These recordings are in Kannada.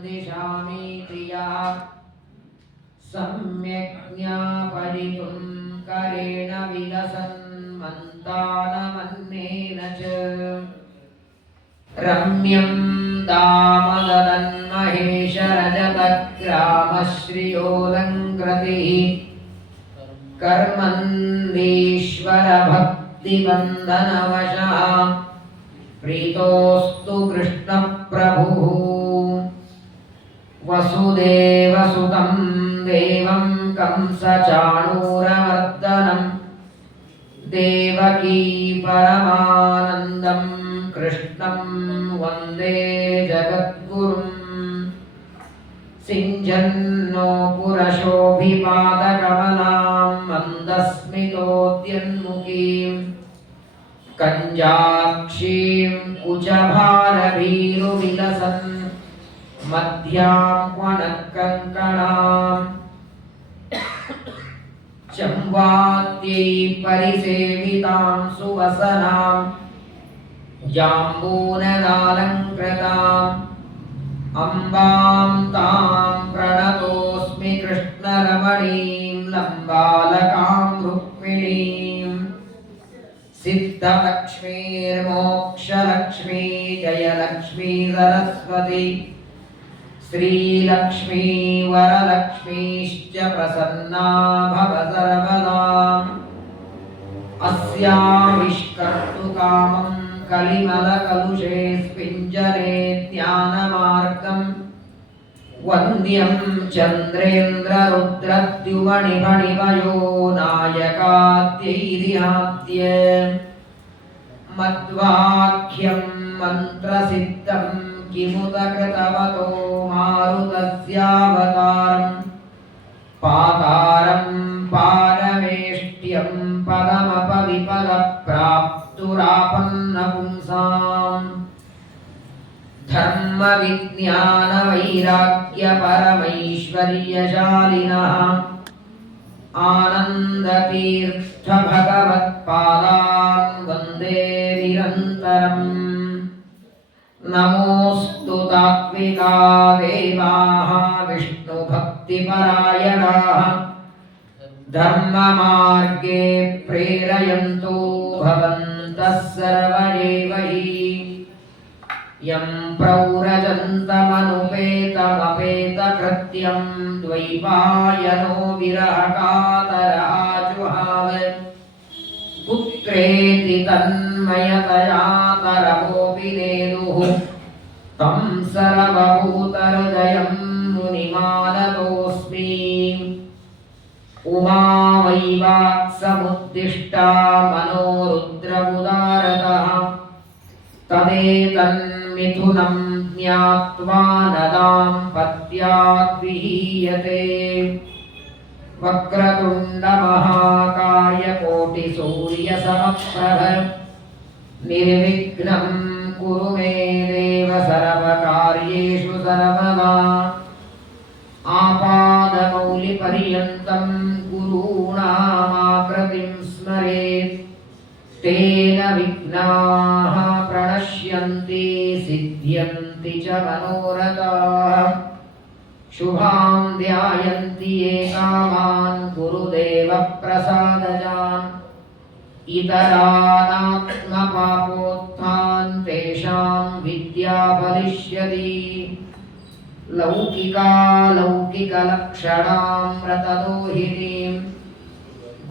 दिशामि प्रिया सम्यक् ज्ञापयितुं करेण विलसन् मन्दानमन्नेन च रम्यं दामदन्महेशरजतग्रामश्रियोऽलङ्कृतिः कर्मन्दीश्वरभक्तिबन्धनवशः प्रीतोऽस्तु कृष्णप्रभुः वसुदेवसुतं देवं कंसचाणूरमर्दनं देवकी परमानन्दं कृष्णं वन्दे जगद्गुरुम् सिञ्जन्नो पुरशोभिपादकमलां मन्दस्मितोद्यन्मुखीं कञ्जाक्षीं कुचभारभीरुविलसन् मध्यां क्वणकङ्कणां चम्वाद्यै परिसेवितां सुवसनां जाम्बूनदालङ्कृताम् अम्बां तां प्रणतोऽस्मि कृष्णरमणीं लम्बालकां रुक्मिणीं सिद्धलक्ष्मीर्मोक्षलक्ष्मी जयलक्ष्मी सरस्वती श्रीलक्ष्मी वरलक्ष्मीश्च प्रसन्ना भव सर्वदा अस्याविष्कर्तुकामं कलिमलकलुषे स्पिञ्जने ज्ञानमार्गं वन्द्यं चन्द्रेन्द्ररुद्रद्युमणिमणिमयो नायकाद्यैर्याद्य मध्वाख्यं मन्त्रसिद्धं किमुत कृतवतो मारुतस्यावतारं पातारं पारमेष्ट्यं पदमपविपदप्राप्तुरापन्नपुंसाम् धर्मविज्ञानवैराग्यपरमैश्वर्यशालिनः आनन्दतीर्थभगवत्पादान् वन्दे निरन्तरम् नमोऽस्तु तात्विका देवाः विष्णुभक्तिपरायणाः धर्ममार्गे प्रेरयन्तो भवन्तः सर्व एव हि यं प्रौरजन्तमनुपेतमपेतकृत्यं द्वैपायनो विरहकातराजुहाव पुत्रेति तन्मयतया तरवोऽपि नेदुः तं सर्वभूतहृदयं मुनिमानतोऽस्मि उमा वै वाक्समुद्दिष्टा मनोरुद्रमुदारतः तदेतन्मिथुनं ज्ञात्वा न दाम्पत्याद्विहीयते वक्रतुण्डमहाकाय कोटिसूर्यसमप्रभ निर्विघ्नं कुरु मे देव सर्वकार्येषु सर्वदा आपादमौलिपर्यन्तं गुरूणामाकृतिं स्मरेत् तेन विघ्नाः प्रणश्यन्ति सिद्ध्यन्ति च मनोरथाः शुभां ध्यायन्ति ये कामान् गुरुदेवप्रसादजान् इतरानात्मपापोत्थान् तेषां विद्या फलिष्यति लौकिकालौकिकलक्षणां व्रतदोहिनीं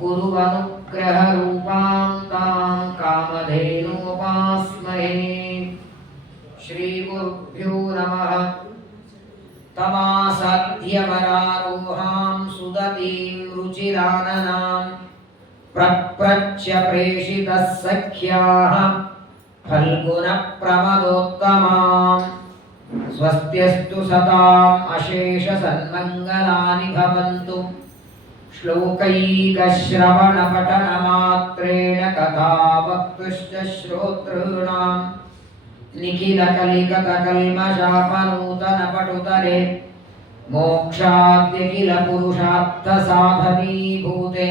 गुरुवनुग्रहरूपां तां कामधेनुमुपास्महे श्रीगुरुभ्यो नमः तमासाध्यवरारोहां सुदतीं रुचिराननां प्रप्रच्छ प्रेषितः सख्याः फल्गुनप्रमदोत्तमाम् स्वस्त्यस्तु सताम् अशेषसन्मङ्गलानि भवन्तु श्लोकैकश्रवणपठनमात्रेण कथावक्तुश्च श्रोतॄणाम् निखिलकलिकतकल्मषापनूतनपटुतरे मोक्षाद्यखिलपुरुषार्थसाधनीभूते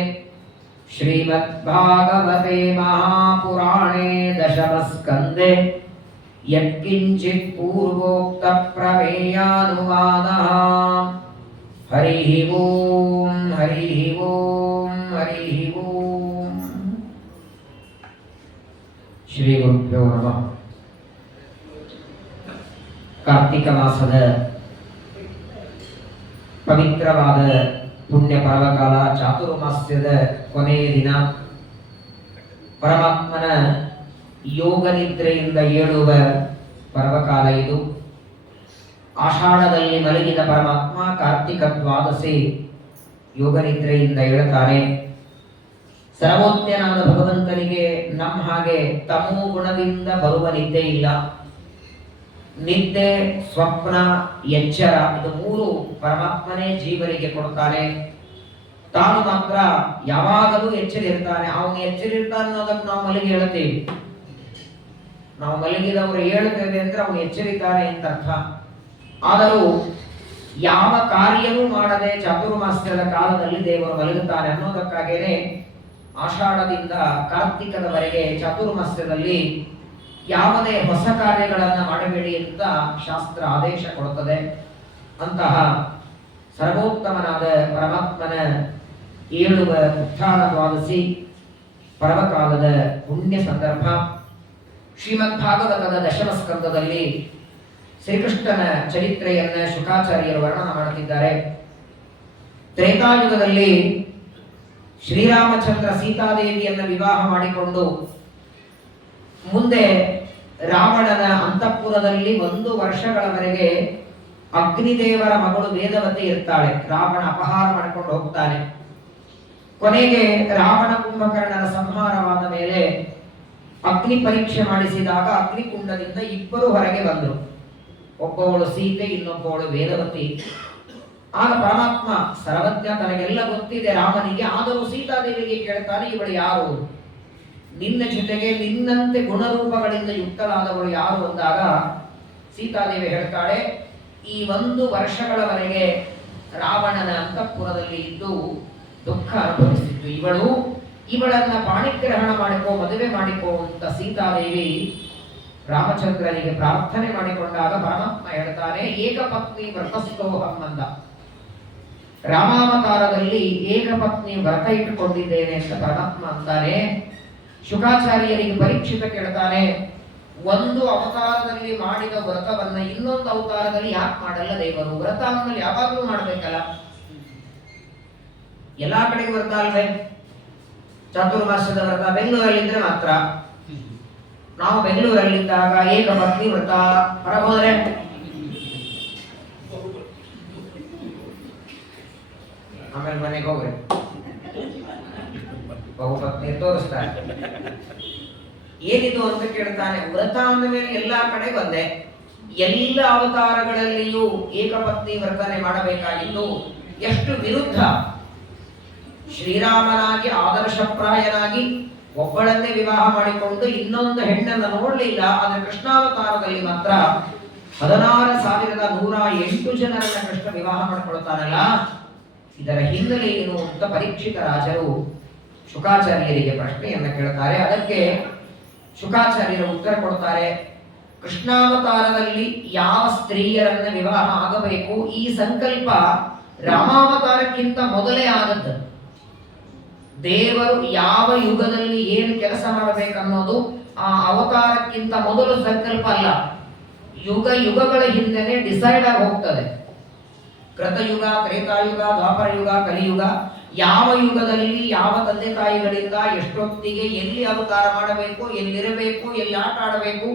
श्रीमद्भागवते महापुराणे दशमस्कन्धे ಯತ್ಕಿಂಚಿತ್ ಪೂರ್ವೋಕ್ತ ಪ್ರಮೇಯಾನುವಾದಃ. ಹರಿ ಓಂ ಹರಿ ಓಂ ಹರಿ ಓಂ. ಶ್ರೀ ಗುರುಭ್ಯೋ ನಮಃ. ಕಾರ್ತಿಕ ಮಾಸದ ಪವಿತ್ರವಾದ ಪುಣ್ಯ ಪರ್ವಕಾಲ, ಚಾತುರ್ಮಾಸ್ಯದ ಕೊನೆಯ ದಿನ, ಪರಮಾತ್ಮನ ಯೋಗ ನಿದ್ರೆಯಿಂದ ಏಳುವ ಪರ್ವಕಾಲ ಇದು. ಆಷಾಢದಲ್ಲಿ ಮಲಗಿದ ಪರಮಾತ್ಮ ಕಾರ್ತಿಕ ದ್ವಾದಶಿ ಯೋಗ ನಿದ್ರೆಯಿಂದ ಏಳುತ್ತಾನೆ. ಸರ್ವೋಜ್ಞನಾದ ಭಗವಂತನಿಗೆ ನಮ್ಮ ಹಾಗೆ ತಮೋ ಗುಣದಿಂದ ಬರುವ ನಿದ್ದೆ ಇಲ್ಲ. ನಿದ್ದೆ, ಸ್ವಪ್ನ, ಎಚ್ಚರ ಇದು ಮೂರು ಪರಮಾತ್ಮನೇ ಜೀವನಿಗೆ ಕೊಡ್ತಾನೆ. ತಾನು ಮಾತ್ರ ಯಾವಾಗಲೂ ಎಚ್ಚರಿರ್ತಾನೆ. ಅವನು ಎಚ್ಚರಿರ್ತಾನೆ ಅನ್ನೋದಕ್ಕೆ ನಾವು ಮಲಗಿ ಹೇಳುತ್ತೇವೆ. ನಾವು ಮಲಗಿದವರು ಹೇಳುತ್ತೇವೆ ಅಂದ್ರೆ ಅವನು ಎಚ್ಚರಿದ್ದಾನೆ ಅಂತ ಅರ್ಥ. ಆದರೂ ಯಾವ ಕಾರ್ಯವೂ ಮಾಡದೆ ಚಾತುರ್ಮಾಸ್ಯದ ಕಾಲದಲ್ಲಿ ದೇವರು ಮಲಗುತ್ತಾನೆ ಅನ್ನೋದಕ್ಕಾಗೇನೆ ಆಷಾಢದಿಂದ ಕಾರ್ತಿಕದವರೆಗೆ ಚಾತುರ್ಮಾಸ್ಯದಲ್ಲಿ ಯಾವುದೇ ಹೊಸ ಕಾರ್ಯಗಳನ್ನು ಮಾಡಬೇಡಿ ಅಂತ ಶಾಸ್ತ್ರ ಆದೇಶ ಕೊಡುತ್ತದೆ. ಅಂತಹ ಸರ್ವೋತ್ತಮನಾದ ಪರಮಾತ್ಮನ ಏಳುವ ಉತ್ಥಾನ ದ್ವಾದಶಿ ಪರ್ವಕಾಲದ ಪುಣ್ಯ ಸಂದರ್ಭ. ಶ್ರೀಮದ್ ಭಾಗವತದ ದಶಮ ಸ್ಕಂದದಲ್ಲಿ ಶ್ರೀಕೃಷ್ಣನ ಚರಿತ್ರೆಯನ್ನ ಶುಕಾಚಾರ್ಯರು ವರ್ಣನ ಮಾಡುತ್ತಿದ್ದಾರೆ. ತ್ರೇತಾಯುಗದಲ್ಲಿ ಶ್ರೀರಾಮಚಂದ್ರ ಸೀತಾದೇವಿಯನ್ನು ವಿವಾಹ ಮಾಡಿಕೊಂಡು ಮುಂದೆ ರಾವಣನ ಅಂತಃಪುರದಲ್ಲಿ 1 ವರ್ಷಗಳವರೆಗೆ ಅಗ್ನಿದೇವರ ಮಗಳು ವೇದವತಿ ಇರ್ತಾಳೆ. ರಾವಣ ಅಪಹಾರ ಮಾಡಿಕೊಂಡು ಹೋಗ್ತಾನೆ. ಕೊನೆಗೆ ರಾವಣ ಕುಂಭಕರ್ಣನ ಸಂಹಾರವಾದ ಮೇಲೆ ಅಗ್ನಿ ಪರೀಕ್ಷೆ ಮಾಡಿಸಿದಾಗ ಅಗ್ನಿಕುಂಡದಿಂದ ಇಬ್ಬರು ಹೊರಗೆ ಬಂದರು. ಒಬ್ಬವಳು ಸೀತೆ, ಇನ್ನೊಬ್ಬವಳು ವೇದವತಿ. ಆಗ ಪರಮಾತ್ಮ ಸರ್ವಜ್ಞ, ತನಗೆಲ್ಲ ಗೊತ್ತಿದೆ ರಾಮನಿಗೆ. ಆದರೂ ಸೀತಾದೇವಿಗೆ ಕೇಳ್ತಾನೆ, ಇವಳು ಯಾರು? ನಿನ್ನ ಜೊತೆಗೆ ನಿನ್ನಂತೆ ಗುಣರೂಪಗಳಿಂದ ಯುಕ್ತರಾದವಳು ಯಾರು ಅಂದಾಗ ಸೀತಾದೇವಿ ಹೇಳ್ತಾಳೆ, ಈ 1 ವರ್ಷಗಳವರೆಗೆ ರಾವಣನ ಅಂತಃಪುರದಲ್ಲಿ ಇದ್ದು ದುಃಖ ಅನುಭವಿಸಿದ್ದು ಇವಳನ್ನ ಪಾಣಿಗ್ರಹಣ ಮಾಡಿಕೋ, ಮದುವೆ ಮಾಡಿಕೋ ಅಂತ ಸೀತಾದೇವಿ ರಾಮಚಂದ್ರನಿಗೆ ಪ್ರಾರ್ಥನೆ ಮಾಡಿಕೊಂಡಾಗ ಪರಮಾತ್ಮ ಹೇಳ್ತಾನೆ, ಏಕಪತ್ನಿ ವ್ರತಸ್ಥೋಹಂ ಅಂದ. ರಾಮಾವತಾರದಲ್ಲಿ ಏಕಪತ್ನಿ ವ್ರತ ಇಟ್ಟುಕೊಂಡಿದ್ದೇನೆ ಅಂತ ಪರಮಾತ್ಮ ಅಂತಾನೆ. ಶುಕಾಚಾರ್ಯರಿಗೆ ಪರೀಕ್ಷಿತ ಕೇಳ್ತಾನೆ, ಒಂದು ಅವತಾರದಲ್ಲಿ ಮಾಡಿದ ವ್ರತವನ್ನ ಇನ್ನೊಂದು ಅವತಾರದಲ್ಲಿ ಯಾಕೆ ಮಾಡಲ್ಲ ದೇವರು? ವ್ರತ ಅಂದ್ಮೇಲೆ ಯಾವಾಗಲೂ ಮಾಡ್ಬೇಕಲ್ಲ, ಎಲ್ಲಾ ಕಡೆಗೆ ವ್ರತ ಅಲ್ವೇ? ಚಾತುರ್ಮಾಸ್ಯದ ವ್ರತ ಬೆಂಗಳೂರಲ್ಲಿದ್ರೆ ಮಾತ್ರ. ನಾವು ಬೆಂಗಳೂರಲ್ಲಿದ್ದಾಗ ಏಕಪತ್ನಿ ವ್ರತ ಹೊರಗೋದ್ರೆ ಆಮೇಲೆ ಮನೆಗೆ ಹೋಗ್ರೆ ಬಹುಪತ್ನಿ ತೋರಿಸ್ತಾರೆ. ಏನಿದು ಅಂತ ಕೇಳ್ತಾನೆ. ವ್ರತ ಅಂದ ಮೇಲೆ ಎಲ್ಲಾ ಕಡೆ ಬಂದೆ, ಎಲ್ಲ ಅವತಾರಗಳಲ್ಲಿಯೂ ಏಕಪತ್ನಿ ವ್ರತನೆ ಮಾಡಬೇಕಾಗಿದ್ದು ಎಷ್ಟು ವಿರುದ್ಧ. ಶ್ರೀರಾಮನಾಗಿ ಆದರ್ಶಪ್ರಾಯನಾಗಿ ಒಬ್ಬಳನ್ನೇ ವಿವಾಹ ಮಾಡಿಕೊಂಡು ಇನ್ನೊಂದು ಹೆಣ್ಣನ್ನು ನೋಡಲಿಲ್ಲ. ಆದರೆ ಕೃಷ್ಣಾವತಾರದಲ್ಲಿ ಮಾತ್ರ 16,108 ಜನರನ್ನ ಕೃಷ್ಣ ವಿವಾಹ ಮಾಡಿಕೊಳ್ತಾನಲ್ಲ, ಇದರ ಹಿನ್ನೆಲೆ ಏನು ಅಂತ ಪರೀಕ್ಷಿತ ರಾಜರು ಶುಕಾಚಾರ್ಯರಿಗೆ ಪ್ರಶ್ನೆಯನ್ನು ಕೇಳ್ತಾರೆ. ಅದಕ್ಕೆ ಶುಕಾಚಾರ್ಯರು ಉತ್ತರ ಕೊಡ್ತಾರೆ, ಕೃಷ್ಣಾವತಾರದಲ್ಲಿ ಯಾವ ಸ್ತ್ರೀಯರನ್ನ ವಿವಾಹ ಆಗಬೇಕು ಈ ಸಂಕಲ್ಪ ರಾಮಾವತಾರಕ್ಕಿಂತ ಮೊದಲೇ ಆದದ್ದು. ದೇವರು ಯಾವ ಯುಗದಲ್ಲಿ ಏನು ಕೆಲಸ ಮಾಡಬೇಕನ್ನೋದು ಆ ಅವತಾರಕ್ಕಿಂತ ಮೊದಲು ಸಂಕಲ್ಪ ಅಲ್ಲ, ಯುಗಗಳ ಹಿಂದೆನೆ ಡಿಸೈಡ್ ಆಗಿ ಹೋಗ್ತದೆ. ಕೃತಯುಗ, ತ್ರೇತಾಯುಗ, ದ್ವಾಪರ ಯುಗ, ಕಲಿಯುಗ, ಯಾವ ಯುಗದಲ್ಲಿ ಯಾವ ತಂದೆ ತಾಯಿಗಳಿಂದ ಎಷ್ಟೊತ್ತಿಗೆ ಎಲ್ಲಿ ಅವತಾರ ಮಾಡಬೇಕು, ಎಲ್ಲಿರಬೇಕು, ಎಲ್ಲಿ ಆಟ ಆಡಬೇಕು,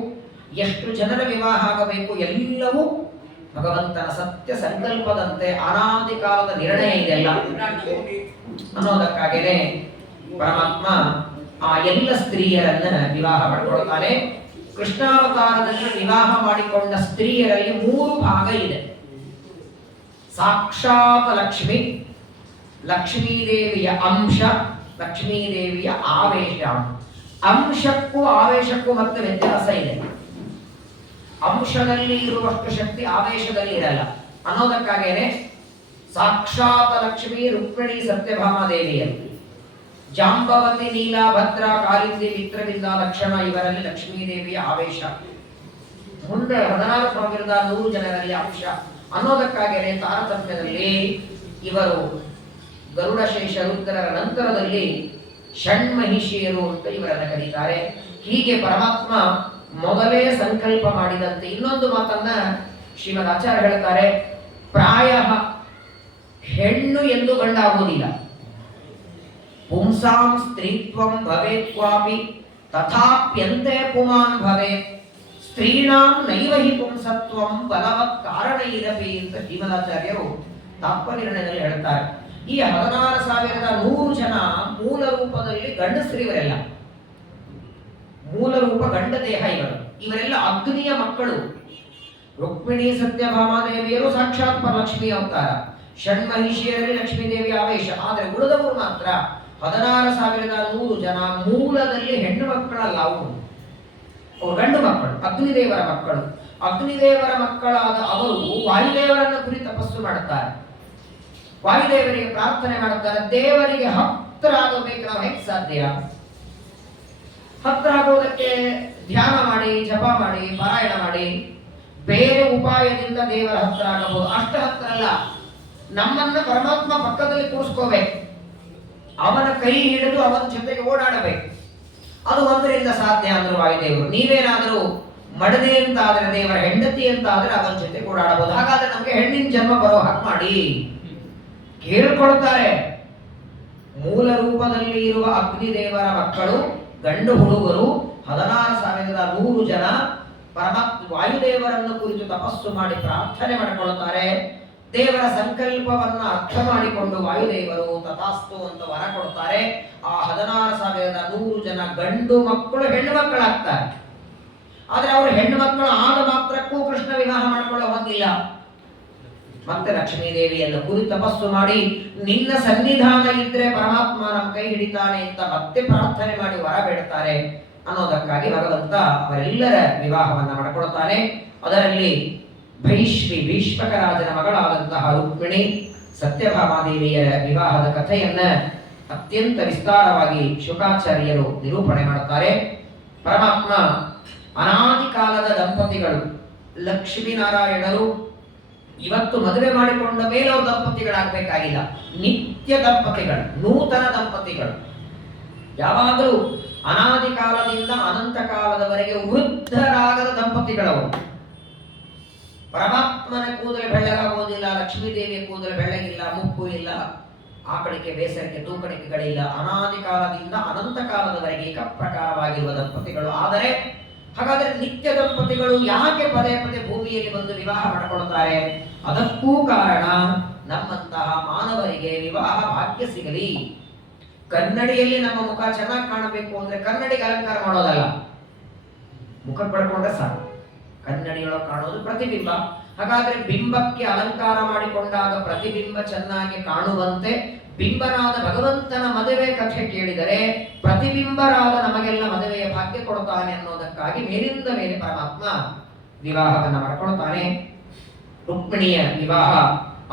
ಎಷ್ಟು ಜನರ ವಿವಾಹ ಆಗಬೇಕು, ಎಲ್ಲವೂ ಭಗವಂತನ ಸತ್ಯ ಸಂಕಲ್ಪದಂತೆ ಅನಾದಿ ಕಾಲದ ನಿರ್ಣಯ ಇದೆಲ್ಲ ಅನ್ನೋದಕ್ಕಾಗೇನೆ ಪರಮಾತ್ಮ ಆ ಎಲ್ಲ ಸ್ತ್ರೀಯರನ್ನ ವಿವಾಹ ಮಾಡಿಕೊಳ್ತಾನೆ. ಕೃಷ್ಣಾವತಾರದಲ್ಲಿ ವಿವಾಹ ಮಾಡಿಕೊಂಡ ಸ್ತ್ರೀಯರಲ್ಲಿ 3 ಭಾಗ ಇದೆ. ಸಾಕ್ಷಾತ್ ಲಕ್ಷ್ಮಿ, ಲಕ್ಷ್ಮೀದೇವಿಯ ಅಂಶ, ಲಕ್ಷ್ಮೀದೇವಿಯ ಆವೇಶ. ಅಂಶಕ್ಕೂ ಆವೇಶಕ್ಕೂ ಮತ್ತೆ ವ್ಯತ್ಯಾಸ ಇದೆ. ಅಂಶದಲ್ಲಿ ಇರುವಷ್ಟು ಶಕ್ತಿ ಆವೇಶದಲ್ಲಿ ಇರಲ್ಲ ಅನ್ನೋದಕ್ಕಾಗೇನೆ ಸಾಕ್ಷಾತ್ ಲಕ್ಷ್ಮಿ ರುಕ್ಮಿಣಿ ಸತ್ಯಭಾಮಾದೇವಿಯಲ್ಲಿ, ಜಾಂಬವತಿ, ನೀಲಾ, ಭದ್ರ, ಕಾಲಿಂದಿ, ಮಿತ್ರವಿಂದ, ಲಕ್ಷಣ ಇವರಲ್ಲಿ ಲಕ್ಷ್ಮೀದೇವಿಯ ಆವೇಶ. ಮುಂದೆ 16,100 ಜನರಲ್ಲಿ ಅಂಶ ಅನ್ನೋದಕ್ಕಾಗಿಯೇ ತಾರತಮ್ಯದಲ್ಲಿ ಇವರು ಗರುಡಶೇಷ ರುದ್ರರ ನಂತರದಲ್ಲಿ ಷಣ್ಮಹಿಷಿಯರು ಅಂತ ಇವರನ್ನ ಕರೀತಾರೆ. ಹೀಗೆ ಪರಮಾತ್ಮ ಮೊದಲೇ ಸಂಕಲ್ಪ ಮಾಡಿದಂತೆ ಇನ್ನೊಂದು ಮಾತನ್ನ ಶ್ರೀಮದ್ ಆಚಾರ್ಯ ಹೇಳ್ತಾರೆ, ಪ್ರಾಯ ಹೆಣ್ಣು ಎಂದು ಗಂಡಾಗುವುದಿಲ್ಲ. ಪುಂಸಾಂ ಸ್ತ್ರೀತ್ವಂ ಭವೇತ್ ಕ್ವಾಪಿ ತಥಾಪ್ಯಂತೆ ಪುಮಾನ್ ಭವೇತ್ ಸ್ತ್ರೀಣಾಂ ನೈವ ಹಿ ಪುಂಸತ್ವಂ ಬಲವತ್ ಕಾರಣೈರಪಿ ಅಂತ ಶ್ರೀಮದಾಚಾರ್ಯರು ತಾತ್ಪರ್ಯದಲ್ಲಿ ಹೇಳ್ತಾರೆ. ಈ 16,100 ಜನ ಮೂಲ ರೂಪದಲ್ಲಿ ಗಂಡಸರಿವರೆಲ್ಲ, ಮೂಲ ರೂಪ ಗಂಡ ದೇಹ ಇವರೆಲ್ಲ ಅಗ್ನಿಯ ಮಕ್ಕಳು. ರುಕ್ಮಿಣಿ ಸತ್ಯಭಾಮಾದೇವಿಯರು ಸಾಕ್ಷಾತ್ ಪರಲಕ್ಷ್ಮಿ ಅವತಾರ, ಷಣ್ಮಹಿಷಿಯರಲ್ಲಿ ಲಕ್ಷ್ಮೀದೇವಿ ಆವೇಶ. ಆದರೆ ಉಳಿದವರು ಮಾತ್ರ 16,100 ಜನ ಮೂಲದಲ್ಲಿ ಹೆಣ್ಣು ಮಕ್ಕಳಲ್ಲ, ಅವರು ಗಂಡು ಮಕ್ಕಳು, ಅಗ್ನಿದೇವರ ಮಕ್ಕಳು. ಅಗ್ನಿದೇವರ ಮಕ್ಕಳಾದ ಅವರು ವಾಯುದೇವರನ್ನು ಕುರಿತು ತಪಸ್ಸು ಮಾಡುತ್ತಾರೆ, ವಾಯುದೇವರಿಗೆ ಪ್ರಾರ್ಥನೆ ಮಾಡುತ್ತಾರೆ. ದೇವರಿಗೆ ಹತ್ರ ಆಗಬೇಕು, ನಾವು ಹೇಗೆ ಸಾಧ್ಯ? ಹತ್ರ ಆಗೋದಕ್ಕೆ ಧ್ಯಾನ ಮಾಡಿ, ಜಪ ಮಾಡಿ, ಪಾರಾಯಣ ಮಾಡಿ, ಬೇರೆ ಉಪಾಯದಿಂದ ದೇವರ ಹತ್ರ ಆಗಬಹುದು. ಅಷ್ಟ ಹತ್ರ ಅಲ್ಲ, ನಮ್ಮನ್ನ ಪರಮಾತ್ಮ ಪಕ್ಕದಲ್ಲಿ ಕೂರಿಸ್ಕೋಬೇಕು, ಅವನ ಕೈ ಹಿಡಿದು ಅವನ ಜೊತೆಗೆ ಓಡಾಡಬೇಕು. ಅದು ಒಂದರಿಂದ ಸಾಧ್ಯ ಅಂದ್ರು ವಾಯುದೇವರು. ನೀವೇನಾದರೂ ಮಡದೆ ಅಂತ ಆದ್ರೆ, ದೇವರ ಹೆಂಡತಿ ಅಂತ ಆದ್ರೆ ಅವನ ಜೊತೆ ಓಡಾಡಬಹುದು. ಹಾಗಾದ್ರೆ ನಮಗೆ ಹೆಣ್ಣಿನ ಜನ್ಮ ಬರೋ ಹಾಗೆ ಮಾಡಿ ಕೇಳ್ಕೊಳ್ತಾರೆ. ಮೂಲ ರೂಪದಲ್ಲಿ ಇರುವ ಅಗ್ನಿದೇವರ ಮಕ್ಕಳು ಗಂಡು ಹುಡುಗರು 16,100 ಜನ ಪರಮಾತ್ಮ ವಾಯುದೇವರನ್ನು ಕುರಿತು ತಪಸ್ಸು ಮಾಡಿ ಪ್ರಾರ್ಥನೆ ಮಾಡಿಕೊಳ್ಳುತ್ತಾರೆ. ದೇವರ ಸಂಕಲ್ಪವನ್ನ ಅರ್ಥ ಮಾಡಿಕೊಂಡು ವಾಯುದೇವರು ತಥಾಸ್ತು ಅಂತ ವರ ಕೊಡ್ತಾರೆ. ಆ 16,100 ಜನ ಗಂಡು ಮಕ್ಕಳು ಹೆಣ್ಣು ಮಕ್ಕಳಾಗ್ತಾರೆ. ಆದ್ರೆ ಅವರು ಹೆಣ್ಣು ಮಕ್ಕಳು ಆದ ಮಾತ್ರಕ್ಕೂ ಕೃಷ್ಣ ವಿವಾಹ ಮಾಡಿಕೊಳ್ಳೋ ಹೋಗಿಲ್ಲ. ಮತ್ತೆ ಲಕ್ಷ್ಮೀದೇವಿಯನ್ನು ಕುರಿತು ತಪಸ್ಸು ಮಾಡಿ, ನಿನ್ನ ಸನ್ನಿಧಾನ ಇದ್ರೆ ಪರಮಾತ್ಮ ನಮ್ಮ ಕೈ ಹಿಡಿತಾನೆ ಅಂತ ಮತ್ತೆ ಪ್ರಾರ್ಥನೆ ಮಾಡಿ ವರ ಬೇಡ್ತಾರೆ. ಅನ್ನೋದಕ್ಕಾಗಿ ಭಗವಂತ ಅವರೆಲ್ಲರ ವಿವಾಹವನ್ನ ಮಾಡಿಕೊಳ್ತಾನೆ. ಅದರಲ್ಲಿ ಭೀಷ್ಮಕ ರಾಜನ ಮಗಳಾದಂತಹ ರುಕ್ಮಿಣಿ ಸತ್ಯಭಾಮಾದೇವಿಯ ವಿವಾಹದ ಕಥೆಯನ್ನ ಅತ್ಯಂತ ವಿಸ್ತಾರವಾಗಿ ಶುಕಾಚಾರ್ಯರು ನಿರೂಪಣೆ ಮಾಡುತ್ತಾರೆ. ಪರಮಾತ್ಮ ಅನಾದಿ ಕಾಲದ ದಂಪತಿಗಳು ಲಕ್ಷ್ಮೀನಾರಾಯಣರು ಇವತ್ತು ಮದುವೆ ಮಾಡಿಕೊಂಡ ಮೇಲೆ ಅವರು ದಂಪತಿಗಳಾಗಬೇಕಾಗಿಲ್ಲ, ನಿತ್ಯ ದಂಪತಿಗಳು, ನೂತನ ದಂಪತಿಗಳು. ಯಾವಾಗಲೂ ಅನಾದಿ ಕಾಲದಿಂದ ಅನಂತ ಕಾಲದವರೆಗೆ ವೃದ್ಧರಾಗದ ದಂಪತಿಗಳವರು. ಪರಮಾತ್ಮನ ಕೂದಲು ಬೆಳ್ಳಗಾಗುವುದಿಲ್ಲ, ಲಕ್ಷ್ಮೀದೇವಿಯ ಕೂದಲು ಬೆಳ್ಳಗಿಲ್ಲ, ಮುಪ್ಪು ಇಲ್ಲ, ಆಕಳಿಕೆ ಬೇಸರಿಕೆ ತೂಕಡಿಕೆಗಳಿಲ್ಲ. ಅನಾದಿ ಕಾಲದಿಂದ ಅನಂತ ಕಾಲದವರೆಗೆ ಏಕಪ್ರಕಾರವಾಗಿರುವ ದಂಪತಿಗಳು. ಆದರೆ ಹಾಗಾದರೆ ನಿತ್ಯ ದಂಪತಿಗಳು ಯಾಕೆ ಪದೇ ಪದೇ ಭೂಮಿಯಲ್ಲಿ ಬಂದು ವಿವಾಹ ಮಾಡಿಕೊಳ್ಳುತ್ತಾರೆ? ಅದಕ್ಕೂ ಕಾರಣ ನಮ್ಮಂತಹ ಮಾನವರಿಗೆ ವಿವಾಹ ಭಾಗ್ಯ ಸಿಗಲಿ. ಕನ್ನಡಿಯಲ್ಲಿ ನಮ್ಮ ಮುಖ ಚೆನ್ನಾಗಿ ಕಾಣಬೇಕು ಅಂದ್ರೆ ಕನ್ನಡಿಗೆ ಅಲಂಕಾರ ಮಾಡೋದಲ್ಲ, ಮುಖ ಪಡ್ಕೊಂಡ್ರೆ ಸಾಕು. ಕನ್ನಡಿಯೊಳಗೆ ಕಾಣೋದು ಪ್ರತಿಬಿಂಬ. ಹಾಗಾದ್ರೆ ಬಿಂಬಕ್ಕೆ ಅಲಂಕಾರ ಮಾಡಿಕೊಂಡಾಗ ಪ್ರತಿಬಿಂಬ ಚೆನ್ನಾಗಿ ಕಾಣುವಂತೆ ಬಿಂಬರಾದ ಭಗವಂತನ ಮದುವೆ ಕಥೆ ಕೇಳಿದರೆ ಪ್ರತಿಬಿಂಬರಾದ ನಮಗೆಲ್ಲ ಮದುವೆಯ ಭಾಗ್ಯ ಕೊಡುತ್ತಾನೆ ಅನ್ನೋದಕ್ಕಾಗಿ ಮೇಲಿಂದ ಮೇಲೆ ಪರಮಾತ್ಮ ವಿವಾಹವನ್ನು ಮಾಡಿಕೊಳ್ತಾನೆ. ರುಕ್ಮಿಣಿಯ ವಿವಾಹ,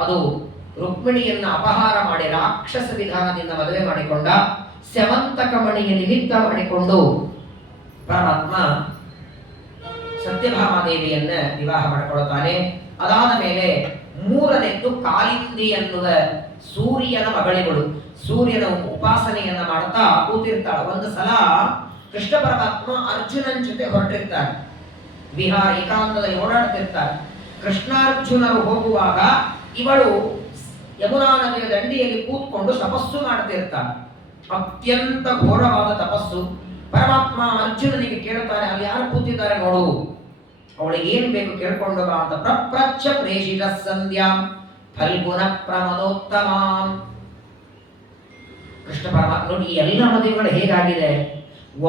ಅದು ರುಕ್ಮಿಣಿಯನ್ನ ಅಪಹಾರ ಮಾಡಿ ರಾಕ್ಷಸ ವಿಧಾನದಿಂದ ಮದುವೆ ಮಾಡಿಕೊಂಡ ಸ್ಯವಂತಕ ಮಣಿಯ ನಿಮಿತ್ತ ಮಾಡಿಕೊಂಡು ಪರಮಾತ್ಮ ಸತ್ಯಭಾಮಾದೇವಿಯನ್ನ ವಿವಾಹ ಮಾಡಿಕೊಳ್ಳುತ್ತಾನೆ. ಅದಾದ ಮೇಲೆ ಮೂರನೆದ್ದು ಕಾಲಿಂದಿ ಎನ್ನುವ ಸೂರ್ಯನ ಮಗಳಿಗಳು, ಸೂರ್ಯನ ಉಪಾಸನೆಯನ್ನ ಮಾಡ್ತಾ ಕೂತಿರ್ತಾಳೆ. ಒಂದು ಸಲ ಕೃಷ್ಣ ಪರಮಾತ್ಮ ಅರ್ಜುನನ ಜೊತೆ ಹೊರಟಿರ್ತಾರೆ, ವಿಹಾರ ಏಕಾಂತದಲ್ಲಿ ಓಡಾಡ್ತಿರ್ತಾರೆ. ಕೃಷ್ಣಾರ್ಜುನರು ಹೋಗುವಾಗ ಇವಳು ಯಮುನಾ ನದಿಯ ದಂಡಿಯಲ್ಲಿ ಕೂತ್ಕೊಂಡು ತಪಸ್ಸು ಮಾಡ್ತಿರ್ತಾಳೆ. ಅತ್ಯಂತ ಘೋರವಾದ ತಪಸ್ಸು. ಪರಮಾತ್ಮ ಅರ್ಜುನನಿಗೆ ಕೇಳುತ್ತಾನೆ, ಅಲ್ಲಿ ಯಾರು ಕೂತಿದ್ದಾರೆ ನೋಡು, ಅವಳಿಗೆ ಏನ್ ಬೇಕು ಕೇಳ್ಕೊಂಡು ಬಾ ಅಂತ. ಪ್ರಪ್ರಚ್ಛ ಪ್ರೇಷಿತ ಸಂಧ್ಯಾಂ ಫಲ್ಗುಣ ಪ್ರಮದೋತ್ತಮಾಂ. ಕೃಷ್ಣ ಪರಮಾತ್ಮ ನೋಡಿ, ಈ ಎಲ್ಲ ಮದುವೆಗಳು ಹೇಗಾಗಿದೆ.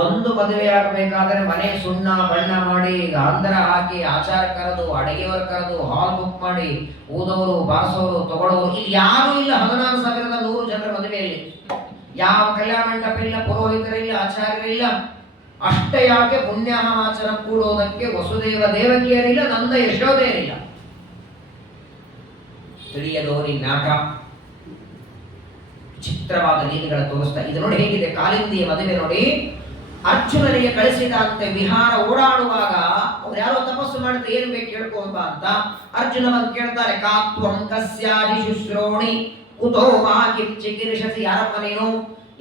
ಒಂದು ಮದುವೆ ಆಗಬೇಕಾದ್ರೆ ಮನೆ ಸುಣ್ಣ ಬಣ್ಣ ಮಾಡಿ, ಗಾಂಧರ ಹಾಕಿ, ಆಚಾರ ಕರೆದು, ಅಡಿಗೆಯವರು ಕರೆದು, ಹಾಲ್ ಬುಕ್ ಮಾಡಿ, ಊದವರು ಬಾರಿಸೋರು ತಗೊಳ್ಳೋರು, ಇಲ್ಲಿ ಯಾರೂ ಇಲ್ಲ. 16,100 ಜನರ ಮದುವೆಯಲ್ಲಿ ಯಾವ ಕಲ್ಯಾಣ ಮಂಟಪ ಇಲ್ಲ, ಪುರೋಹಿತರಿಲ್ಲ, ಆಚಾರ್ಯರಿಲ್ಲ. ಅಷ್ಟೇ ಯಾಕೆ ಪುಣ್ಯಾಹವಾಚನ ಕೂಡೋದಕ್ಕೆ ವಸುದೇವ ದೇವಕಿಯರಿಲ್ಲ, ನಂದ ಯಶೋಧೆಯರಿಲ್ಲ. ತಿಳಿಯದೋರಿ ನಾಟ ಚಿತ್ರವಾದ ಲೀಲೆಗಳ ತೋರಿಸ್ತಾ ಇದು ನೋಡಿ ಹೇಗಿದೆ. ಕಾಲಿಂದಿಯ ಮದುವೆ ನೋಡಿ, ಅರ್ಜುನನಿಗೆ ಕಳಿಸಿದಂತೆ ವಿಹಾರ ಓಡಾಡುವಾಗ ಅಂದ್ರೆ ಯಾರೋ ತಪಸ್ಸು ಮಾಡಿದ್ರೆ ಏನು ಬೇಕು ಕೇಳ್ಕೊಂಬ ಅಂತ ಅರ್ಜುನ ಬಂದು ಕೇಳ್ತಾರೆ, ಕಾತ್ವಂ ಕಸ್ಯಾದಿ ಶುಶ್ರೋಣಿ ಕುತೋ ಮಾ ಕಿಂಚಿಕಿರಿಷಸಿ, ಯಾರಪ್ಪ ನೀನು,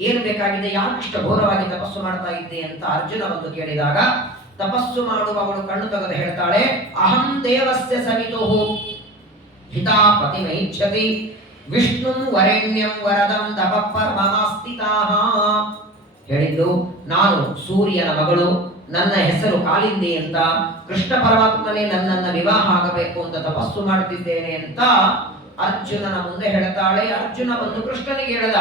ಏನು ಬೇಕಾಗಿದೆ, ಯಾಕಿಷ್ಟ ಘೋರವಾಗಿ ತಪಸ್ಸು ಮಾಡ್ತಾ ಇದ್ದೆ ಅಂತ ಅರ್ಜುನ ಬಂದು ಕೇಳಿದಾಗ ತಪಸ್ಸು ಮಾಡುವವಳು ಕಣ್ಣು ತೆಗೆದು ಹೇಳ್ತಾಳೆ, ಅಹಂ ದೇವಸ್ಯ ಸವಿತುಃ ಹಿತಾಪತಿ ಮೈಚ್ಛತಿ ವಿಷ್ಣುಂ ವರೆಣ್ಯಂ ವರದಂ ತಪಃಪರ್ಮಮಾಸ್ಥಿತಾಃ. ಹೇಳಿದ್ದು, ನಾನು ಸೂರ್ಯನ ಮಗಳು, ನನ್ನ ಹೆಸರು ಕಾಲಿಂದಿ ಅಂತ, ಕೃಷ್ಣ ಪರಮಾತ್ಮನೇ ನನ್ನನ್ನ ವಿವಾಹ ಆಗಬೇಕು ಅಂತ ತಪಸ್ಸು ಮಾಡುತ್ತಿದ್ದೇನೆ ಅಂತ ಅರ್ಜುನನ ಮುಂದೆ ಹೇಳ್ತಾಳೆ. ಅರ್ಜುನ ಬಂದು ಕೃಷ್ಣನಿಗೆ ಹೇಳ್ದ,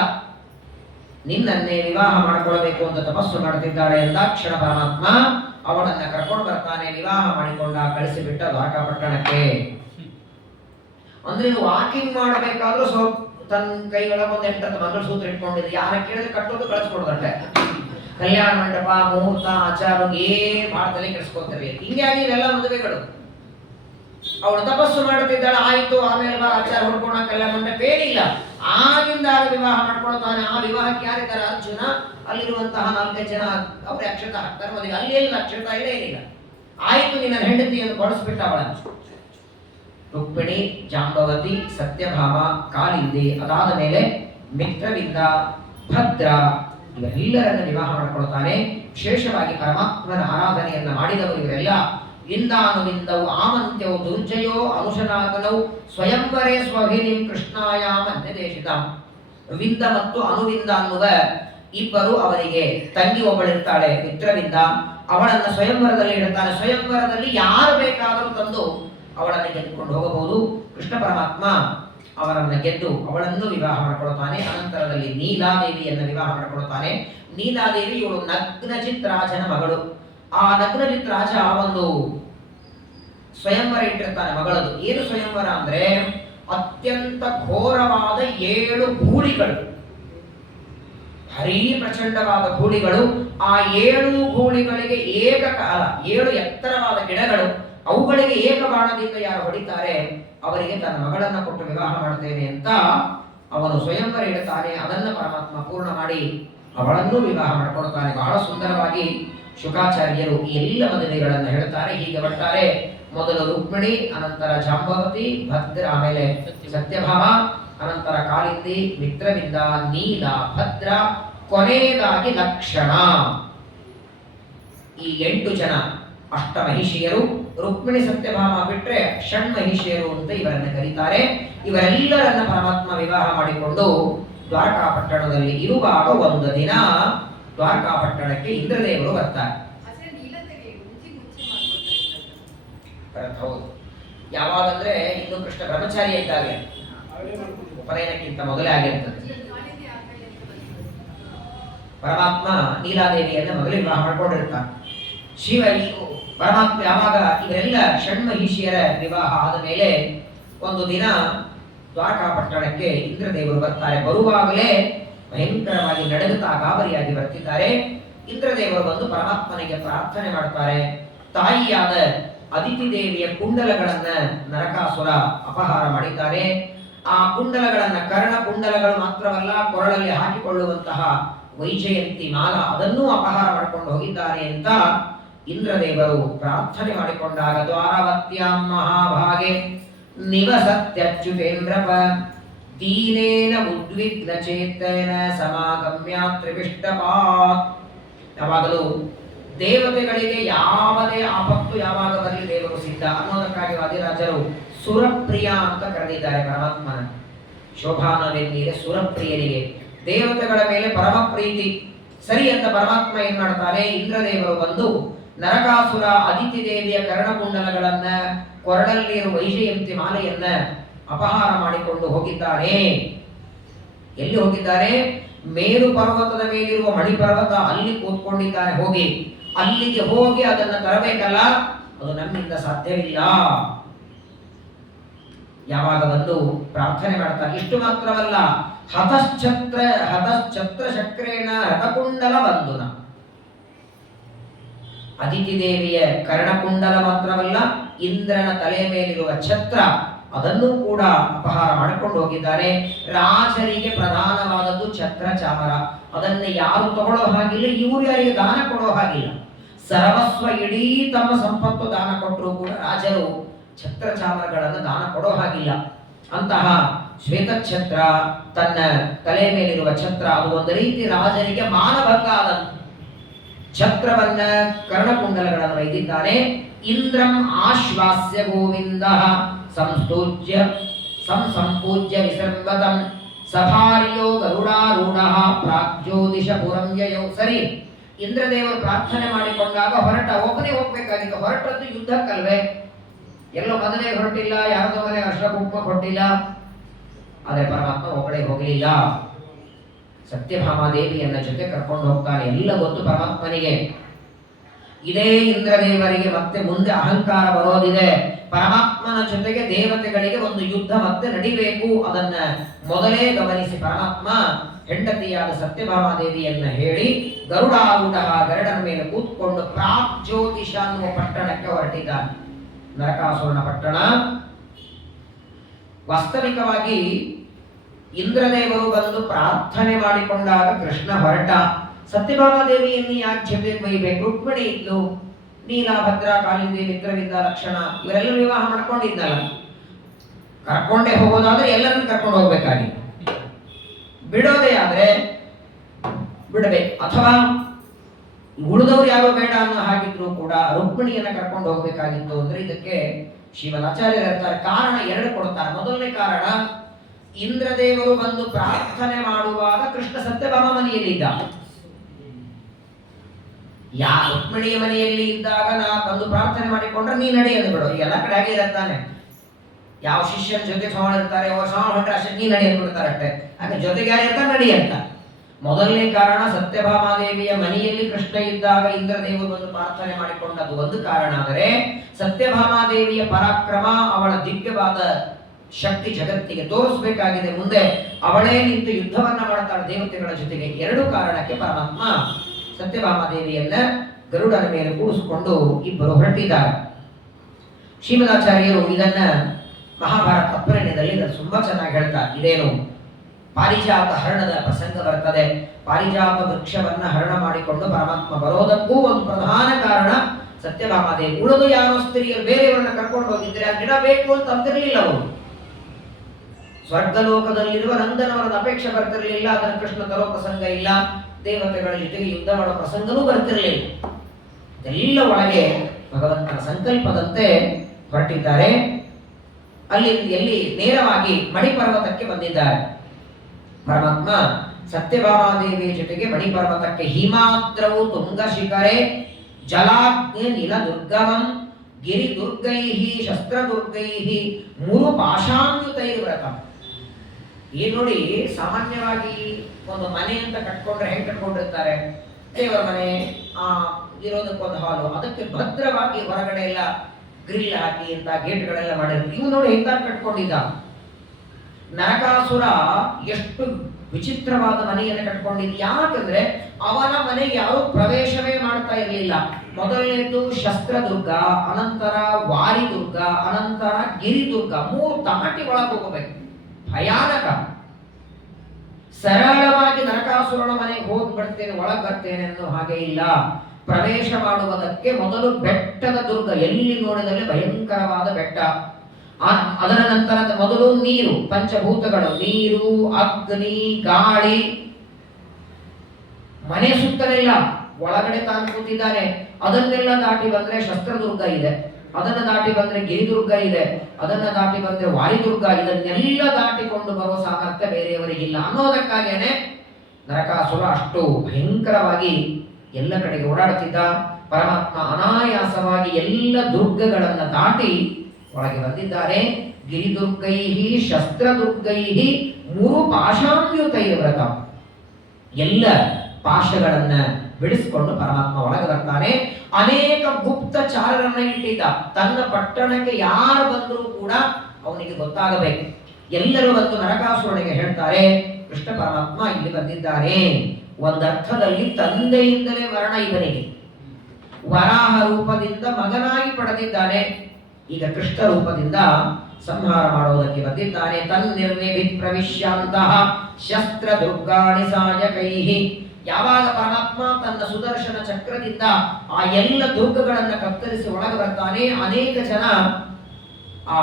ನಿನ್ನನ್ನೇ ವಿವಾಹ ಮಾಡಿಕೊಳ್ಳಬೇಕು ಅಂತ ತಪಸ್ಸು ಮಾಡುತ್ತಿದ್ದಾಳೆ ಎಂದಾಕ್ಷಣ ಪರಮಾತ್ಮ ಅವಳನ್ನ ಕರ್ಕೊಂಡು ಬರ್ತಾನೆ. ವಿವಾಹ ಮಾಡಿಕೊಂಡ, ಕಳಿಸಿಬಿಟ್ಟ ದ್ವಾರಕಾಪಟ್ಟಣಕ್ಕೆ. ಅಂದ್ರೆ ವಾಕಿಂಗ್ ಮಾಡಬೇಕಾದ್ರೂ ಸ್ವಲ್ಪ ತನ್ನ ಕೈಯೊಳಗೆ ಒಂದು 8 ಮಂಗಲಸೂತ್ರ ಇಟ್ಕೊಂಡಿದ್ದೆ, ಯಾರ ಕೇಳಿದ್ರೆ ಕಟ್ಟೋದು ಕಳಿಸ್ಕೊಡ್ದಂತೆ. ಕಲ್ಯಾಣ ಮಂಟಪ, ಮುಹೂರ್ತ, ಆಚಾರ ಏನ್ ಮಾಡ್ತಲೇ ಕೆಡಿಸ್ಕೊತಿರ್ಲಿ. ಹಿಂಗಾಗಿ ಇವೆಲ್ಲ ಮದುವೆಗಳು. ಅವಳು ತಪಸ್ಸು ಮಾಡುತ್ತಿದ್ದಾಳೆ, ಆಯ್ತು, ಆಮೇಲೆ ಬಾ ಆಚಾರ ಹುಡ್ಕೋಣ, ಕಲ್ಯಾಣ ಮಂಟಪ ಏನಿಲ್ಲ. ಆಗಿಂದ ವಿವಾಹ ಮಾಡ್ಕೊಳ್ತಾನೆ. ಆ ವಿವಾಹಕ್ಕೆ ಯಾರಿದ್ದಾರೆ? ಅರ್ಜುನ, ಅಲ್ಲಿರುವಂತಹ 4 ಜನ ಅವ್ರ ಅಕ್ಷತ ಹಾಕ್ತಾರೆ ಮದುವೆ. ಅಲ್ಲಿ ಎಲ್ಲ ಅಕ್ಷತ ಇಲ್ಲ, ಏನಿಲ್ಲ. ಆಯ್ತು, ನಿನ್ನ ಹೆಂಡತಿಯನ್ನು ಕೊಡಿಸ್ಬಿಟ್ಟ ಅವಳ. ರುಕ್ಮಿಣಿ, ಜಾಂಬವತಿ, ಸತ್ಯಭಾಮ, ಕಾಲಿಂದಿ, ಅದಾದ ಮೇಲೆ ಮಿತ್ರವಿಂದ, ಭದ್ರ ಇವೆಲ್ಲರನ್ನ ವಿವಾಹ ಮಾಡಿಕೊಳ್ತಾನೆ. ವಿಶೇಷವಾಗಿ ಪರಮಾತ್ಮನ ಆರಾಧನೆಯನ್ನ ಮಾಡಿದವರು ಇವರೆಲ್ಲ ವಿಂದಾನುವಿಂದವು ಆಮಂತ್ಯವು ದುರ್ಜಯೋ ಅನುಶನಾಗನವು ಸ್ವಯಂವರೇ ಸ್ವಹಿನಿಂ ಕೃಷ್ಣಾಯಾಮ ಅನ್ಯದೇಶಿತ. ವಿಂದ ಮತ್ತು ಅನುವಿಂದ ಅನ್ನುವ ಇಬ್ಬರು ಅವರಿಗೆ ತಂಗಿ ಒಬ್ಬಳಿರ್ತಾಳೆ, ಮಿತ್ರವಿಂದ. ಅವಳನ್ನ ಸ್ವಯಂವರದಲ್ಲಿ ಇಡುತ್ತಾನೆ. ಸ್ವಯಂವರದಲ್ಲಿ ಯಾರು ಬೇಕಾದರೂ ತಂದು ಅವಳನ್ನು ಗೆದ್ದುಕೊಂಡು ಹೋಗಬಹುದು. ಕೃಷ್ಣ ಪರಮಾತ್ಮ ಅವರನ್ನು ಗೆದ್ದು ಅವಳನ್ನು ವಿವಾಹ ಮಾಡಿಕೊಳ್ತಾನೆ. ಅನಂತರದಲ್ಲಿ ನೀಲಾದೇವಿಯನ್ನು ವಿವಾಹ ಮಾಡಿಕೊಳ್ತಾನೆ. ನೀಲಾದೇವಿ ಇವಳು ನಗ್ನಜಿತ್ ರಾಜನ ಮಗಳು. ಆ ನಗ್ನಜಿತ್ ರಾಜ ಒಂದು ಸ್ವಯಂವರ ಇಟ್ಟಿರ್ತಾನೆ ಮಗಳದು. ಏನು ಸ್ವಯಂವರ ಅಂದ್ರೆ ಅತ್ಯಂತ ಘೋರವಾದ 7 ಗೂಳಿಗಳು, ಭಾರೀ ಪ್ರಚಂಡವಾದ ಗೂಳಿಗಳು. ಆ 7 ಗೂಳಿಗಳಿಗೆ ಏಕಕಾಲ 7 ಎತ್ತರವಾದ ಗಿಡಗಳು, ಅವುಗಳಿಗೆ ಏಕಬಾಣದಿಂದ ಯಾರು ಹೊಡಿತಾರೆ ಅವರಿಗೆ ತನ್ನ ಮಗಳನ್ನ ಕೊಟ್ಟು ವಿವಾಹ ಮಾಡ್ತೇನೆ ಅಂತ ಅವನು ಸ್ವಯಂವರ ಇಡುತ್ತಾನೆ. ಅದನ್ನ ಪರಮಾತ್ಮ ಪೂರ್ಣ ಮಾಡಿ ಅವಳನ್ನು ವಿವಾಹ ಮಾಡಿಕೊಳ್ತಾನೆ. ಬಹಳ ಸುಂದರವಾಗಿ ಶುಕಾಚಾರ್ಯರು ಈ ಎಲ್ಲ ಮದುವೆಗಳನ್ನು ಹೇಳ್ತಾರೆ. ಹೀಗೆ ಬರ್ತಾರೆ, ಮೊದಲು ರುಕ್ಮಿಣಿ, ಅನಂತರ ಜಾಂಬವತಿ, ಭದ್ರ, ಆಮೇಲೆ ಸತ್ಯಭಾಮ, ಅನಂತರ ಕಾಲಿಂದಿ, ಮಿತ್ರವಿಂದ, ನೀಲ, ಭದ್ರ, ಕೊನೆಯದಾಗಿ ಲಕ್ಷಣ. ಈ 8 ಜನ ಅಷ್ಟಮಹಿಷಿಯರು. ರುಕ್ಮಿಣಿ ಸತ್ಯಭಾಮ ಬಿಟ್ರೆ ಷಣ್ಮಹಿಷಿಯರು ಅಂತ ಇವರನ್ನ ಕರೀತಾರೆ. ಇವರೆಲ್ಲರನ್ನ ಪರಮಾತ್ಮ ವಿವಾಹ ಮಾಡಿಕೊಂಡು ದ್ವಾರಕಾಪಟ್ಟಣದಲ್ಲಿ ಇರುವಾಗ ಒಂದು ದಿನ ದ್ವಾರಕಾಪಟ್ಟಣಕ್ಕೆ ಇಂದ್ರದೇವರು ಬರ್ತಾರೆ. ಹೌದು, ಯಾವಾಗಂದ್ರೆ ಇನ್ನು ಕೃಷ್ಣ ಬ್ರಹ್ಮಚಾರಿ ಇದ್ದಾಗೆ, ಉಪನಯನಕ್ಕಿಂತ ಮೊದಲೇ ಆಗಿರ್ತದೆ. ಪರಮಾತ್ಮ ನೀಲಾದೇವಿಯನ್ನ ಮೊದಲೇ ವಿವಾಹ ಮಾಡ್ಕೊಂಡಿರ್ತಾನೆ. ಶಿವ ಪರಮಾತ್ಮ ಯಾವಾಗ ಇವರೆಲ್ಲ ಷಣ್ಮಹಿಷಿಯರ ವಿವಾಹ ಆದ ಮೇಲೆ ಒಂದು ದಿನ ದ್ವಾರಕಾಪಟ್ಟಣಕ್ಕೆ ಇಂದ್ರದೇವರು ಬರ್ತಾರೆ. ಬರುವಾಗಲೇ ಭಯಂಕರವಾಗಿ ನಡುಗುತ್ತಾ ಗಾಬರಿಯಾಗಿ ಬರ್ತಿದ್ದಾರೆ. ಇಂದ್ರದೇವರು ಬಂದು ಪರಮಾತ್ಮನಿಗೆ ಪ್ರಾರ್ಥನೆ ಮಾಡ್ತಾರೆ. ತಾಯಿಯಾದ ಅದಿತಿ ದೇವಿಯ ಕುಂಡಲಗಳನ್ನ ನರಕಾಸುರ ಅಪಹಾರ ಮಾಡಿದ್ದಾರೆ. ಆ ಕುಂಡಲಗಳನ್ನ, ಕರ್ಣ ಕುಂಡಲಗಳು ಮಾತ್ರವಲ್ಲ, ಕೊರಳಲ್ಲಿ ಹಾಕಿಕೊಳ್ಳುವಂತಹ ವೈಜಯಂತಿ ಮಾಲ, ಅದನ್ನೂ ಅಪಹಾರ ಮಾಡಿಕೊಂಡು ಹೋಗಿದ್ದಾರೆ ಅಂತ ಇಂದ್ರದೇವರು ಪ್ರಾರ್ಥನೆ ಮಾಡಿಕೊಂಡಾಗ ದ್ವಾರವತ್ಯಾಂ ಮಹಾಭಾಗೆ ನಿವಸತ್ಯಚ್ಯುತೇಂದ್ರಪ ದೀನೇನ ಉದ್ವಿಗ್ನ ಚೇತನ ಸಮಾಗಮ್ಯ ತ್ರಿವಿಷ್ಟಪಾತ್. ಯಾವಾಗಲೂ ದೇವತೆಗಳಿಗೆ ಯಾವುದೇ ಆಪತ್ತು ಯಾವಾಗ ಬರಲಿ ದೇವರು ಸಿದ್ಧ ಅನ್ನೋದಕ್ಕಾಗಿ ವಾದಿರಾಜರು ಸುರಪ್ರಿಯ ಅಂತ ಕರೆದಿದ್ದಾರೆ ಪರಮಾತ್ಮನ. ಶೋಭಾನವೆನ್ನೀರೆ ಸುರಪ್ರಿಯರಿಗೆ ದೇವತೆಗಳ ಮೇಲೆ ಪರಮ ಪ್ರೀತಿ. ಸರಿ ಅಂತ ಪರಮಾತ್ಮ ಏನ್ ಮಾಡ್ತಾರೆ, ಇಂದ್ರದೇವರು ಬಂದು ನರಕಾಸುರ ಅದಿತಿ ದೇವಿಯ ಕರ್ಣಕುಂಡಲಗಳನ್ನ, ಕೊರಳಲ್ಲಿರುವ ವೈಜಯಂತಿ ಮಾಲೆಯನ್ನ ಅಪಹಾರ ಮಾಡಿಕೊಂಡು ಹೋಗಿದ್ದಾನೆ. ಎಲ್ಲಿ ಹೋಗಿದ್ದಾರೆ? ಮೇರು ಪರ್ವತದ ಮೇಲಿರುವ ಮಣಿಪರ್ವತ, ಅಲ್ಲಿ ಕೂತ್ಕೊಂಡಿದ್ದಾನೆ. ಹೋಗಿ ಅಲ್ಲಿಗೆ ಹೋಗಿ ಅದನ್ನ ತರಬೇಕಲ್ಲ, ಅದು ನಮ್ಮಿಂದ ಸಾಧ್ಯವಿಲ್ಲ. ಯಾವಾಗ ಬಂದು ಪ್ರಾರ್ಥನೆ ಮಾಡ್ತಾರೆ. ಇಷ್ಟು ಮಾತ್ರವಲ್ಲ, ಹತಶ್ಚತ್ರ ಶಕ್ರೇಣ ಹತಕುಂಡಲ ಬಂಧುನ. ಅದಿತಿ ದೇವಿಯ ಕರ್ಣಕುಂಡಲ ಮಾತ್ರವಲ್ಲ, ಇಂದ್ರನ ತಲೆ ಮೇಲಿರುವ ಛತ್ರ ಅದನ್ನು ಕೂಡ ಅಪಹಾರ ಮಾಡಿಕೊಂಡು ಹೋಗಿದ್ದಾರೆ. ರಾಜರಿಗೆ ಪ್ರಧಾನವಾದದ್ದು ಛತ್ರ ಚಾಮರ. ಅದನ್ನು ಯಾರು ತಗೊಳ್ಳೋ ಹಾಗಿಲ್ಲ, ಇವರು ಯಾರಿಗೆ ದಾನ ಕೊಡೋ ಹಾಗಿಲ್ಲ. ಸರ್ವಸ್ವ ಇಡೀ ತಮ್ಮ ಸಂಪತ್ತು ದಾನ ಕೊಟ್ಟರೂ ಕೂಡ ರಾಜರು ಛತ್ರ ಚಾಮರಗಳನ್ನು ದಾನ ಕೊಡೋ ಹಾಗಿಲ್ಲ. ಅಂತಹ ಶ್ವೇತಛತ್ರ, ತನ್ನ ತಲೆ ಮೇಲಿರುವ ಛತ್ರ, ಅದು ಒಂದು ರೀತಿ ರಾಜನಿಗೆ ಮಾನಭಂಗ ಆದಂತ ಛತ್ರವನ್ನ ಕರ್ಣಕುಂಡಲಗಳನ್ನು ಒಯ್ದಿದ್ದಾನೆ. ಇಂದ್ರಂ ಆಶ್ವಾಸ್ಯ ಗೋವಿಂದ ಸಂಸ್ತೂಜ್ಯ ಸಂಪೂಜ್ಯ ವಿಸರ್ವತಂ ಸಭಾರ್ಯೋ ಗರುಡಾರೂಢ ಪ್ರಾಗ್ಜ್ಯೋತಿಷ ಪುರಂ ಯಯೌ. ಸರಿ, ಇಂದ್ರದೇವರು ಪ್ರಾರ್ಥನೆ ಮಾಡಿಕೊಂಡಾಗ ಒಬ್ಬನೇ ಹೋಗ್ಬೇಕಾಗಿತ್ತು. ಹೊರಟದ್ದು ಯುದ್ಧಕ್ಕಲ್ವೇ, ಎಲ್ಲೋ ಮದುವೆ ಹೊರಟಿಲ್ಲ, ಯಾರದೋ ಮನೆ ಅರ್ಶ ಕುಂಕುಮ ಕೊಟ್ಟಿಲ್ಲ. ಆದರೆ ಪರಮಾತ್ಮ ಒಬ್ಬಳೇ ಹೋಗಲಿಲ್ಲ, ಸತ್ಯಭಾಮಾದೇವಿಯನ್ನ ಜೊತೆ ಕರ್ಕೊಂಡು ಹೋಗ್ತಾನೆ. ಎಲ್ಲ ಗೊತ್ತು ಪರಮಾತ್ಮನಿಗೆ. ಇದೇ ಇಂದ್ರದೇವರಿಗೆ ಮತ್ತೆ ಮುಂದೆ ಅಹಂಕಾರ ಬರೋದಿದೆ. ಪರಮಾತ್ಮನ ಜೊತೆಗೆ ದೇವತೆಗಳಿಗೆ ಒಂದು ಯುದ್ಧ ಮತ್ತೆ ನಡಿಬೇಕು. ಅದನ್ನ ಮೊದಲೇ ಗಮನಿಸಿ ಪರಮಾತ್ಮ ಹೆಂಡತಿಯಾದ ಸತ್ಯಭಾಮಾದೇವಿಯನ್ನ ಹೇಳಿ ಗರುಡಾರೂಢ, ಗರುಡನ ಮೇಲೆ ಕೂತ್ಕೊಂಡು ಪ್ರಾಗ್ಜ್ಯೋತಿಷ ಅನ್ನುವ ಪಟ್ಟಣಕ್ಕೆ ಹೊರಟಿದ್ದಾನೆ. ನರಕಾಸುರನ ಪಟ್ಟಣ. ವಾಸ್ತವಿಕವಾಗಿ ಇಂದ್ರದೇವರು ಬಂದು ಪ್ರಾರ್ಥನೆ ಮಾಡಿಕೊಂಡಾಗ ಕೃಷ್ಣ ಹೊರಟ. ಸತ್ಯಭಾಮಾದೇವಿಯನ್ನು ಯಾಕೆ ಜೊತೆ ಒಯ್ಬೇಕು? ರುಕ್ಮಿಣಿ ಇದ್ಲು, ನೀಲ, ಭದ್ರ, ಕಾಳಿಂದಿ, ಮಿತ್ರವಿಂದ, ಲಕ್ಷಣ ಇವರೆಲ್ಲ ವಿವಾಹ ಮಾಡ್ಕೊಂಡಿದ್ದಲ್ಲ. ಕರ್ಕೊಂಡೇ ಹೋಗೋದಾದ್ರೆ ಎಲ್ಲರನ್ನು ಕರ್ಕೊಂಡು ಹೋಗ್ಬೇಕಾಗಿತ್ತು. ಬಿಡೋದೇ ಆದ್ರೆ ಬಿಡಬೇಕು, ಅಥವಾ ಉಳಿದವ್ರು ಯಾರೋ ಬೇಡ ಅನ್ನೋ ಹಾಗಿದ್ರು ಕೂಡ ರುಕ್ಮಿಣಿಯನ್ನ ಕರ್ಕೊಂಡು ಹೋಗ್ಬೇಕಾಗಿತ್ತು. ಅಂದ್ರೆ ಇದಕ್ಕೆ ಶ್ರೀಮದಾಚಾರ್ಯರು ಹೇಳ್ತಾರೆ, ಕಾರಣ ಎರಡು ಕೊಡ್ತಾರೆ. ಮೊದಲನೇ ಕಾರಣ, ಇಂದ್ರದೇವರು ಬಂದು ಪ್ರಾರ್ಥನೆ ಮಾಡುವಾಗ ಕೃಷ್ಣ ಸತ್ಯಭಾಮ ಮನೆಯಲ್ಲಿದ್ದ. ರುಕ್ಮಿಣಿಯ ಮನೆಯಲ್ಲಿ ಇದ್ದಾಗ ನಾ ಬಂದು ಪ್ರಾರ್ಥನೆ ಮಾಡಿಕೊಂಡ್ರೆ ನೀ ನಡಿ ಅಂದ್ಬಿಡು. ಈಗ ಎಲ್ಲ ಕಡೆ ಹಾಗೆ ಇರುತ್ತಾನೆ. ಯಾವ ಶಿಷ್ಯನ ಜೊತೆ ಸಮಾನ ಇರ್ತಾರೆ, ಹೊಂಟ್ರೆ ಅಷ್ಟೇ ನೀ ನಡಿ ಅಂದ್ಬಿಡ್ತಾರೆ ಅಷ್ಟೇ. ಹಾಗೆ ಜೊತೆಗೆ ಯಾರು ಇರ್ತಾರೆ ನಡಿ ಅಂತ. ಮೊದಲನೇ ಕಾರಣ, ಸತ್ಯಭಾಮಾದೇವಿಯ ಮನೆಯಲ್ಲಿ ಕೃಷ್ಣ ಇದ್ದಾಗ ಇಂದ್ರದೇವರು ಬಂದು ಪ್ರಾರ್ಥನೆ ಮಾಡಿಕೊಂಡದ್ದು ಒಂದು ಕಾರಣ. ಆದರೆ ಸತ್ಯಭಾಮಾದೇವಿಯ ಪರಾಕ್ರಮ, ಅವಳ ದಿವ್ಯವಾದ ಶಕ್ತಿ ಜಗತ್ತಿಗೆ ತೋರಿಸಬೇಕಾಗಿದೆ. ಮುಂದೆ ಅವಳೇ ನಿಂತು ಯುದ್ಧವನ್ನ ಮಾಡ್ತಾಳೆ ದೇವತೆಗಳ ಜೊತೆಗೆ. ಎರಡು ಕಾರಣಕ್ಕೆ ಪರಮಾತ್ಮ ಸತ್ಯಭಾಮಾದೇವಿಯನ್ನ ಗರುಡನ ಮೇಲೆ ಕೂಡಿಸಿಕೊಂಡು ಇಬ್ಬರು ಹೊರಟಿದ್ದಾರೆ. ಶ್ರೀಮದಾಚಾರ್ಯರು ಇದನ್ನ ಮಹಾಭಾರತ ತತ್ಪರ್ಯದಲ್ಲಿ ತುಂಬಾ ಚೆನ್ನಾಗಿ ಹೇಳ್ತಾರೆ. ಇದೇನು ಪಾರಿಜಾತ ಹರಣದ ಪ್ರಸಂಗ ಬರ್ತದೆ. ಪಾರಿಜಾತ ವೃಕ್ಷವನ್ನ ಹರಣ ಮಾಡಿಕೊಂಡು ಪರಮಾತ್ಮ ಬರೋದಕ್ಕೂ ಒಂದು ಪ್ರಧಾನ ಕಾರಣ ಸತ್ಯಭಾಮಾದೇವಿ. ಉಳಿದು ಯಾರೋ ಸ್ತ್ರೀಯರು ಬೇರೆಯವರನ್ನ ಕರ್ಕೊಂಡು ಹೋಗಿದ್ರೆ ಆ ಗಿಡ ಬೇಕು ಅಂತ ಅಂತಿರ್ಲಿಲ್ಲ. ಅವರು ಸ್ವರ್ಗಲೋಕದಲ್ಲಿರುವ ನಂದನವರದ ಅಪೇಕ್ಷೆ ಬರ್ತಿರ್ಲಿಲ್ಲ. ಅದನ್ನು ಕೃಷ್ಣ ತರೋ ಪ್ರಸಂಗ ಇಲ್ಲ. ದೇವತೆಗಳ ಜೊತೆಗೆ ಯುದ್ಧ ಮಾಡೋ ಪ್ರಸಂಗನೂ ಬರ್ತಿರ್ಲಿಲ್ಲ. ಎಲ್ಲ ಒಳಗೆ ಭಗವಂತನ ಸಂಕಲ್ಪದಂತೆ ಹೊರಟಿದ್ದಾರೆ. ಎಲ್ಲಿ ನೇರವಾಗಿ ಮಣಿಪರ್ವತಕ್ಕೆ ಬಂದಿದ್ದಾರೆ. ಪರಮಾತ್ಮ ಸತ್ಯಭಾಮಾದೇವಿಯ ಜೊತೆಗೆ ಮಣಿಪರ್ವತಕ್ಕೆ. ಹಿಮಾದ್ರವು ತುಂಗ ಶಿಖರೆ ಜಲಾಗ್ನಿ ನಿಲ ದುರ್ಗಮಂ ಗಿರಿ ದುರ್ಗೈಹಿ ಶಸ್ತ್ರ ದುರ್ಗೈಹಿ ಮೂರು ಪಾಶಾನ್ಯುತೈರ್ವ್ರತಂ. ಏನ್ ನೋಡಿ, ಸಾಮಾನ್ಯವಾಗಿ ಒಂದು ಮನೆ ಅಂತ ಕಟ್ಕೊಂಡ್ರೆ ಹೆಂಗ್ ಕಟ್ಕೊಂಡಿರ್ತಾರೆ? ದೇವರ ಮನೆ, ಇರೋದಕ್ಕೊಂದು ಹಾಲು, ಅದಕ್ಕೆ ಭದ್ರವಾಗಿ ಹೊರಗಡೆ ಎಲ್ಲ ಗ್ರಿಲ್ ಹಾಕಿ ಅಂತ ಗೇಟ್ಗಳೆಲ್ಲ ಮಾಡಿರ್ತಾರೆ. ಇವು ನೋಡಿ ಎಂತ ಕಟ್ಕೊಂಡಿದ್ದ. ನರಕಾಸುರ ಎಷ್ಟು ವಿಚಿತ್ರವಾದ ಮನೆಯನ್ನು ಕಟ್ಕೊಂಡಿದ್ದ. ಯಾಕಂದ್ರೆ ಅವನ ಮನೆಗೆ ಯಾರು ಪ್ರವೇಶವೇ ಮಾಡ್ತಾ ಇರಲಿಲ್ಲ. ಮೊದಲನೇದು ಶಸ್ತ್ರದುರ್ಗ, ಅನಂತರ ವಾರಿದುರ್ಗ, ಅನಂತರ ಗಿರಿದುರ್ಗ. ಮೂರು ದಾಟಿ ಒಳಗೆ ಹೋಗಬೇಕು. ಭಯಾನಕ. ಸರಳವಾಗಿ ನರಕಾಸುರನ ಮನೆಗೆ ಹೋಗಿ ಬರ್ತೇನೆ, ಒಳಗೆ ಬರ್ತೇನೆ ಅನ್ನೋ ಹಾಗೆ ಇಲ್ಲ. ಪ್ರವೇಶ ಮಾಡುವುದಕ್ಕೆ ಮೊದಲು ಬೆಟ್ಟದ ದುರ್ಗ, ಎಲ್ಲಿ ನೋಡಿದಲ್ಲಿ ಭಯಂಕರವಾದ ಬೆಟ್ಟ. ಅದರ ನಂತರ ಮೊದಲು ನೀರು, ಪಂಚಭೂತಗಳು, ನೀರು, ಅಗ್ನಿ, ಗಾಳಿ. ಮನೆ ಸುತ್ತಲಿಲ್ಲ, ಒಳಗಡೆ ತಾನು ಕೂತಿದ್ದಾನೆ. ಅದನ್ನೆಲ್ಲ ದಾಟಿ ಬಂದ್ರೆ ಶಸ್ತ್ರದುರ್ಗ ಇದೆ, ಅದನ್ನ ದಾಟಿ ಬಂದ್ರೆ ಗಿರಿದುರ್ಗ ಇದೆ, ಅದನ್ನ ದಾಟಿ ಬಂದ್ರೆ ವಾರಿದುರ್ಗ. ಇದನ್ನೆಲ್ಲ ದಾಟಿಕೊಂಡು ಬರುವ ಸಾಮರ್ಥ್ಯ ಬೇರೆಯವರಿಗಿಲ್ಲ ಅನ್ನೋದಕ್ಕಾಗೇನೆ ನರಕಾಸುರ ಅಷ್ಟು ಭಯಂಕರವಾಗಿ ಎಲ್ಲ ಕಡೆಗೆ ಓಡಾಡುತ್ತಿದ್ದ. ಪರಮಾತ್ಮ ಅನಾಯಾಸವಾಗಿ ಎಲ್ಲ ದುರ್ಗಗಳನ್ನ ದಾಟಿ ಒಳಗೆ ಬಂದಿದ್ದಾರೆ. ಗಿರಿದುರ್ಗೈಹಿ ಶಸ್ತ್ರದುರ್ಗೈಹಿ ಮೂರು ಪಾಶಾನ್ಯುತೈರ್ವ್ರತ. ಎಲ್ಲ ಪಾಶಗಳನ್ನ ಬಿಡಿಸಿಕೊಂಡು ಪರಮಾತ್ಮ ಒಳಗೆ ಬರ್ತಾನೆ. ಅನೇಕ ಗುಪ್ತಚಾರರನ್ನ ಇಟ್ಟಿದ್ದ. ತನ್ನ ಪಟ್ಟಣಕ್ಕೆ ಯಾರು ಬಂದರೂ ಕೂಡ ಅವನಿಗೆ ಗೊತ್ತಾಗಬೇಕು. ಎಲ್ಲರೂ ಬಂದು ನರಕಾಸುರನಿಗೆ ಹೇಳ್ತಾರೆ, ಕೃಷ್ಣ ಪರಮಾತ್ಮ ಇಲ್ಲಿ ಬಂದಿದ್ದಾನೆ. ಒಂದರ್ಥದಲ್ಲಿ ತಂದೆಯಿಂದಲೇ ಮರಣ ಇವನಿಗೆ. ವರಾಹ ರೂಪದಿಂದ ಮಗನಾಗಿ ಪಡೆದಿದ್ದಾನೆ. ಈಗ ಕೃಷ್ಣ ರೂಪದಿಂದ ಸಂಹಾರ ಮಾಡುವುದಕ್ಕೆ ಬಂದಿದ್ದಾನೆ. ತನ್ನಿರ್ನಿಭಿ ಪ್ರವಿಶ್ಯಾಂತಹ ಶಸ್ತ್ರ ದುರ್ಗಾಣಿ ಸಾಯಕೈಹಿ ಯಾವಾಗ ಪರಮಾತ್ಮ ತನ್ನ ಸುದರ್ಶನ ಚಕ್ರದಿಂದ ಆ ಎಲ್ಲ ದುರ್ಗಗಳನ್ನು ಕತ್ತರಿಸಿ ಒಳಗೆ ಬರ್ತಾನೆ, ಅನೇಕ ಜನ ಆ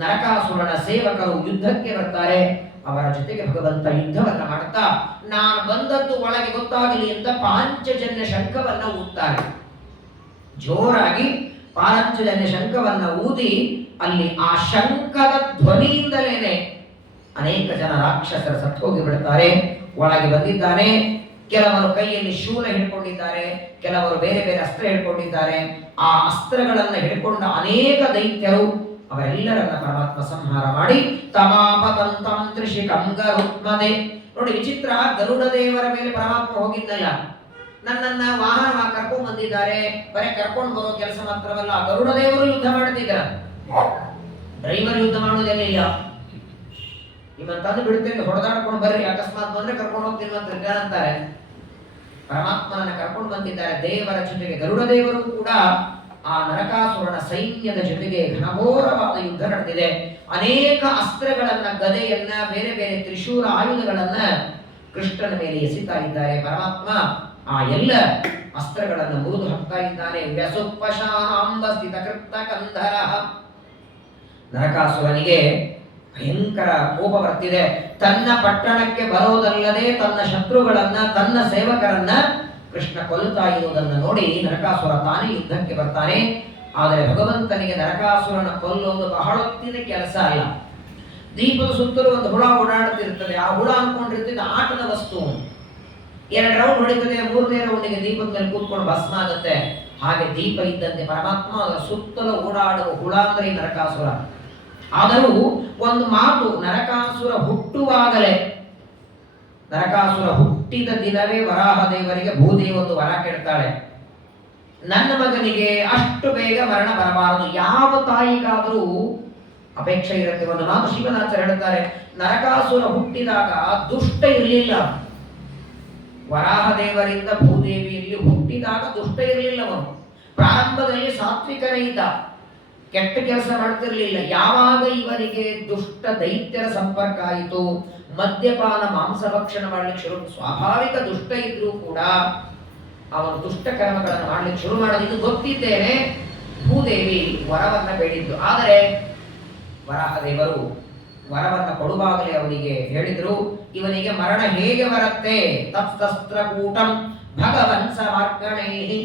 ನರಕಾಸುರನ ಸೇವಕರು ಯುದ್ಧಕ್ಕೆ ಬರ್ತಾರೆ. ಅವರ ಜೊತೆಗೆ ಭಗವಂತ ಯುದ್ಧವನ್ನ ಮಾಡ್ತಾ ನಾನು ಬಂದದ್ದು ಒಳಗೆ ಗೊತ್ತಾಗಲಿ ಅಂತ ಪಾಂಚಜನ್ಯ ಶಂಖವನ್ನ ಊದ್ತಾರೆ. ಜೋರಾಗಿ ಪಾಂಚಜನ್ಯ ಶಂಖವನ್ನ ಊದಿ ಅಲ್ಲಿ ಆ ಶಂಖದ ಧ್ವನಿಯಿಂದಲೇನೆ ಅನೇಕ ಜನ ರಾಕ್ಷಸರು ಸತ್ತು ಹೋಗಿ ಬಿಡ್ತಾರೆ. ಒಳಗೆ ಬಂದಿದ್ದಾನೆ. ಕೆಲವರು ಕೈಯಲ್ಲಿ ಶೂಲ ಹಿಡ್ಕೊಂಡಿದ್ದಾರೆ, ಕೆಲವರು ಬೇರೆ ಬೇರೆ ಅಸ್ತ್ರ ಹಿಡ್ಕೊಂಡಿದ್ದಾರೆ. ಆ ಅಸ್ತ್ರಗಳನ್ನ ಹಿಡ್ಕೊಂಡ ಅನೇಕ ದೈತ್ಯರು ಅವರೆಲ್ಲರನ್ನ ಪರಮಾತ್ಮ ಸಂಹಾರ ಮಾಡಿ ತಮಾಪತಂತಂ ತ್ರಿಶಿಖಂ ಗರುತ್ಮದೆ. ನೋಡಿ ವಿಚಿತ್ರ, ಗರುಡ ದೇವರ ಮೇಲೆ ಪರಮಾತ್ಮ ಹೋಗಿದ್ದಲ್ಲ, ನನ್ನನ್ನ ವಾಹನವಾಗಿ ಕರ್ಕೊಂಡ್ ಬಂದಿದ್ದಾರೆ. ಬರೀ ಕರ್ಕೊಂಡು ಬರೋ ಕೆಲಸ ಮಾತ್ರವಲ್ಲ, ಗರುಡ ದೇವರು ಯುದ್ಧ ಮಾಡ್ತಿದ್ರ. ಡ್ರೈವರ್ ಯುದ್ಧ ಮಾಡೋದೆಲ್ಲ ನಿಮ್ಮನ್ನ ತಂದು ಬಿಡ್ತೇನೆ, ಹೊಡೆದಾಡ್ಕೊಂಡು ಬರ್ರಿ, ಅಕಸ್ಮಾತ್ ಬಂದ್ರೆ ಕರ್ಕೊಂಡು ಹೋಗ್ತೀನಿ ಅಂತ ಅಂತಾರೆ. ಪರಮಾತ್ಮನನ್ನ ಕರ್ಕೊಂಡು ಬಂದಿದ್ದಾರೆ ದೇವರ ಜೊತೆಗೆ. ಗರುಡ ದೇವರು ಕೂಡ ಆ ನರಕಾಸುರನ ಸೈನ್ಯದ ಜೊತೆಗೆ ಘನಘೋರವಾದ ಯುದ್ಧ ನಡೆದಿದೆ. ಅನೇಕ ಅಸ್ತ್ರಗಳನ್ನ, ಗದೆಯನ್ನ, ಬೇರೆ ಬೇರೆ ತ್ರಿಶೂಲ ಆಯುಧಗಳನ್ನ ಕೃಷ್ಣನ ಮೇಲೆ ಎಸಿತಾ ಇದ್ದಾರೆ. ಪರಮಾತ್ಮ ಆ ಎಲ್ಲ ಅಸ್ತ್ರಗಳನ್ನು ಮುರಿದು ಹಾಕ್ತಾ ಇದ್ದಾನೆ. ವ್ಯಸುಪಶಾನಾಂಬಸ್ಥಿತ ಕೃತ ಕಂಧರ. ನರಕಾಸುರನಿಗೆ ಭಯಂಕರ ಕೋಪ ಬರ್ತಿದೆ. ತನ್ನ ಪಟ್ಟಣಕ್ಕೆ ಬರೋದಲ್ಲದೆ ತನ್ನ ಶತ್ರುಗಳನ್ನ, ತನ್ನ ಸೇವಕರನ್ನ ಕೃಷ್ಣ ಕೊಲ್ಲುತ್ತಾ ಇರುವುದನ್ನು ನೋಡಿ ನರಕಾಸುರ ತಾನೇ ಯುದ್ಧಕ್ಕೆ ಬರ್ತಾನೆ. ಆದರೆ ಭಗವಂತನಿಗೆ ನರಕಾಸುರನ ಕೊಲ್ಲೋದು ಬಹಳೊತ್ತಿನ ಕೆಲಸ ಅಲ್ಲ. ದೀಪದ ಸುತ್ತಲೂ ಒಂದು ಹುಳ ಓಡಾಡುತ್ತಿರ್ತದೆ. ಆ ಹುಳ ಅನ್ಕೊಂಡಿರ್ತದೆ ಆಟದ ವಸ್ತು. 2 ರೌಂಡ್ ಹೊಡಿತದೆ, 3ನೇ ರೌಂಡಿಗೆ ದೀಪದ ಮೇಲೆ ಕೂತ್ಕೊಂಡು ಭಸ್ಮ ಆಗುತ್ತೆ. ಹಾಗೆ ದೀಪ ಇದ್ದಂತೆ ಪರಮಾತ್ಮ ಅದರ ಸುತ್ತಲೂ ಓಡಾಡುವ ಹುಳ ಅಂದ್ರೆ ನರಕಾಸುರ. ಆದರೂ ಒಂದು ಮಾತು, ನರಕಾಸುರ ಹುಟ್ಟುವಾಗಲೇ, ನರಕಾಸುರ ಹುಟ್ಟಿದ ದಿನವೇ ವರಾಹ ದೇವರಿಗೆ ಭೂದೇವಿ ಒಂದು ವರ ಕೇಳ್ತಾಳೆ, ನನ್ನ ಮಗನಿಗೆ ಅಷ್ಟು ಬೇಗ ಮರಣ ಬರಬಾರದು. ಯಾವ ತಾಯಿಗಾದರೂ ಅಪೇಕ್ಷೆ ಇರುತ್ತೆ. ಒಂದು ಮಾತು ಶಿವನಾಚಾರ್ಯ ಹೇಳ್ತಾರೆ, ನರಕಾಸುರ ಹುಟ್ಟಿದಾಗ ದುಷ್ಟ ಇರಲಿಲ್ಲ. ವರಾಹ ದೇವರಿಂದ ಭೂದೇವಿಯಲ್ಲಿ ಹುಟ್ಟಿದಾಗ ದುಷ್ಟ ಇರಲಿಲ್ಲ. ಅವನು ಪ್ರಾರಂಭದಲ್ಲಿ ಸಾತ್ವಿಕನೇ ಇದ್ದ, ಕೆಟ್ಟ ಕೆಲಸ ಮಾಡ್ತಿರ್ಲಿಲ್ಲ. ಯಾವಾಗ ಇವರಿಗೆ ದುಷ್ಟ ದೈತ್ಯರ ಸಂಪರ್ಕ ಆಯಿತು, ಮದ್ಯಪಾನ, ಮಾಂಸ ಭಕ್ಷಣ ಮಾಡ್ಲಿಕ್ಕೆ ಶುರು, ಸ್ವಾಭಾವಿಕ ದುಷ್ಟ ಇದ್ರೂ ಕೂಡ ಅವನು ದುಷ್ಟ ಕರ್ಮಗಳನ್ನು ಮಾಡ್ಲಿಕ್ಕೆ ಶುರು ಮಾಡೋದಿದ್ದು ಗೊತ್ತಿದ್ದೇನೆ. ಭೂದೇವಿ ವರವನ್ನ ಬೇಡಿದ್ದು. ಆದರೆ ವರಾಹದೇವರು ವರವನ್ನ ಕೊಡುವಾಗಲೇ ಅವನಿಗೆ ಹೇಳಿದ್ರು, ಇವನಿಗೆ ಮರಣ ಹೇಗೆ ಬರುತ್ತೆ? ತತ್ಸ್ತ್ರಕೂಟಂ ಭಗವನ್ ಸಮರ್ಗಣೇಹಿ.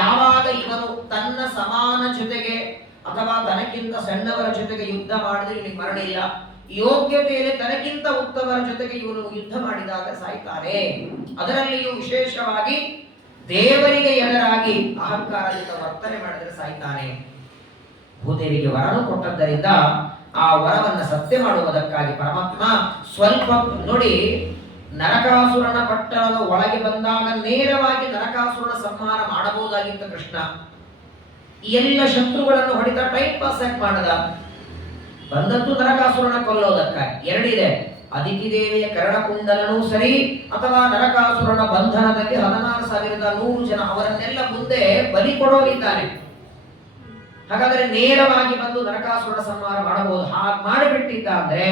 ಯಾವಾಗ ಇವನು ತನ್ನ ಸಮಾನ ಜೊತೆಗೆ ಅಥವಾ ತನಕ್ಕಿಂತ ಸಣ್ಣವರ ಜೊತೆಗೆ ಯುದ್ಧ ಮಾಡಿದ್ರೆ ಇವನಿಗೆ ಮರಣ ಇಲ್ಲ. ಯೋಗ್ಯತೆಯಲ್ಲಿ ತನಕ್ಕಿಂತ ಉತ್ತಮರ ಜೊತೆಗೆ ಇವನು ಯುದ್ಧ ಮಾಡಿದಾಗ ಸಾಯ್ತಾರೆ. ಅದರಲ್ಲಿಯೂ ವಿಶೇಷವಾಗಿ ದೇವರಿಗೆ ಎದುರಾಗಿ ಅಹಂಕಾರದಿಂದ ವರ್ತನೆ ಮಾಡಿದರೆ ಸಾಯ್ತಾನೆ. ಭೂದೇವಿಗೆ ವರನು ಕೊಟ್ಟದ್ದರಿಂದ ಆ ವರವನ್ನು ಸತ್ಯ ಮಾಡುವುದಕ್ಕಾಗಿ ಪರಮಾತ್ಮ ಸ್ವಲ್ಪ ನೋಡಿ, ನರಕಾಸುರನ ಪಟ್ಟಣದ ಒಳಗೆ ಬಂದಾಗ ನೇರವಾಗಿ ನರಕಾಸುರನ ಸಂಹಾರ ಮಾಡಬಹುದಾಗಿತ್ತು ಕೃಷ್ಣ. ಎಲ್ಲ ಶತ್ರುಗಳನ್ನು ಹೊಡಿತಾ ಟೈಮ್ ಪಾಸ್ ಆಗಿ ಮಾಡದ. ಬಂದದ್ದು ನರಕಾಸುರನ ಕೊಲ್ಲೋದಕ್ಕಾಗಿ. ಎರಡಿದೆ, ಅದಿತಿ ದೇವಿಯ ಕರ್ಣಕುಂಡಲನೂ ಸರಿ, ಅಥವಾ ನರಕಾಸುರನ ಬಂಧನದಲ್ಲಿ 16,100 ಜನ ಅವರನ್ನೆಲ್ಲ ಮುಂದೆ ಬಲಿ ಕೊಡೋರಿದ್ದಾರೆ. ಹಾಗಾದ್ರೆ ನೇರವಾಗಿ ಬಂದು ನರಕಾಸುರನ ಸಂಹಾರ ಮಾಡಬಹುದು. ಹಾಗೆ ಮಾಡಿಬಿಟ್ಟಿದ್ದ ಅಂದ್ರೆ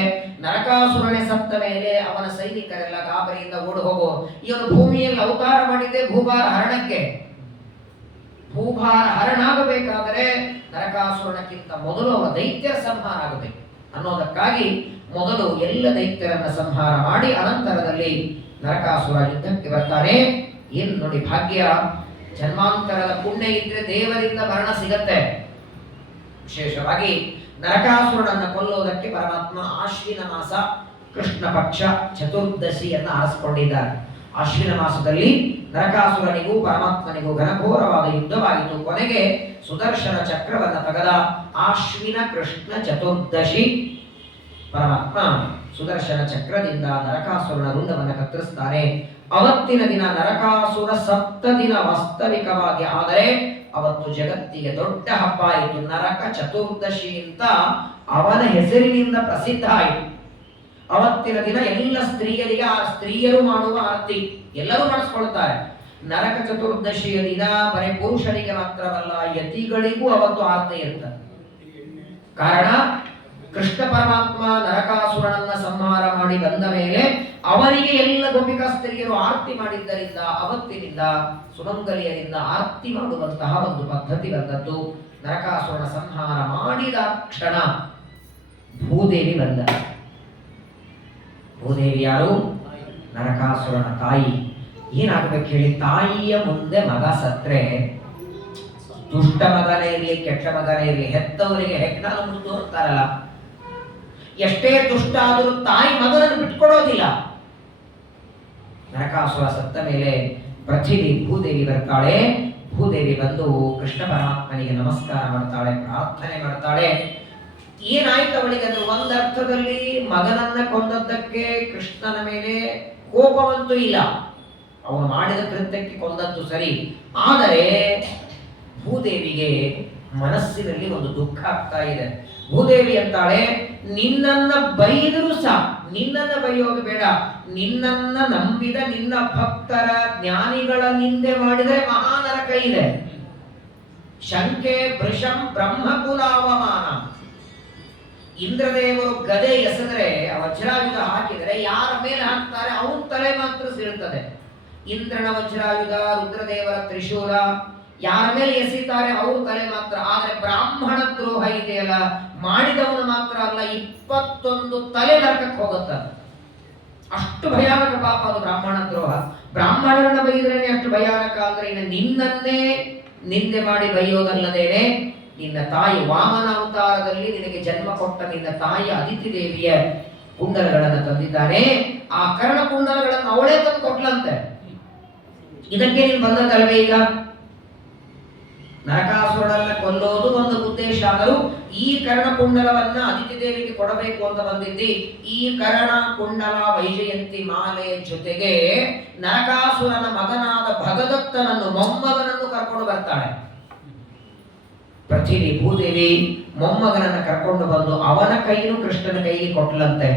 ನರಕಾಸುರನೇ ಸತ್ತ ಮೇಲೆ ಅವನ ಸೈನಿಕರೆಲ್ಲ ಗಾಬರಿಯಿಂದ ಓಡಿ ಹೋಗೋ. ಇವನು ಭೂಮಿಯಲ್ಲಿ ಅವತಾರ ಮಾಡಿದ್ದೆ ಭೂಭಾರ ಹರಣಕ್ಕೆ. ಭೂಭಾರ ಹರಣಾಗಬೇಕಾದರೆ ನರಕಾಸುರನಕ್ಕಿಂತ ಮೊದಲು ಅವರ ದೈತ್ಯರ ಸಂಹಾರ ಆಗಬೇಕು ಅನ್ನೋದಕ್ಕಾಗಿ ಮೊದಲು ಎಲ್ಲ ದೈತ್ಯರನ್ನ ಸಂಹಾರ ಮಾಡಿ ಅನಂತರದಲ್ಲಿ ನರಕಾಸುರ ಯುದ್ಧಕ್ಕೆ ಬರ್ತಾನೆ. ಏನು ನೋಡಿ ಭಾಗ್ಯ, ಜನ್ಮಾಂತರದ ಪುಣ್ಯ ಇದ್ರೆ ದೇವರಿಂದ ಮರಣ ಸಿಗತ್ತೆ. ವಿಶೇಷವಾಗಿ ನರಕಾಸುರನನ್ನು ಕೊಲ್ಲುವುದಕ್ಕೆ ಪರಮಾತ್ಮ ಆಶ್ವಿನ ಮಾಸ ಕೃಷ್ಣ ಪಕ್ಷ ಚತುರ್ದಶಿಯನ್ನು ಆರಿಸಿಕೊಂಡಿದ್ದಾರೆ. ಆಶ್ವಿನ ಮಾಸದಲ್ಲಿ ನರಕಾಸುರನಿಗೂ ಪರಮಾತ್ಮನಿಗೂ ಘನಘೋರವಾದ ಯುದ್ಧವಾಯಿತು. ಕೊನೆಗೆ ಸುದರ್ಶನ ಚಕ್ರವನ್ನು ತೆಗೆದ ಆಶ್ವಿನ ಕೃಷ್ಣ ಚತುರ್ದಶಿ ಪರಮಾತ್ಮ ಸುದರ್ಶನ ಚಕ್ರದಿಂದ ನರಕಾಸುರನ ರುಂಡವನ್ನು ಕತ್ತರಿಸ್ತಾನೆ. ಅವತ್ತಿನ ದಿನ ನರಕಾಸುರ ಸಪ್ತ ದಿನ ವಾಸ್ತವಿಕವಾಗಿ, ಆದರೆ ಅವತ್ತು ಜಗತ್ತಿಗೆ ದೊಡ್ಡ ಹಬ್ಬ ಆಯಿತು. ನರಕ ಚತುರ್ದಶಿ ಅಂತ ಅವನ ಹೆಸರಿನಿಂದ ಪ್ರಸಿದ್ಧ ಆಯಿತು. ಅವತ್ತಿನ ದಿನ ಎಲ್ಲ ಸ್ತ್ರೀಯರಿಗೆ, ಆ ಸ್ತ್ರೀಯರು ಮಾಡುವ ಆರತಿ ಎಲ್ಲರೂ ಮಾಡಿಸ್ಕೊಳ್ತಾರೆ. ನರಕ ಚತುರ್ದಶಿಯ ದಿನ ಬರೀ ಪುರುಷರಿಗೆ ಮಾತ್ರವಲ್ಲ, ಯತಿಗಳಿಗೂ ಅವತ್ತು ಆರತಿ ಇರ್ತದೆ. ಕಾರಣ, ಕೃಷ್ಣ ಪರಮಾತ್ಮ ನರಕಾಸುರನನ್ನ ಸಂಹಾರ ಮಾಡಿ ಬಂದ ಮೇಲೆ ಅವರಿಗೆ ಎಲ್ಲ ಗೋಪಿಕಾಸ್ತ್ರೀಯರು ಆರತಿ ಮಾಡಿದ್ದರಿಂದ ಅವತ್ತಿನಿಂದ ಸುಮಂಗಲಿಯರಿಂದ ಆರತಿ ಮಾಡುವಂತಹ ಒಂದು ಪದ್ಧತಿ ಬಂದದ್ದು. ನರಕಾಸುರನ ಸಂಹಾರ ಮಾಡಿದ ಕ್ಷಣ ಭೂದೇವಿ ಬಂದ. ಭೂದೇವಿ ಯಾರು? ನರಕಾಸುರನ ತಾಯಿ. ಏನಾಗಬೇಕು ಹೇಳಿ? ತಾಯಿಯ ಮುಂದೆ ಮಗ ಸತ್ರೆ, ದುಷ್ಟ ಮಗನೇ ಇರಲಿ ಕೆಟ್ಟ ಮಗನೇ ಇರಲಿ, ಹೆತ್ತವರಿಗೆ ಹೆಗ್ನಾನು ಮುಂದೆ ಅಂತಾರಲ್ಲ, ಎಷ್ಟೇ ದುಷ್ಟ ಆದರೂ ತಾಯಿ ಮಗನನ್ನು ಬಿಟ್ಕೊಡೋದಿಲ್ಲ. ನರಕಾಸುರ ಸತ್ತ ಮೇಲೆ ಪೃಥ್ವಿ ಭೂದೇವಿ ಬರ್ತಾಳೆ. ಭೂದೇವಿ ಬಂದು ಕೃಷ್ಣ ಪರಮಾತ್ಮನಿಗೆ ನಮಸ್ಕಾರ ಮಾಡ್ತಾಳೆ, ಪ್ರಾರ್ಥನೆ ಮಾಡ್ತಾಳೆ. ಏನಾಯ್ತು ಅವಳಿಗೆ ಅಂದ್ರೆ, ಒಂದರ್ಥದಲ್ಲಿ ಮಗನನ್ನ ಕೊಂದದ್ದಕ್ಕೆ ಕೃಷ್ಣನ ಮೇಲೆ ಕೋಪವಂತೂ ಇಲ್ಲ, ಅವನು ಮಾಡಿದ ಕೃತ್ಯಕ್ಕೆ ಕೊಂದದ್ದು ಸರಿ. ಆದರೆ ಭೂದೇವಿಗೆ ಮನಸ್ಸಿನಲ್ಲಿ ಒಂದು ದುಃಖ ಆಗ್ತಾ ಇದೆ. ಭೂದೇವಿ ಅಂತಾಳೆ, ನಿನ್ನನ್ನ ಬೈದರೂ ಸಹ, ನಿನ್ನನ್ನ ಬೈಯೋದು ಬೇಡ, ನಿನ್ನನ್ನ ನಂಬಿದ ನಿನ್ನ ಭಕ್ತರ ಜ್ಞಾನಿಗಳ ನಿಂದೆ ಮಾಡಿದರೆ ಮಹಾನರಕ ಇದೆ. ಶಂಕೆ ವೃಷಂ ಬ್ರಹ್ಮಕುಲಾವಮಾನ. ಇಂದ್ರದೇವರು ಗದೆ ಎಸೆದರೆ, ವಜ್ರಾಯುಧ ಹಾಕಿದರೆ ಯಾರ ಮೇಲೆ ಹಾಕ್ತಾರೆ ಅವನ ತಲೆ ಮಾತ್ರ ಸೀಳ್ತದೆ. ಇಂದ್ರನ ವಜ್ರಾಯುಧ, ರುದ್ರದೇವರ ತ್ರಿಶೂಲ ಯಾರ ಮೇಲೆ ಎಸೀತಾರೆ ಅವ್ರ ತಲೆ ಮಾತ್ರ. ಆದರೆ ಬ್ರಾಹ್ಮಣ ದ್ರೋಹ ಇದೆಯಲ್ಲ, ಮಾಡಿದವನು ಮಾತ್ರ ಅಲ್ಲ, 21 ತಲೆ ನರಕಕ್ಕೆ ಹೋಗುತ್ತೆ. ಅಷ್ಟು ಭಯಾನಕ ಪಾಪ ಅದು ಬ್ರಾಹ್ಮಣ ದ್ರೋಹ. ಬ್ರಾಹ್ಮಣರನ್ನ ಬೈದ್ರೇನೆ ಅಷ್ಟು ಭಯಾನಕ ಅಂದ್ರೆ ಇನ್ನು ನಿನ್ನನ್ನೇ ನಿಂದೆ ಮಾಡಿ ಬೈಯೋದಲ್ಲದೇನೆ, ನಿನ್ನ ತಾಯಿ ವಾಮನ ಅವತಾರದಲ್ಲಿ ನಿನಗೆ ಜನ್ಮ ಕೊಟ್ಟ ನಿನ್ನ ತಾಯಿ ಅದಿತಿ ದೇವಿಯ ಕುಂಡಲಗಳನ್ನು ತಂದಿದ್ದಾನೆ. ಆ ಕರ್ಣ ಕುಂಡಲಗಳನ್ನು ಅವಳೇ ತಂದು ಕೊಟ್ಲಂತೆ. ಇದಕ್ಕೆ ನೀನು ಬಂದದಲ್ವೇ? ಈಗ ನರಕಾಸುರನನ್ನ ಕೊಲ್ಲೋದು ಒಂದು ಉದ್ದೇಶ ಆದರೂ ಈ ಕರ್ಣ ಕುಂಡಲವನ್ನ ಅದಿತಿ ದೇವಿಗೆ ಕೊಡಬೇಕು ಅಂತ ಬಂದಿದ್ದಿ. ಈ ಕರ್ಣ ಕುಂಡಲ ವೈಜಯಂತಿ ಮಾಲೆ ಜೊತೆಗೆ ನರಕಾಸುರನ ಮಗನಾದ ಭಗದತ್ತನನ್ನು, ಮೊಮ್ಮಗನನ್ನು ಕರ್ಕೊಂಡು ಬರ್ತಾಳೆ. ಪೃಥ್ವಿ ಭೂದೇವಿ ಮೊಮ್ಮಗನನ್ನ ಕರ್ಕೊಂಡು ಬಂದು ಅವನ ಕೈಯನ್ನು ಕೃಷ್ಣನ ಕೈಗೆ ಕೊಟ್ಲಂತೆ.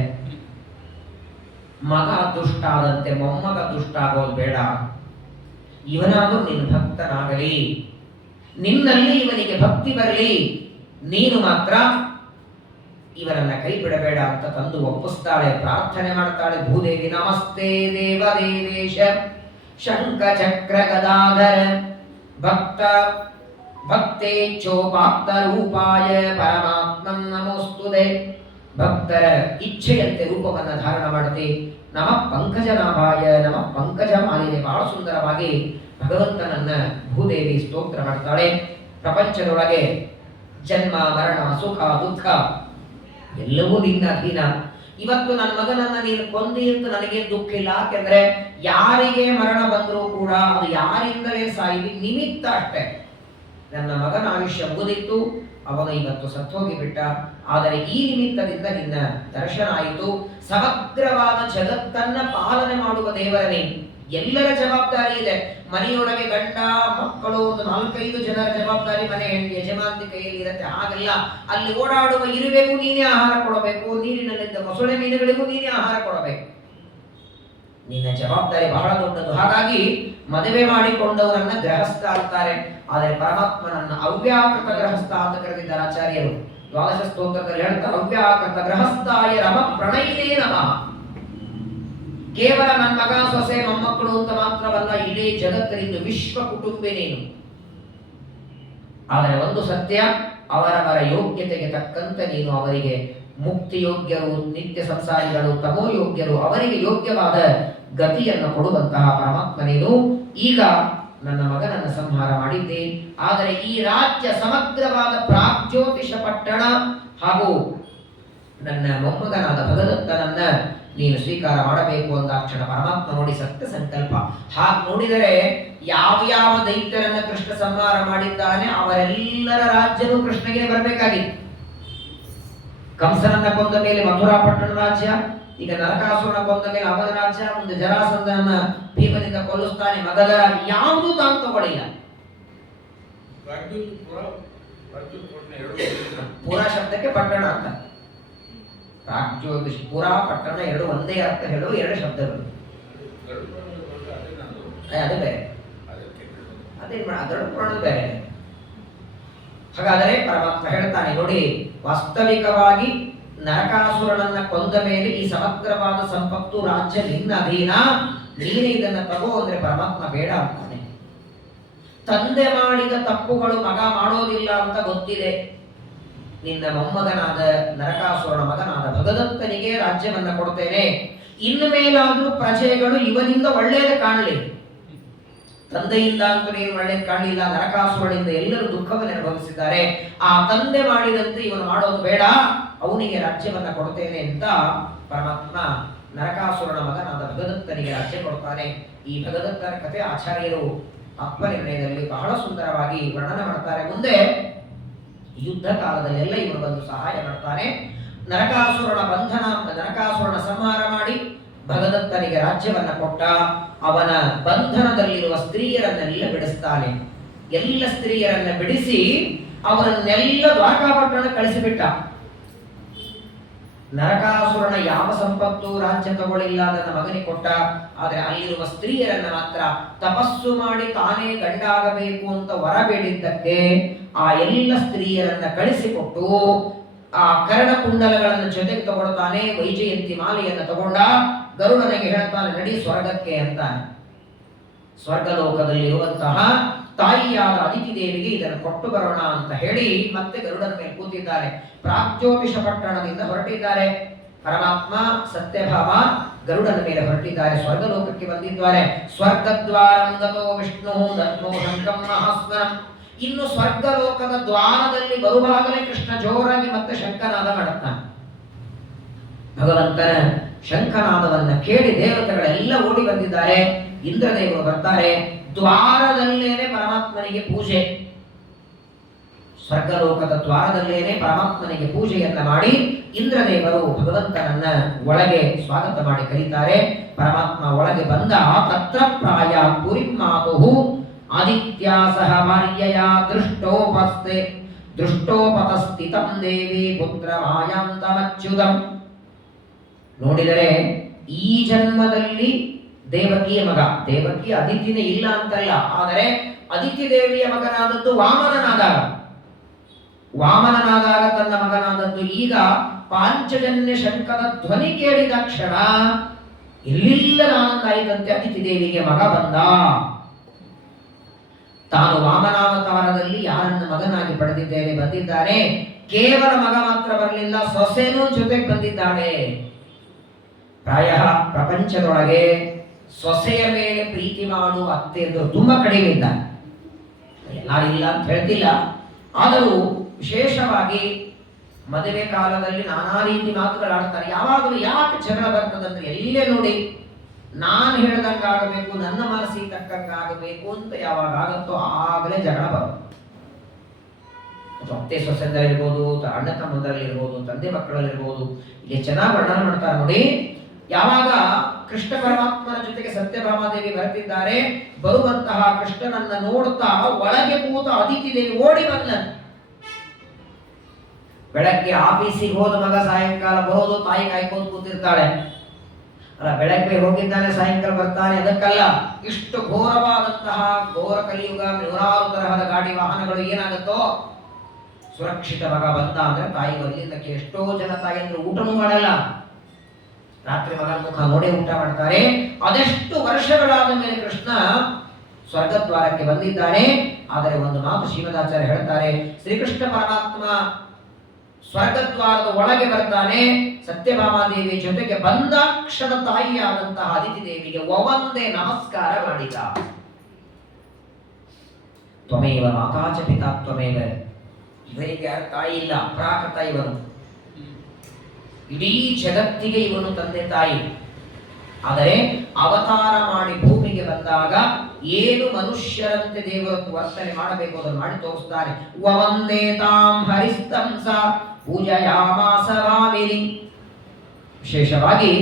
ಮಗ ದುಷ್ಟ ಆದಂತೆ ಮೊಮ್ಮಗ ದುಷ್ಟ ಆಗೋದು ಬೇಡ, ಇವನಾದರೂ ನಿನ್ನ ಭಕ್ತನಾಗಲಿ, ನಿನ್ನಲ್ಲಿ ಇವನಿಗೆ ಭಕ್ತಿ ಬರಲಿ, ನೀನು ಮಾತ್ರ ಇವರನ್ನ ಕೈ ಬಿಡಬೇಡ ಅಂತ ತಂದು ಒಪ್ಪಿಸ್ತಾಳೆ. ಪ್ರಾರ್ಥನೆ ಮಾಡ್ತಾಳೆ ಭೂದೇವಿ. ನಮಸ್ತೆ ದೇವದೇವೇಶ ಶಂಖ ಚಕ್ರ ಗದಾಧರ ಭಕ್ತ ಭಕ್ತೇಚ್ಛೋಪಾಕ್ತ ರೂಪಾಯ ಪರಮಾತ್ಮನ್ ನಮೋಸ್ತುತೆ. ಭಕ್ತರ ಇಚ್ಛೆಯಂತೆ ರೂಪವನ್ನು ಧಾರಣ ಮಾಡುತ್ತೆ. ನಮ ಪಂಕಜನಾಭಾಯ ನಮ ಪಂಕಜಮಾಲಿನಿ. ಬಹಳ ಸುಂದರವಾಗಿ ಭಗವಂತನನ್ನ ಭೂದೇವಿ ಸ್ತೋತ್ರ ಮಾಡ್ತಾಳೆ. ಪ್ರಪಂಚದೊಳಗೆ ಜನ್ಮ ಮರಣ ಸುಖ ದುಃಖ ಎಲ್ಲವೂ ನಿನ್ನ ಅಧೀನ. ಇವತ್ತು ನನ್ನ ಮಗನನ್ನ ನೀನು ಕೊಂದಿ ಅಂತ ನನಗೆ ದುಃಖ ಇಲ್ಲ. ಯಾಕೆಂದ್ರೆ ಯಾರಿಗೆ ಮರಣ ಬಂದರೂ ಕೂಡ ಅದು ಯಾರಿಂದಲೇ ಸಾಯಿಲಿ, ನಿಮಿತ್ತ ಅಷ್ಟೇ. ನನ್ನ ಮಗನ ಆಯುಷ್ಯ ಮುಗಿದಿತ್ತು, ಅವನು ಇವತ್ತು ಸತ್ತೋಗಿ ಬಿಟ್ಟ. ಆದರೆ ಈ ನಿಮಿತ್ತದಿಂದ ನಿನ್ನ ದರ್ಶನ ಆಯಿತು. ಸಮಗ್ರವಾದ ಜಗತ್ತನ್ನ ಪಾಲನೆ ಮಾಡುವ ದೇವರನೇ. ಎಲ್ಲರ ಜವಾಬ್ದಾರಿ ಇದೆ. ಮನೆಯೊಳಗೆ ಗಂಡ ಮಕ್ಕಳು ಒಂದು 4-5 ಜನರ ಜವಾಬ್ದಾರಿ ಮನೆ ಯಜಮಾಂತಿ ಕೈಯಲ್ಲಿ ಇರುತ್ತೆ. ಹಾಗಲ್ಲ, ಅಲ್ಲಿ ಓಡಾಡುವ ಇರುವೆಗೂ ನೀನೇ ಆಹಾರ ಕೊಡಬೇಕು, ನೀರಿನಲ್ಲಿದ್ದ ಮೊಸಳೆ ಮೀನುಗಳಿಗೂ ನೀನೇ ಆಹಾರ ಕೊಡಬೇಕು. ನಿನ್ನ ಜವಾಬ್ದಾರಿ ಬಹಳ ದೊಡ್ಡದು. ಹಾಗಾಗಿ ಮದುವೆ ಮಾಡಿಕೊಂಡವರನ್ನ ಗೃಹಸ್ಥ ಅಂತಾರೆ. ಆದರೆ ಪರಮಾತ್ಮನನ್ನ ಅವ್ಯಾಕೃತ ಗೃಹಸ್ಥ ಅಂತ ಕರೆದಿದ್ದಾರೆ ಆಚಾರ್ಯರು. ದ್ವಾದಶ ಸ್ತೋತ್ರದಲ್ಲಿ ಹೇಳ್ತಾರೆ, ಅವ್ಯಾಕೃತ ಗೃಹಸ್ಥಾಯ ರಮ ಪ್ರಣಯಿನೇ ನಮಃ. ಕೇವಲ ನನ್ನ ಮಗ ಸೊಸೆ ಮೊಮ್ಮಕ್ಕಳು ಅಂತ ಮಾತ್ರವಲ್ಲ, ಇಡೀ ಜಗತ್ತರಿಂದ ವಿಶ್ವ ಕುಟುಂಬೆ ನೀನು. ಆದರೆ ಒಂದು ಸತ್ಯ, ಅವರವರ ಯೋಗ್ಯತೆಗೆ ತಕ್ಕಂತೆ ನೀನು ಅವರಿಗೆ ಮುಕ್ತಿ ಯೋಗ್ಯರು, ನಿತ್ಯ ಸಂಸಾರಿಗಳು, ತಮೋ ಯೋಗ್ಯರು, ಅವರಿಗೆ ಯೋಗ್ಯವಾದ ಗತಿಯನ್ನು ಕೊಡುವಂತಹ ಪರಮಾತ್ಮ ನೀನು. ಈಗ ನನ್ನ ಮಗನನ್ನು ಸಂಹಾರ ಮಾಡಿದ್ದೆ, ಆದರೆ ಈ ರಾಜ್ಯ ಸಮಗ್ರವಾದ ಪ್ರಾಗ್ಜ್ಯೋತಿಷ ಪಟ್ಟಣ ಹಾಗೂ ನನ್ನ ಮೊಮ್ಮಗನಾದ ಭಗದತ್ತನನ್ನ ನೀನು ಸ್ವೀಕಾರ ಮಾಡಬೇಕು ಅಂದಾಕ್ಷಣ ಪರಮಾತ್ಮ ನೋಡಿ ಸತ್ಯ ಸಂಕಲ್ಪ. ಹಾಗೆ ನೋಡಿದರೆ ಯಾವ ದೈತ್ಯರನ್ನ ಕೃಷ್ಣ ಸಂಹಾರ ಮಾಡಿದ್ದಾನೆ ಅವರೆಲ್ಲರ ರಾಜ್ಯನೂ ಕೃಷ್ಣಗೆ ಬರಬೇಕಾಗಿತ್ತು. ಕಂಸನನ್ನ ಕೊಂದ ಮೇಲೆ ಮಥುರಾ ಪಟ್ಟಣ ರಾಜ್ಯ, ಈಗ ನರಕಾಸುರನ ಕೊಂದ ಮೇಲೆ ಅವನ ರಾಜ್ಯ, ಮುಂದೆ ಜರಾಸಂಧನನ್ನ ಭೀಮನಿಂದ ಕೊಲ್ಲಿಸ್ತಾನೆ, ಮಗಧ ರಾಜ್ಯ. ಯಾವುದೂ ತಾನು ತಗೊಳ್ಳಿಲ್ಲ. ಪುರ ಶಬ್ದಕ್ಕೆ ಪಟ್ಟಣ ಅಂತ. ಪ್ರಾಗ್ಜ್ಯೋತಿಷ್ ಪುರ ಪಟ್ಟಣ ಎರಡು ಒಂದೇ ಅರ್ಥ ಹೇಳುವ 2 ಶಬ್ದಗಳು. ಅದೇ ಬೇರೆ, ಅದೇ ಅದರ ಪುರಾಣದ ಬೇರೆ. ಹಾಗಾದರೆ ಪರಮಾತ್ಮ ಹೇಳ್ತಾನೆ ನೋಡಿ, ವಾಸ್ತವಿಕವಾಗಿ ನರಕಾಸುರನನ್ನ ಕೊಂದ ಮೇಲೆ ಈ ಸಮಗ್ರವಾದ ಸಂಪತ್ತು ರಾಜ್ಯ ನಿನ್ನ ಅಧೀನ, ನೀನೇ ಇದನ್ನ ತಗೋ ಅಂದ್ರೆ ಪರಮಾತ್ಮ ಬೇಡ ಅಂತಾನೆ. ತಂದೆ ಮಾಡಿದ ತಪ್ಪುಗಳು ಮಗ ಮಾಡೋದಿಲ್ಲ ಅಂತ ಗೊತ್ತಿದೆ. ನಿನ್ನ ಮೊಮ್ಮಗನಾದ ನರಕಾಸುರನ ಮಗನಾದ ಭಗದತ್ತನಿಗೆ ರಾಜ್ಯವನ್ನ ಕೊಡ್ತೇನೆ, ಇನ್ನು ಮೇಲಾದ್ರೂ ಪ್ರಜೆಗಳು ಇವನಿಂದ ಒಳ್ಳೇದು ಕಾಣಲಿ. ತಂದೆಯಿಂದ ಅಂತೂ ಏನು ಒಳ್ಳೇದು ಕಾಣಲಿಲ್ಲ, ನರಕಾಸುರನಿಂದ ಎಲ್ಲರೂ ದುಃಖವನ್ನು ಅನುಭವಿಸಿದ್ದಾರೆ. ಆ ತಂದೆ ಮಾಡಿದಂತೆ ಇವನು ಮಾಡೋದು ಬೇಡ, ಅವನಿಗೆ ರಾಜ್ಯವನ್ನ ಕೊಡ್ತೇನೆ ಅಂತ ಪರಮಾತ್ಮ ನರಕಾಸುರನ ಮಗನಾದ ಭಗದತ್ತನಿಗೆ ರಾಜ್ಯ ಕೊಡ್ತಾನೆ. ಈ ಭಗದತ್ತನ ಕಥೆ ಆಚಾರ್ಯರು ಆತ್ಮನಿರ್ಣಯದಲ್ಲಿ ಬಹಳ ಸುಂದರವಾಗಿ ವರ್ಣನೆ ಮಾಡ್ತಾರೆ. ಮುಂದೆ ಯುದ್ಧ ಕಾಲದಲ್ಲೆಲ್ಲ ಇವನು ಬಂದು ಸಹಾಯ ಮಾಡ್ತಾನೆ. ನರಕಾಸುರನ ಸಂಹಾರ ಮಾಡಿ ಭಗದತ್ತನಿಗೆ ರಾಜ್ಯವನ್ನ ಕೊಟ್ಟ. ಅವನ ಬಂಧನದಲ್ಲಿರುವ ಸ್ತ್ರೀಯರನ್ನೆಲ್ಲ ಬಿಡಿಸ್ತಾನೆ. ಎಲ್ಲ ಸ್ತ್ರೀಯರನ್ನ ಬಿಡಿಸಿ ಅವರನ್ನೆಲ್ಲ ದ್ವಾರಕಾಪಟ್ಟಣ ಕಳಿಸಿಬಿಟ್ಟ. ನರಕಾಸುರನ ಯಾವ ಸಂಪತ್ತು ರಾಜ್ಯ ತಗೊಳ್ಳಿಲ್ಲ, ಅದನ್ನ ಮಗನಿಗೆ ಕೊಟ್ಟ. ಆದ್ರೆ ಅಲ್ಲಿರುವ ಸ್ತ್ರೀಯರನ್ನ ಮಾತ್ರ ತಪಸ್ಸು ಮಾಡಿ ತಾನೇ ಗಂಡಾಗಬೇಕು ಅಂತ ವರ ಬೇಡಿದ್ದಕ್ಕೆ ಆ ಎಲ್ಲ ಸ್ತ್ರೀಯರನ್ನ ಕಳಿಸಿಕೊಟ್ಟು ಆ ಕರ್ಣ ಕುಂಡಲಗಳನ್ನು ಜೊತೆಗೆ ತಗೊಳ್ತಾನೆ. ವೈಜಯಂತಿ ಮಾಲೆಯನ್ನು ತಗೊಂಡ ಗರುಡನಿಗೆ ಹೇಳ್ತಾನೆ, ನಡಿ ಸ್ವರ್ಗಕ್ಕೆ ಅಂತಾನೆ. ಸ್ವರ್ಗಲೋಕದಲ್ಲಿರುವಂತಹ ತಾಯಿಯಾದ ಅದಿತಿ ದೇವಿಗೆ ಇದನ್ನು ಕೊಟ್ಟು ಬರೋಣ ಅಂತ ಹೇಳಿ ಮತ್ತೆ ಗರುಡನ ಮೇಲೆ ಕೂತಿದ್ದಾರೆ. ಪ್ರಾಗ್ಜ್ಯೋತಿಷ ಪಟ್ಟಣದಿಂದ ಹೊರಟಿದ್ದಾರೆ. ಪರಮಾತ್ಮ ಸತ್ಯಭಾಮ ಗರುಡನ ಮೇಲೆ ಹೊರಟಿದ್ದಾರೆ, ಸ್ವರ್ಗಲೋಕಕ್ಕೆ ಬಂದಿದ್ದಾರೆ. ಸ್ವರ್ಗದ್ವಾರಂ ಗತೋ ವಿಷ್ಣು ದತ್ಮೋ ಶಂಕಂ ಮಹಾಸ್ಮರಂ. ಇನ್ನು ಸ್ವರ್ಗಲೋಕದ ದ್ವಾರದಲ್ಲಿ ಬರುವಾಗಲೇ ಕೃಷ್ಣ ಜೋರಾಗಿ ಮತ್ತೆ ಶಂಖನಾದ ಮಾಡುತ್ತಾನೆ. ಭಗವಂತನ ಶಂಖನಾದವನ್ನ ಕೇಳಿ ದೇವತೆಗಳೆಲ್ಲ ಓಡಿ ಬಂದಿದ್ದಾರೆ. ಇಂದ್ರದೇವರು ಬರ್ತಾರೆ. ದ್ವಾರದಲ್ಲೇನೆ ಪರಮಾತ್ಮನಿಗೆ ಪೂಜೆ, ಸ್ವರ್ಗಲೋಕದ ದ್ವಾರದಲ್ಲೇನೆ ಪರಮಾತ್ಮನಿಗೆ ಪೂಜೆಯನ್ನ ಮಾಡಿ ಇಂದ್ರದೇವರು ಭಗವಂತನನ್ನ ಒಳಗೆ ಸ್ವಾಗತ ಮಾಡಿ ಕರೀತಾರೆ. ಪರಮಾತ್ಮ ಒಳಗೆ ಬಂದ ತತ್ರ ಪ್ರಾಯ ಪುರಿಮಾತು ಆದಿತ್ಯ ಸಹ ಭಾರ್ಯಯ ದೃಷ್ಟೋಪತಸ್ಥಿತಂ ದೇವಿ ಪುತ್ರ ಮಾಯಾಂತಮಚ್ಯುತಂ. ನೋಡಿದರೆ ಈ ಜನ್ಮದಲ್ಲಿ ದೇವಕಿಯ ಮಗ, ದೇವಕಿ ಅದಿತಿನೇ ಇಲ್ಲ ಅಂತಲ್ಲ, ಆದರೆ ಅದಿತಿ ದೇವಿಯ ಮಗನಾದದ್ದು ವಾಮನನಾದಾಗ ತನ್ನ ಮಗನಾದದ್ದು. ಈಗ ಪಾಂಚಜನ್ಯ ಶಂಕದ ಧ್ವನಿ ಕೇಳಿದ ಕ್ಷಣ ಇಲ್ಲಿಲ್ಲದ ಆನಂದ ಆಯಿತಂತೆ. ಅದಿತಿ ದೇವಿಗೆ ಮಗ ಬಂದ. ತಾನು ವಾಮನಾವತಾರದಲ್ಲಿ ಯಾರನ್ನ ಮಗನಾಗಿ ಪಡೆದಿದ್ದೇನೆ ಬಂದಿದ್ದಾನೆ. ಕೇವಲ ಮಗ ಮಾತ್ರ ಬರಲಿಲ್ಲ, ಸೊಸೆನೂ ಜೊತೆಗೆ ಬಂದಿದ್ದಾಳೆ. ಪ್ರಾಯ ಪ್ರಪಂಚದೊಳಗೆ ಸೊಸೆಯ ಮೇಲೆ ಪ್ರೀತಿ ಮಾಡುವ ಅತ್ತೆಯರು ತುಂಬಾ ಕಡಿಮೆ ಇದ್ದಾರೆ. ಎಲ್ಲರಿಲ್ಲ ಅಂತ ಹೇಳ್ತಿಲ್ಲ, ಆದರೂ ವಿಶೇಷವಾಗಿ ಮದುವೆ ಕಾಲದಲ್ಲಿ ನಾನಾ ರೀತಿ ಮಾತುಗಳಾಡ್ತಾರೆ. ಯಾವಾಗಲೂ ಯಾಕೆ ಜಗಳ ಬರ್ತದಂದ್ರೆ, ಎಲ್ಲೇ ನೋಡಿ ನಾನು ಹೇಳ್ದಂಗಾಗಬೇಕು, ನನ್ನ ಮನಸ್ಸಿಗೆ ತಕ್ಕಂಗಾಗಬೇಕು ಅಂತ ಯಾವಾಗ ಆಗತ್ತೋ ಆಗಲೇ ಜಗಳ ಬರುತ್ತೆ. ಅತ್ತೆ ಸೊಸೆಂದರಿರ್ಬೋದು, ಅಣ್ಣ ತಮ್ಮಂದರಲ್ಲಿರ್ಬೋದು, ತಂದೆ ಮಕ್ಕಳಲ್ಲಿರ್ಬೋದು, ಇಲ್ಲಿ ಚೆನ್ನಾಗಿ ವರ್ಣನೆ ಮಾಡ್ತಾರೆ ನೋಡಿ. ಯಾವಾಗ ಕೃಷ್ಣ ಪರಮಾತ್ಮನ ಜೊತೆಗೆ ಸತ್ಯಭಾಮಾದೇವಿ ಬರ್ತಿದ್ದಾರೆ, ಬರುವಂತಹ ಕೃಷ್ಣನನ್ನ ನೋಡ್ತಾ ಒಳಗೆ ಕೂತ ಅದಿತಿ ದೇವಿ ಓಡಿ ಬಂದ. ಬೆಳಗ್ಗೆ ಆಫೀಸಿಗೆ ಹೋದ ಮಗ ಸಾಯಂಕಾಲ ಬರೋದು, ತಾಯಿ ಕಾಯ್ಕೊಂಡು ಕೂತಿರ್ತಾಳೆ. ಅಲ್ಲ, ಬೆಳಗ್ಗೆ ಹೋಗಿದ್ದಾನೆ ಸಾಯಂಕಾಲ ಬರ್ತಾನೆ ಅದಕ್ಕಲ್ಲ. ಇಷ್ಟು ಘೋರವಾದಂತಹ ಘೋರ ಕಲಿಯುಗ, ನೂರಾರು ತರಹದ ಗಾಡಿ ವಾಹನಗಳು ಏನಾಗುತ್ತೋ, ಸುರಕ್ಷಿತ ಮಗ ಬಂದ ಅಂದ್ರೆ ತಾಯಿ ಅಲ್ಲಿಂದಕ್ಕೆ ಎಷ್ಟೋ ಜನ ತಾಯಿ ಅಂದ್ರೆ ಊಟನೂ ಮಾಡಲ್ಲ, ರಾತ್ರಿ ಮಗನ ಮುಖ ನೋಡಿ ಊಟ ಮಾಡ್ತಾರೆ. ಅದೆಷ್ಟು ವರ್ಷಗಳಾದ ಮೇಲೆ ಕೃಷ್ಣ ಸ್ವರ್ಗದ್ವಾರಕ್ಕೆ ಬಂದಿದ್ದಾನೆ. ಆದರೆ ಒಂದು ಮಾತು ಶ್ರೀಮದಾಚಾರ್ಯ ಹೇಳ್ತಾರೆ, ಶ್ರೀಕೃಷ್ಣ ಪರಮಾತ್ಮ ಸ್ವರ್ಗದ್ವಾರದ ಒಳಗೆ ಬರ್ತಾನೆ. ಸತ್ಯಭಾಮಾದೇವಿ ಜೊತೆಗೆ ಬಂದಾಕ್ಷರ ತಾಯಿಯಾದಂತಹ ಅದಿತಿ ದೇವಿಗೆ ಒವಂದೇ ನಮಸ್ಕಾರ ಮಾಡಿದ. ತ್ವಮೇವ ಮಾತಾಚ ಪಿತಾ ತ್ವಮೇವ. ಇವರಿಗೆ ಯಾರು ತಾಯಿ ಇಲ್ಲ, ಅಪ್ರಾಕೃತ ಇವನು. ಇಡೀ ಜಗತ್ತಿಗೆ ಇವನು ತಂದೆ ತಾಯಿ. ಆದರೆ ಅವತಾರ ಮಾಡಿ ಭೂಮಿಗೆ ಬಂದಾಗ ಏನು ಮನುಷ್ಯರಂತೆ ದೇವರು ವರ್ತನೆ ಮಾಡಬೇಕು ಅದನ್ನು ಮಾಡಿ ತೋರಿಸ್ತಾನೆ. ವವಂದೇ ತಾಂ ಹರಿಸ್ತಂಸ ಪೂಜಯಾಮಾಸ ವಾಮಿನಿ. ವಿಶೇಷವಾಗಿ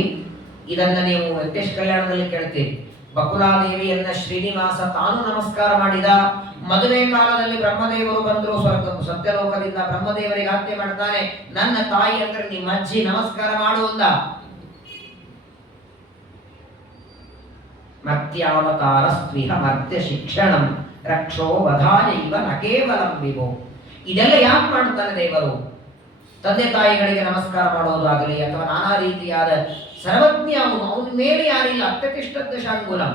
ಇದನ್ನ ನೀವು ವೆಂಕಟೇಶ ಕಲ್ಯಾಣದಲ್ಲಿ ಕೇಳ್ತೀರಿ. ಬಕುಲಾದೇವಿಯನ್ನ ಶ್ರೀನಿವಾಸ ತಾನು ನಮಸ್ಕಾರ ಮಾಡಿದ. ಮದುವೆ ಕಾಲದಲ್ಲಿ ಬ್ರಹ್ಮದೇವರು ಬಂದರು ಸತ್ಯಲೋಕದಿಂದ. ಬ್ರಹ್ಮದೇವರಿಗೆ ಆಜ್ಞೆ ಮಾಡ್ತಾನೆ, ನನ್ನ ತಾಯಿ ಅಂದ್ರೆ ನಿಮ್ಮ ಅಜ್ಜಿ, ನಮಸ್ಕಾರ ಮಾಡುವುದ. ಮರ್ತ್ಯಾವತಾರಸ್ತ್ವಿಹ ಮರ್ತ್ಯ ಶಿಕ್ಷಣಂ ರಕ್ಷೋ ವಧಾಯ ಇವ ನ ಕೇವಲಂ ವಿಭೋ. ಇದೆಲ್ಲ ಯಾಕೆ ಮಾಡ್ತಾನೆ ದೇವರು? ತಂದೆ ತಾಯಿಗಳಿಗೆ ನಮಸ್ಕಾರ ಮಾಡೋದಾಗಲಿ ಅಥವಾ ನಾನಾ ರೀತಿಯಾದ ಸರ್ವಜ್ಞ ಅವನ ಮೇಲೆ ಯಾರಿಲ್ಲ, ಅತ್ಯತಿಷ್ಠ ಶಾಂಗುಲಂ.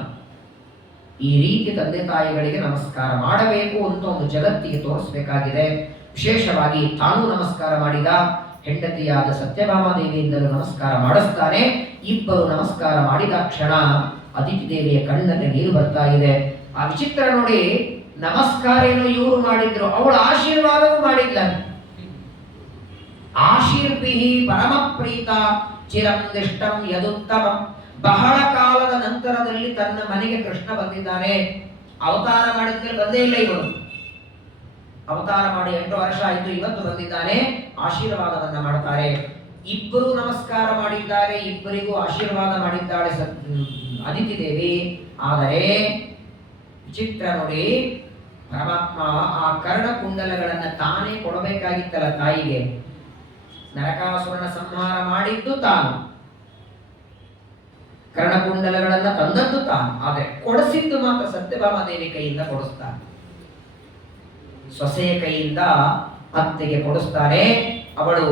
ಈ ರೀತಿ ತಂದೆ ತಾಯಿಗಳಿಗೆ ನಮಸ್ಕಾರ ಮಾಡಬೇಕು ಅಂತ ಒಂದು ಜಗತ್ತಿಗೆ ತೋರಿಸಬೇಕಾಗಿದೆ. ವಿಶೇಷವಾಗಿ ತಾನು ನಮಸ್ಕಾರ ಮಾಡಿದ, ಹೆಂಡತಿಯಾದ ಸತ್ಯಭಾಮಾದೇವಿಯಿಂದಲೂ ನಮಸ್ಕಾರ ಮಾಡಿಸ್ತಾನೆ. ಇಬ್ಬರು ನಮಸ್ಕಾರ ಮಾಡಿದ ಕ್ಷಣ ಅದಿತಿ ದೇವಿಯ ಕಣ್ಣಲ್ಲಿ ನೀರು ಬರ್ತಾ ಇದೆ. ಆ ವಿಚಿತ್ರ ನೋಡಿ, ನಮಸ್ಕಾರ ಏನು ಇವರು ಮಾಡಿದ್ರು, ಅವಳ ಆಶೀರ್ವಾದವೂ ಮಾಡಿದ್ಲ. ಆಶೀರ್ಭಿಹಿ ಪರಮ ಪ್ರೀತ ಚಿರಂ ದಿಷ್ಟಂ ಯದುತ್ತಮಂ. ಬಹಳ ಕಾಲದ ನಂತರದಲ್ಲಿ ತನ್ನ ಮನೆಗೆ ಕೃಷ್ಣ ಬಂದಿದ್ದಾನೆ. ಅವತಾರ ಮಾಡಿದ್ಮೇಲೆ ಬಂದೇ ಇಲ್ಲ ಇವನು. ಅವತಾರ ಮಾಡಿ 8 ವರ್ಷ ಆಯಿತು, ಇವತ್ತು ಬಂದಿದ್ದಾನೆ. ಆಶೀರ್ವಾದವನ್ನ ಮಾಡ್ತಾರೆ. ಇಬ್ಬರು ನಮಸ್ಕಾರ ಮಾಡಿದ್ದಾರೆ, ಇಬ್ಬರಿಗೂ ಆಶೀರ್ವಾದ ಮಾಡಿದ್ದಾಳೆ ಅದಿತಿ ದೇವಿ. ಆದರೆ ವಿಚಿತ್ರ ನೋಡಿ, ಪರಮಾತ್ಮ ಆ ಕರ್ಣಕುಂಡಲಗಳನ್ನ ತಾನೇ ಕೊಡಬೇಕಾಗಿತ್ತಲ್ಲ ತಾಯಿಗೆ. ನರಕಾಸುರನ ಸಂಹಾರ ಮಾಡಿದ್ದು ತಾನು, ಕರ್ಣಕುಂಡಲಗಳನ್ನ ತಂದದ್ದು ತಾನು, ಆದರೆ ಕೊಡಿಸಿದ್ದು ಮಾತ್ರ ಸತ್ಯಭಾಮಾದೇವಿ ಕೈಯಿಂದ ಕೊಡಿಸ್ತಾನೆ. ಸೊಸೆಯ ಕೈಯಿಂದ ಅತ್ತೆಗೆ ಕೊಡಿಸ್ತಾನೆ. ಅವಳು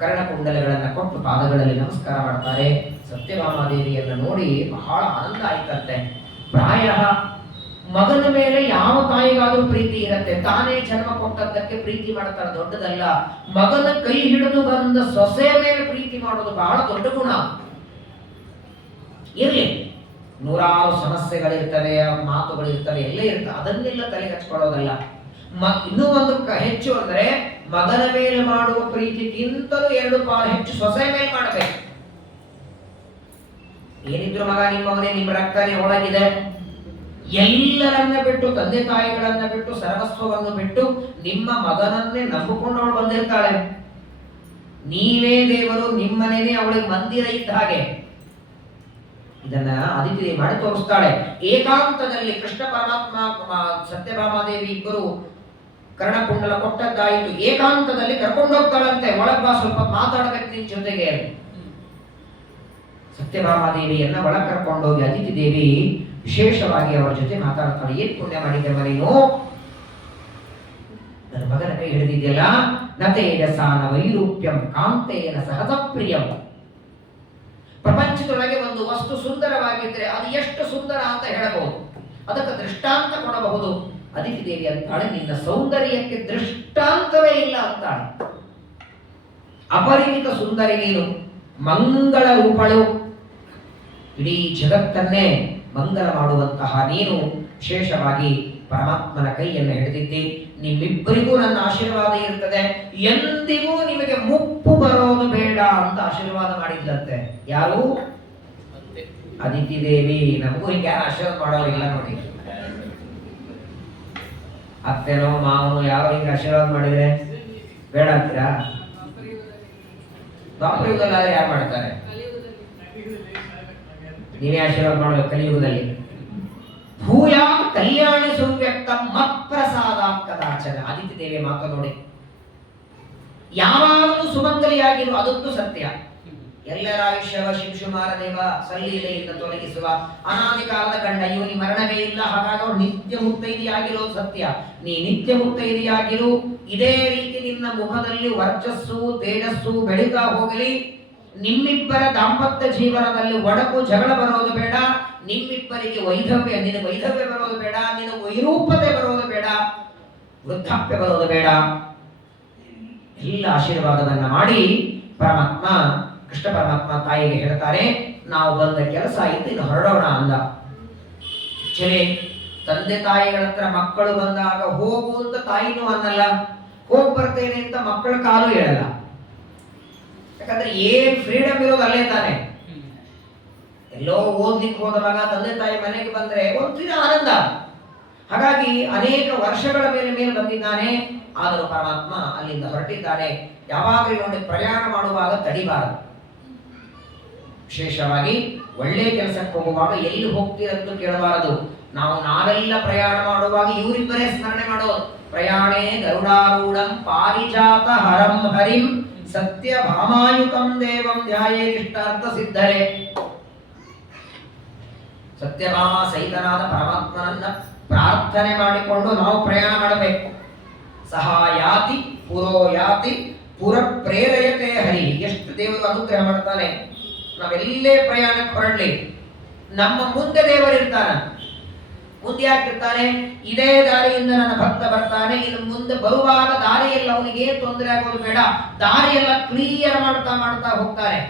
ಕರ್ಣಕುಂಡಲಗಳನ್ನ ಕೊಟ್ಟು ಪಾದಗಳಲ್ಲಿ ನಮಸ್ಕಾರ ಮಾಡ್ತಾರೆ. ಸತ್ಯಭಾಮಾದೇವಿಯನ್ನು ನೋಡಿ ಬಹಳ ಆನಂದ ಆಯ್ತಂತೆ. ಪ್ರಾಯ ಮಗನ ಮೇಲೆ ಯಾವ ತಾಯಿಗಾದ್ರೂ ಪ್ರೀತಿ ಇರತ್ತೆ. ತಾನೇ ಜನ್ಮ ಕೊಟ್ಟದ್ದಕ್ಕೆ ಪ್ರೀತಿ ಮಾಡ್ತಾಳೆ, ದೊಡ್ಡದಲ್ಲ. ಮಗನ ಕೈ ಹಿಡಿದು ಬಂದ ಸೊಸೆಯ ಮೇಲೆ ಪ್ರೀತಿ ಮಾಡೋದು ಬಹಳ ದೊಡ್ಡ ಗುಣ. ಇರ್ಲಿ, ನೂರಾರು ಸಮಸ್ಯೆಗಳಿರ್ತವೆ, ಮಾತುಗಳಿರ್ತವೆ, ಎಲ್ಲ ಇರ್ತವೆ, ಅದನ್ನೆಲ್ಲ ತಲೆಗೆ ಹಚ್ಕೊಳ್ಳೋದಲ್ಲ. ಇನ್ನೂ ಒಂದು ಹೆಚ್ಚು ಅಂದ್ರೆ ಮಗನ ಮೇಲೆ ಮಾಡುವ ಪ್ರೀತಿಗಿಂತಲೂ 2 ಪಾಲು ಹೆಚ್ಚು ಸೊಸೆ ಮೇಲೆ ಮಾಡಬೇಕು. ಏನಿದ್ರು ಮಗ ನಿಮ್ಮವನೇ, ನಿಮ್ಮ ರಕ್ತನೇ ಒಳಗಿದೆ. ಎಲ್ಲರನ್ನ ಬಿಟ್ಟು, ತಂದೆ ತಾಯಿಗಳನ್ನ ಬಿಟ್ಟು, ಸರ್ವಸ್ವವನ್ನು ಬಿಟ್ಟು ನಿಮ್ಮ ಮಗನನ್ನೇ ನಂಬಿಕೊಂಡವಳು ಬಂದಿರ್ತಾಳೆ. ನೀವೇ ದೇವರು, ನಿಮ್ಮನೇನೆ ಅವಳಿಗೆ ಮಂದಿರ ಇದ್ದ ಹಾಗೆ. ಇದನ್ನ ಅದಿತಿ ಮಾಡಿ ತೋರಿಸ್ತಾಳೆ. ಏಕಾಂತದಲ್ಲಿ ಕೃಷ್ಣ ಪರಮಾತ್ಮ ಸತ್ಯಭಾಮಾದೇವಿ ಇಬ್ಬರು ಕರ್ಣಕುಂಡಲ ಕೊಟ್ಟದ್ದಾಯಿತು. ಏಕಾಂತದಲ್ಲಿ ಕರ್ಕೊಂಡೋಗ್ತಾಳಂತೆ. ಒಳಗ್ ಬಾ, ಸ್ವಲ್ಪ ಮಾತಾಡಬೇಕು ನಿನ್ ಜೊತೆಗೆ. ಸತ್ಯಭಾಮಾದೇವಿಯನ್ನ ಒಳಗ್ ಕರ್ಕೊಂಡೋಗಿ ಅದಿತಿ ದೇವಿ ವಿಶೇಷವಾಗಿ ಅವರ ಜೊತೆ ಮಾತಾಡ್ತಾಳೆ. ಏನ್ ಪುಣ್ಯ ಮಾಡಿದ್ದೆವ ನೀನು, ನನ್ನ ಮಗನ ಕೈ ಹಿಡಿದಿದೆಯಲ್ಲ. ನತೇಜಸಾನ ವೈರೂಪ್ಯಂ ಕಾಂತೇನ ಸಹಜ ಪ್ರಿಯಂ. ಪ್ರಪಂಚದೊಳಗೆ ಒಂದು ವಸ್ತು ಸುಂದರವಾಗಿದ್ರೆ ಅದು ಎಷ್ಟು ಸುಂದರ ಅಂತ ಹೇಳಬಹುದು, ಅದಕ್ಕೆ ದೃಷ್ಟಾಂತ ಕೊಡಬಹುದು. ಅದಿತಿ ದೇವಿ ಅಂತಾಳೆ, ನಿನ್ನ ಸೌಂದರ್ಯಕ್ಕೆ ದೃಷ್ಟಾಂತವೇ ಇಲ್ಲ ಅಂತಾಳೆ. ಅಪರಿಮಿತ ಸುಂದರಿ ನೀನು, ಮಂಗಳ ರೂಪಳು, ಇಡೀ ಜಗತ್ತನ್ನೇ ಮಂಗಲ ಮಾಡುವಂತಹ ನೀನು. ವಿಶೇಷವಾಗಿ ಪರಮಾತ್ಮನ ಕೈಯನ್ನು ಹಿಡಿದಿದ್ದಿ. ನಿಮ್ಮಿಬ್ಬರಿಗೂ ನನ್ನ ಆಶೀರ್ವಾದ ಇರ್ತದೆ, ಎಂದಿಗೂ ನಿಮಗೆ ಮುಪ್ಪು ಬರೋದು ಬೇಡ ಅಂತ ಆಶೀರ್ವಾದ ಮಾಡಿದ್ದಂತೆ. ಯಾರು? ಅದಿತಿ ದೇವಿ. ನಮಗೂ ಹಿಂಗೆ ಯಾರು ಆಶೀರ್ವಾದ ಮಾಡೋರಿಲ್ಲ ನೋಡಿ. ಅತ್ತೆನೋ ಮಾವನೋ ಯಾರೋ ಹಿಂಗೆ ಆಶೀರ್ವಾದ ಮಾಡಿದ್ರೆ ಬೇಡ ಅಂತೀರಾ? ದ್ವಾಪರಯುಗದಲ್ಲಿ ಯಾರು ಮಾಡ್ತಾರೆ? ನೀವೇ ಆಶೀರ್ವಾದ ಮಾಡಬೇಕು ಕಲಿಯುಗದಲ್ಲಿ. ಭೂಯಾ ಕಲ್ಯಾಣ ಸುವ್ಯಕ್ತ ಮತ್ಪ್ರಸಾದ ಕದಾಚನ. ಅದಿತಿ ದೇವಿ ಮಾತು ನೋಡಿ, ಯಾವಾಗಲೂ ಸುಮಂಗಲಿಯಾಗಿರು, ಅದಂತೂ ಸತ್ಯ. ಎಲ್ಲರ ಆಯುಷ್ಯವ ಶಿಂಶುಮಾರ ದೇವ ಸಲ್ಲೀಲೆಯಿಂದ ತೊಲಗಿಸುವ ಅನಾದಿ ಕಾಲದ ಕಂಡ ಇವನಿ ಮರಣವೇ ಇಲ್ಲ. ಹಾಗಾಗಿ ಅವಳು ನಿತ್ಯ ಮುತ್ತೈದೆಯಾಗಿರೋದು ಸತ್ಯ. ನೀ ನಿತ್ಯ ಮುತ್ತೈದೆಯಾಗಿರು. ಇದೇ ರೀತಿ ನಿನ್ನ ಮುಖದಲ್ಲಿ ವರ್ಚಸ್ಸು ತೇಜಸ್ಸು ಬೆಳೀತಾ ಹೋಗಲಿ. ನಿಮ್ಮಿಬ್ಬರ ದಾಂಪತ್ಯ ಜೀವನದಲ್ಲಿ ಒಡಕು ಜಗಳ ಬರೋದು ಬೇಡ. ನಿಮ್ಮಿಬ್ಬರಿಗೆ ವೈಧವ್ಯ, ನಿನ್ನ ವೈಧವ್ಯ ಬರೋದು ಬೇಡ, ನಿನ್ನ ವೈರೂಪತೆ ಬರೋದು ಬೇಡ, ವೃದ್ಧಾಪ್ಯ ಬರೋದು ಬೇಡ. ಎಲ್ಲ ಆಶೀರ್ವಾದವನ್ನ ಮಾಡಿ ಪರಮಾತ್ಮ ಕೃಷ್ಣ ಪರಮಾತ್ಮ ತಾಯಿಗೆ ಹೇಳ್ತಾರೆ, ನಾವು ಬಂದ ಕೆಲಸ ಆಯಿತು, ಇನ್ನು ಹೊರಡೋಣ ಅಂದ. ಸರಿ, ತಂದೆ ತಾಯಿಗಳ ಹತ್ರ ಮಕ್ಕಳು ಬಂದಾಗ ಹೋಗು ಅಂತ ತಾಯಿನೂ ಅನ್ನಲ್ಲ, ಹೋಗ್ ಬರ್ತೇನೆ ಅಂತ ಮಕ್ಕಳ ಕಾಲು ಹೇಳಲ್ಲ. ಯಾಕಂದ್ರೆ ಏನ್ ಫ್ರೀಡಮ್ ಇರೋದು ಅಲ್ಲೇ ತಾನೆ. ಎಲ್ಲೋ ಓದ್ಲಿಕ್ಕೆ ಹೋದ ಮಗ ತಂದೆ ತಾಯಿ ಮನೆಗೆ ಬಂದ್ರೆ ಒಂದಿನ ಆನಂದ. ಹಾಗಾಗಿ ಅನೇಕ ವರ್ಷಗಳ ಮೇಲೆ ಬಂದಿದ್ದಾನೆ. ಆದರೂ ಪರಮಾತ್ಮ ಅಲ್ಲಿಂದ ಹೊರಟಿದ್ದಾನೆ. ಯಾವಾಗಲೂ ನೋಡಿ ಪ್ರಯಾಣ ಮಾಡುವಾಗ ತಡಿಬಾರದು. ವಿಶೇಷವಾಗಿ ಒಳ್ಳೆ ಕೆಲಸಕ್ಕೆ ಹೋಗುವಾಗ ಎಲ್ಲಿ ಹೋಗ್ತೀರಂತೂ ಕೇಳಬಾರದು. ನಾವೆಲ್ಲ ಪ್ರಯಾಣ ಮಾಡುವಾಗ ಇವರಿಬ್ಬರೇ ಸ್ಮರಣೆ ಮಾಡೋದು. ಪ್ರಯಾಣೇ ಗರುಡಾರೂಢಂ ಪಾರಿಜಾತ ಹರಂ ಹರಿಂ ಸತ್ಯ ಭಾಮಾಯುತಂ ದೇವಂ ಧ್ಯಾಯೇ ಇಷ್ಟಾರ್ಥ ಸಿದ್ಧರೇ. ಸತ್ಯಭಾಮ ಸಹಿತನಾದ ಪರಮಾತ್ಮನನ್ನ ಪ್ರಾರ್ಥನೆ ಮಾಡಿಕೊಂಡು ನಾವು ಪ್ರಯಾಣ ಮಾಡಬೇಕು. ಸಹ ಯಾತಿ ಪುರೋ ಯಾತಿ ಪುರ ಪ್ರೇರಯತೆ ಹರಿ. ಎಷ್ಟು ದೇವರು ಅನುಗ್ರಹ ಮಾಡ್ತಾನೆ. ನಾವೆಲ್ಲೇ ಪ್ರಯಾಣಕ್ಕೆ ಹೊರಡ್ಲಿ, ನಮ್ಮ ಮುಂದೆ ದೇವರಿರ್ತಾನೆ. ಮುಂದೆ ಯಾಕಿರ್ತಾನೆ? ಇದೇ ದಾರಿಯಿಂದ ನನ್ನ ಭಕ್ತ ಬರ್ತಾನೆ, ಇನ್ನು ಮುಂದೆ ಬರುವಾಗ ದಾರಿಯಲ್ಲಿ ಅವನಿಗೆ ಏನು ತೊಂದರೆ ಆಗೋದು ಬೇಡ, ದಾರಿಯೆಲ್ಲ ಕ್ಲಿಯರ್ ಮಾಡ್ತಾ ಮಾಡ್ತಾ ಹೋಗ್ತಾನೆ.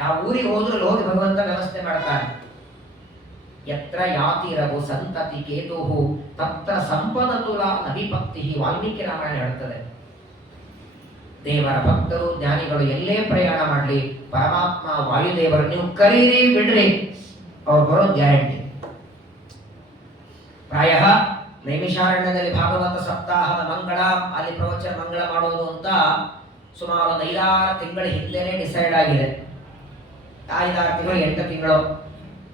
ಯಾವ ಊರಿಗೆ ಹೋದ್ರೂ ಹೋಗಿ ಭಗವಂತ ವ್ಯವಸ್ಥೆ ಮಾಡ್ತಾನೆ. ಯತ್ರ ಯಾತಿ ರಘು ಸಂತತಿ ಕೇತುಹು ತತ್ರ ಸಂಪದ ತುಲ ನವಿಪಕ್ತಿ. ವಾಲ್ಮೀಕಿ ರಾಮಾಯಣ ಹೇಳ್ತದೆ. ದೇವರ ಭಕ್ತರು ಜ್ಞಾನಿಗಳು ಎಲ್ಲೇ ಪ್ರಯಾಣ ಮಾಡಲಿ, ಪರಮಾತ್ಮ ವಾಯುದೇವರು ನೀವು ಕರೀರಿ ಬಿಡ್ರಿ, ಅವ್ರು ಬರೋದು ಗ್ಯಾರಂಟಿ. ಪ್ರಾಯ ನೈಮಿಷಾರಣ್ಯದಲ್ಲಿ ಭಾಗವತ ಸಪ್ತಾಹದ ಮಂಗಳ, ಅಲ್ಲಿ ಪ್ರವಚನ ಮಂಗಳ ಮಾಡೋದು ಅಂತ ಸುಮಾರು ಒಂದು 5-6 ತಿಂಗಳ ಹಿಂದೆನೆ ಡಿಸೈಡ್ ಆಗಿದೆ. 5-6 ತಿಂಗಳು 8 ತಿಂಗಳು.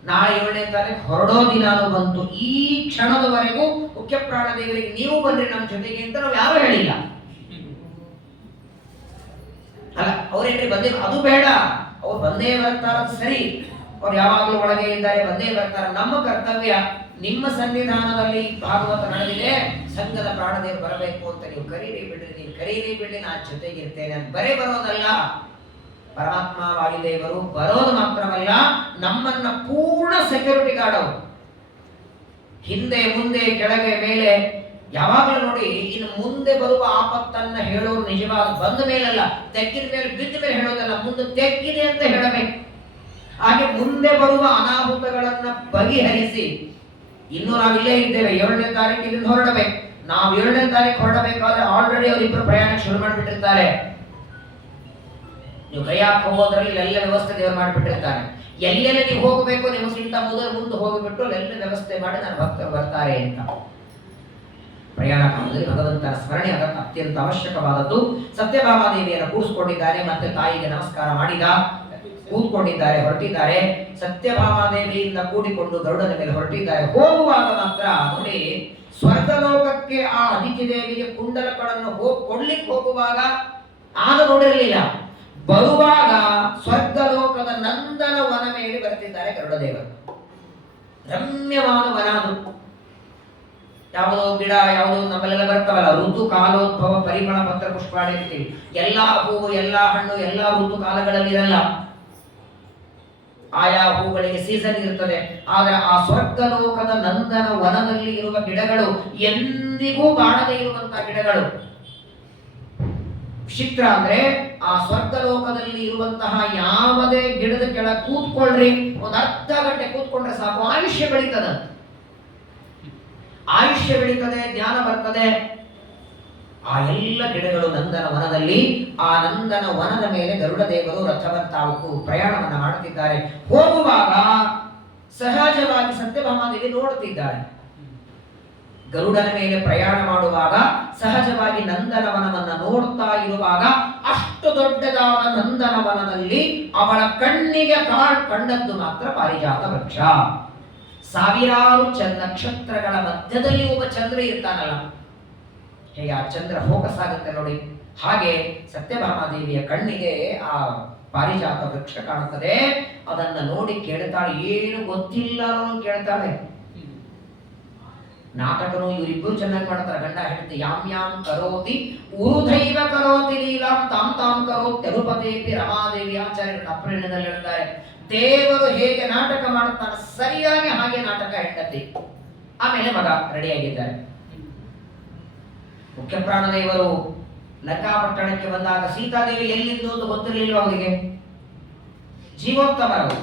ನಾಳೆ 7ನೇ ತಾರೀಕು ಹೊರಡೋ ದಿನಾನು ಬಂತು. ಈ ಕ್ಷಣದವರೆಗೂ ಮುಖ್ಯ ಪ್ರಾಣದೇವರಿಗೆ ನೀವು ಬನ್ರಿ ನಮ್ಮ ಜೊತೆಗೆ ಅಂತ ನಾವು ಯಾರು ಹೇಳಿಲ್ಲ. ಅಲ್ಲ, ಅವ್ರೇನ್ರಿ ಬಂದೇ, ಅದು ಬೇಡ, ಅವ್ರು ಬಂದೇ ಬರ್ತಾರ, ಸರಿ, ಅವ್ರು ಯಾವಾಗಲೂ ಒಳಗೆ ಇದ್ದಾರೆ, ಬಂದೇ ಬರ್ತಾರ. ನಮ್ಮ ಕರ್ತವ್ಯ ನಿಮ್ಮ ಸನ್ನಿಧಾನದಲ್ಲಿ ಭಾಗವತ ನಡೆದಿದೆ, ಸಂಘದ ಪ್ರಾಣದೇವರು ಬರಬೇಕು ಅಂತ ನೀವು ಕರೀರಿ ಬಿಡ್ರಿ, ನೀವು ಕರೀರಿ ಬಿಡ್ರಿ, ನಾನು ಜೊತೆಗಿರ್ತೇನೆ ಅಂತ ಬರೇ ಬರೋದಲ್ಲ. ಪರಮಾತ್ಮ ವಾಯುದೇವರು ಬರೋದು ಮಾತ್ರವಲ್ಲ, ನಮ್ಮನ್ನ ಪೂರ್ಣ ಸೆಕ್ಯೂರಿಟಿ ಗಾರ್ಡ್ ಅವರು. ಹಿಂದೆ ಮುಂದೆ ಕೆಳಗೆ ಮೇಲೆ ಯಾವಾಗಲೂ ನೋಡಿ. ಇನ್ನು ಮುಂದೆ ಬರುವ ಆಪತ್ತನ್ನ ಹೇಳೋರು ನಿಜವಾದ ಬಂದ ಮೇಲಲ್ಲ, ತೆಗ್ಗಿದ ಮೇಲೆ ಬಿದ್ದ ಮೇಲೆ ಹೇಳೋದಲ್ಲ, ಮುಂದೆ ತೆಗ್ಗಿದೆ ಅಂತ ಹೇಳಬೇಕು. ಹಾಗೆ ಮುಂದೆ ಬರುವ ಅನಾಹುತಗಳನ್ನ ಬಗೆಹರಿಸಿ, ಇನ್ನು ನಾವಿಲ್ಲೇ ಇದ್ದೇವೆ, 7ನೇ ತಾರೀಕು ಇಲ್ಲಿಂದ ಹೊರಡಬೇಕು. ನಾವು 7ನೇ ತಾರೀಕು ಹೊರಡಬೇಕಾದ್ರೆ ಆಲ್ರೆಡಿ ಅವರಿಬ್ಬರು ಪ್ರಯಾಣ ಶುರು ಮಾಡಿಬಿಟ್ಟಿರ್ತಾರೆ. ನೀವು ಕೈಯಾಕ್ ಹೋಗೋದ್ರಲ್ಲಿ ಎಲ್ಲ ವ್ಯವಸ್ಥೆ ದೇವರು ಮಾಡಿಬಿಟ್ಟಿರ್ತಾನೆ. ಎಲ್ಲೆಲ್ಲ ನೀವು ಹೋಗಬೇಕು, ನಿಮಗಿಂತ ಮುಂದೆ ಹೋಗಿಬಿಟ್ಟು ಎಲ್ಲ ವ್ಯವಸ್ಥೆ ಮಾಡಿ ನನ್ನ ಭಕ್ತರು ಬರ್ತಾರೆ ಅಂತ. ಪ್ರಯಾಣ ಕಾಲದಲ್ಲಿ ಭಗವಂತನ ಸ್ಮರಣೆ ಅದಕ್ಕೆ ಅತ್ಯಂತ ಅವಶ್ಯಕವಾದದ್ದು. ಸತ್ಯಭಾಮಾದೇವಿಯನ್ನು ಕೂಡಿಸ್ಕೊಂಡಿದ್ದಾರೆ, ಮತ್ತೆ ತಾಯಿಗೆ ನಮಸ್ಕಾರ ಮಾಡಿದ, ಕೂತ್ಕೊಂಡಿದ್ದಾರೆ, ಹೊರಟಿದ್ದಾರೆ. ಸತ್ಯಭಾಮಾದೇವಿಯಿಂದ ಕೂಡಿಕೊಂಡು ಗರುಡನ ಮೇಲೆ ಹೊರಟಿದ್ದಾರೆ. ಹೋಗುವಾಗ ಮಾತ್ರ ನೋಡಿ, ಸ್ವರ್ಗಲೋಕಕ್ಕೆ ಆ ಅದಿತಿ ದೇವಿಗೆ ಕುಂಡಲಗಳನ್ನು ಕೊಡ್ಲಿಕ್ಕೆ ಹೋಗುವಾಗ ಆಗ ನೋಡಿರಲಿಲ್ಲ. ಬರುವಾಗ ಸ್ವರ್ಗಲೋಕದ ನಂದನ ವನ ಮೇಲೆ ಬರ್ತಿದ್ದಾರೆ ಗರುಡದೇವರು. ರಮ್ಯವಾದ ವನ ಅದು. ಯಾವುದೋ ಗಿಡ, ಯಾವುದೋ ನಮ್ಮಲ್ಲೆಲ್ಲ ಬರ್ತಾವಲ್ಲ, ಋತು ಕಾಲೋದ್ಭವ ಪರಿಮಳ ಪತ್ರ ಪುಷ್ಪಾಣಿ ಅಂತೀವಿ. ಎಲ್ಲಾ ಹೂವು, ಎಲ್ಲಾ ಹಣ್ಣು, ಎಲ್ಲಾ ಋತು ಕಾಲಗಳಲ್ಲಿ ಇರಲ್ಲ. ಆಯಾ ಹೂಗಳಿಗೆ ಸೀಸನ್ ಇರ್ತದೆ. ಆದ್ರೆ ಆ ಸ್ವರ್ಗಲೋಕದ ನಂದನ ವನದಲ್ಲಿ ಇರುವ ಗಿಡಗಳು ಎಂದಿಗೂ ಬಾಡದೇ ಇರುವಂತಹ ಗಿಡಗಳು. ವಿಚಿತ್ರ ಅಂದ್ರೆ, ಆ ಸ್ವರ್ಗಲೋಕದಲ್ಲಿ ಇರುವಂತಹ ಯಾವುದೇ ಗಿಡದ ಕೆಳ ಕೂತ್ಕೊಳ್ರಿ, ಒಂದು ಅರ್ಧ ಗಂಟೆ ಕೂತ್ಕೊಂಡ್ರೆ ಸಾಕು, ಆಯುಷ್ಯ ಬೆಳೀತದ. ಆಯುಷ್ಯ ಬೆಳೀತದೆ, ಜ್ಞಾನ ಬರ್ತದೆ. ಆ ಎಲ್ಲ ಗಿಡಗಳು ನಂದನ ವನದಲ್ಲಿ. ಆ ನಂದನ ವನದ ಮೇಲೆ ಗರುಡ ದೇವರು ರಥವನ್ನು ತಾವು ಪ್ರಯಾಣವನ್ನ ಮಾಡುತ್ತಿದ್ದಾರೆ. ಹೋಗುವಾಗ ಸಹಜವಾಗಿ ಸತ್ಯಭಾಮಾದೇವಿ ನೋಡುತ್ತಿದ್ದಾರೆ. ಗರುಡನ ಮೇಲೆ ಪ್ರಯಾಣ ಮಾಡುವಾಗ ಸಹಜವಾಗಿ ನಂದನವನವನ್ನ ನೋಡ್ತಾ ಇರುವಾಗ, ಅಷ್ಟು ದೊಡ್ಡದಾದ ನಂದನವನದಲ್ಲಿ ಅವಳ ಕಣ್ಣಿಗೆ ಕಂಡದ್ದು ಮಾತ್ರ ಪಾರಿಜಾತ ವೃಕ್ಷ. ಸಾವಿರಾರು ನಕ್ಷತ್ರಗಳ ಮಧ್ಯದಲ್ಲಿ ಒಬ್ಬ ಚಂದ್ರ ಇರ್ತಾನಲ್ಲ, ಹೇಗೆ ಆ ಚಂದ್ರ ಫೋಕಸ್ ಆಗುತ್ತೆ ನೋಡಿ, ಹಾಗೆ ಸತ್ಯಭಾಮಾದೇವಿಯ ಕಣ್ಣಿಗೆ ಆ ಪಾರಿಜಾತ ವೃಕ್ಷ ಕಾಣುತ್ತದೆ. ಅದನ್ನ ನೋಡಿ ಕೇಳ್ತಾಳೆ, ಏನು ಗೊತ್ತಿಲ್ಲ ಅನ್ನೋನು ಕೇಳ್ತಾಳೆ. ನಾಟಕನು ಇವರಿಬ್ಬರು ಚೆನ್ನಾಗಿ ಮಾಡ್ತಾರೆ, ಗಂಡ ಹೆಂಡತಿ. ಯಾಮ್ ಯಾಮ್ ಕರೋತಿ ಉರುಧೈವ ಕರೋತಿ ಲೀಲಾಂ ತಾಂ ತಾಂ ಕರೋತಿ ಅನುಪತೇಪಿ ರಮಾದೇವಿ. ಆಚಾರ್ಯರು ಅಪ್ರೇಣದಲ್ಲಿ ಹೇಳ್ತಾರೆ, ದೇವರು ಹೇಗೆ ನಾಟಕ ಮಾಡುತ್ತಾನೆ ಸರಿಯಾಗಿ ಹಾಗೆ ನಾಟಕ ಹೆಂಡತಿ. ಆಮೇಲೆ ಮಗ ರೆಡಿಯಾಗಿದ್ದಾರೆ. ಮುಖ್ಯ ಪ್ರಾಣದೇವರು ಲಂಕಾಪಟ್ಟಣಕ್ಕೆ ಬಂದಾಗ ಸೀತಾದೇವಿ ಎಲ್ಲಿದ್ದು ಅಂತ ಗೊತ್ತಿರಲಿಲ್ಲ ಅವರಿಗೆ. ಜೀವೋತ್ತಮರು